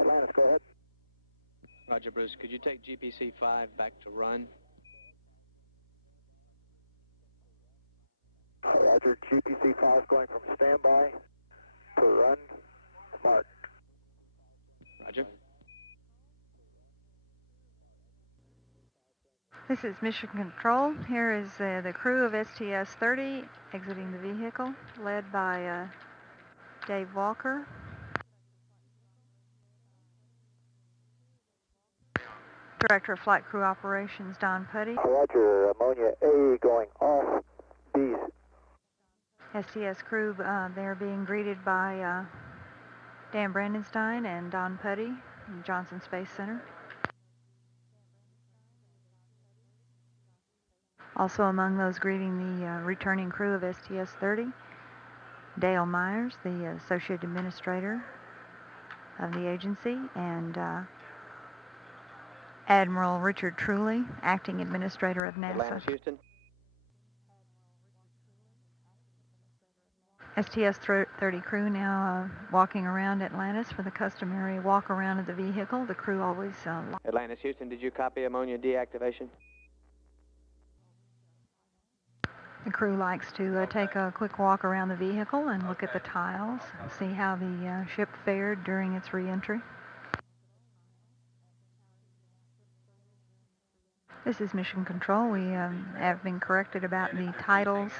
Atlantis, go ahead. Roger, Bruce. Could you take GPC 5 back to run? Roger, GPC 5 going from standby to run. Mark. Roger. This is Mission Control. Here is the crew of STS-30 exiting the vehicle, led by Dave Walker. Director of Flight Crew Operations, Don Putty. Roger, ammonia A going off, B's. STS crew, they're being greeted by Dan Brandenstein and Don Putty from Johnson Space Center. Also among those greeting the returning crew of STS-30, Dale Myers, the Associate Administrator of the agency, and Admiral Richard Truly, Acting Administrator of NASA. Atlantis, Houston. STS-30 crew now walking around Atlantis for the customary walk around of the vehicle. The crew always... Atlantis, Houston, did you copy ammonia deactivation? The crew likes to take a quick walk around the vehicle and look at the tiles, see how the ship fared during its re-entry. This is Mission Control. We have been corrected about the titles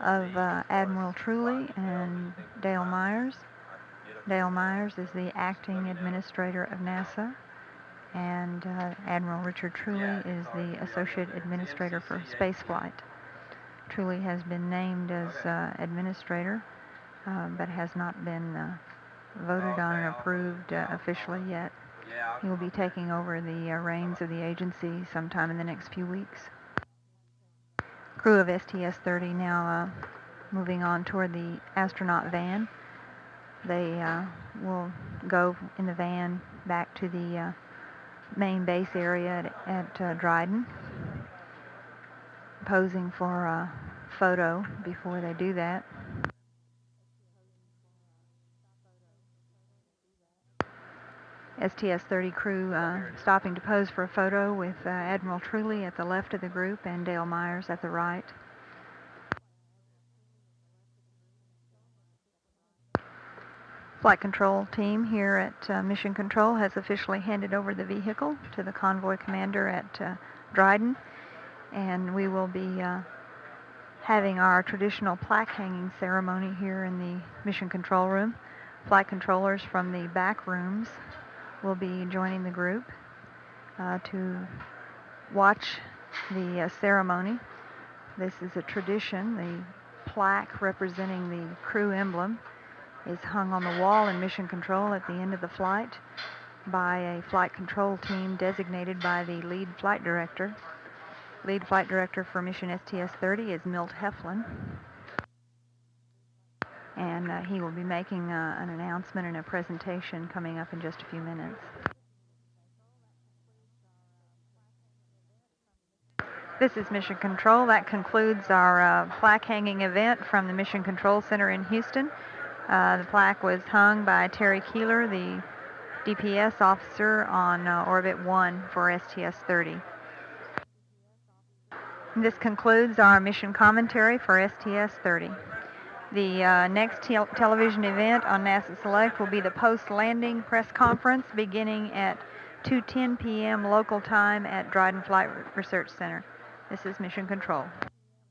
of Admiral Truly and Dale Myers. Dale Myers is the Acting Administrator of NASA, and Admiral Richard Truly is the Associate Administrator for Spaceflight. Truly has been named as Administrator, but has not been voted on and approved officially yet. He will be taking over the reins of the agency sometime in the next few weeks. Crew of STS-30 now moving on toward the astronaut van. They will go in the van back to the main base area at Dryden, posing for a photo before they do that. STS-30 crew stopping to pose for a photo with Admiral Truly at the left of the group and Dale Myers at the right. Flight control team here at Mission Control has officially handed over the vehicle to the convoy commander at Dryden, and we will be having our traditional plaque hanging ceremony here in the Mission Control room. Flight controllers from the back rooms will be joining the group to watch the ceremony. This is a tradition. The plaque representing the crew emblem is hung on the wall in Mission Control at the end of the flight by a flight control team designated by the lead flight director. Lead flight director for mission STS-30 is Milt Heflin, and he will be making an announcement and a presentation coming up in just a few minutes. This is Mission Control. That concludes our plaque hanging event from the Mission Control Center in Houston. The plaque was hung by Terry Keeler, the DPS officer on Orbit 1 for STS-30. This concludes our mission commentary for STS-30. The next television event on NASA Select will be the post-landing press conference beginning at 2:10 p.m. local time at Dryden Flight Research Center. This is Mission Control.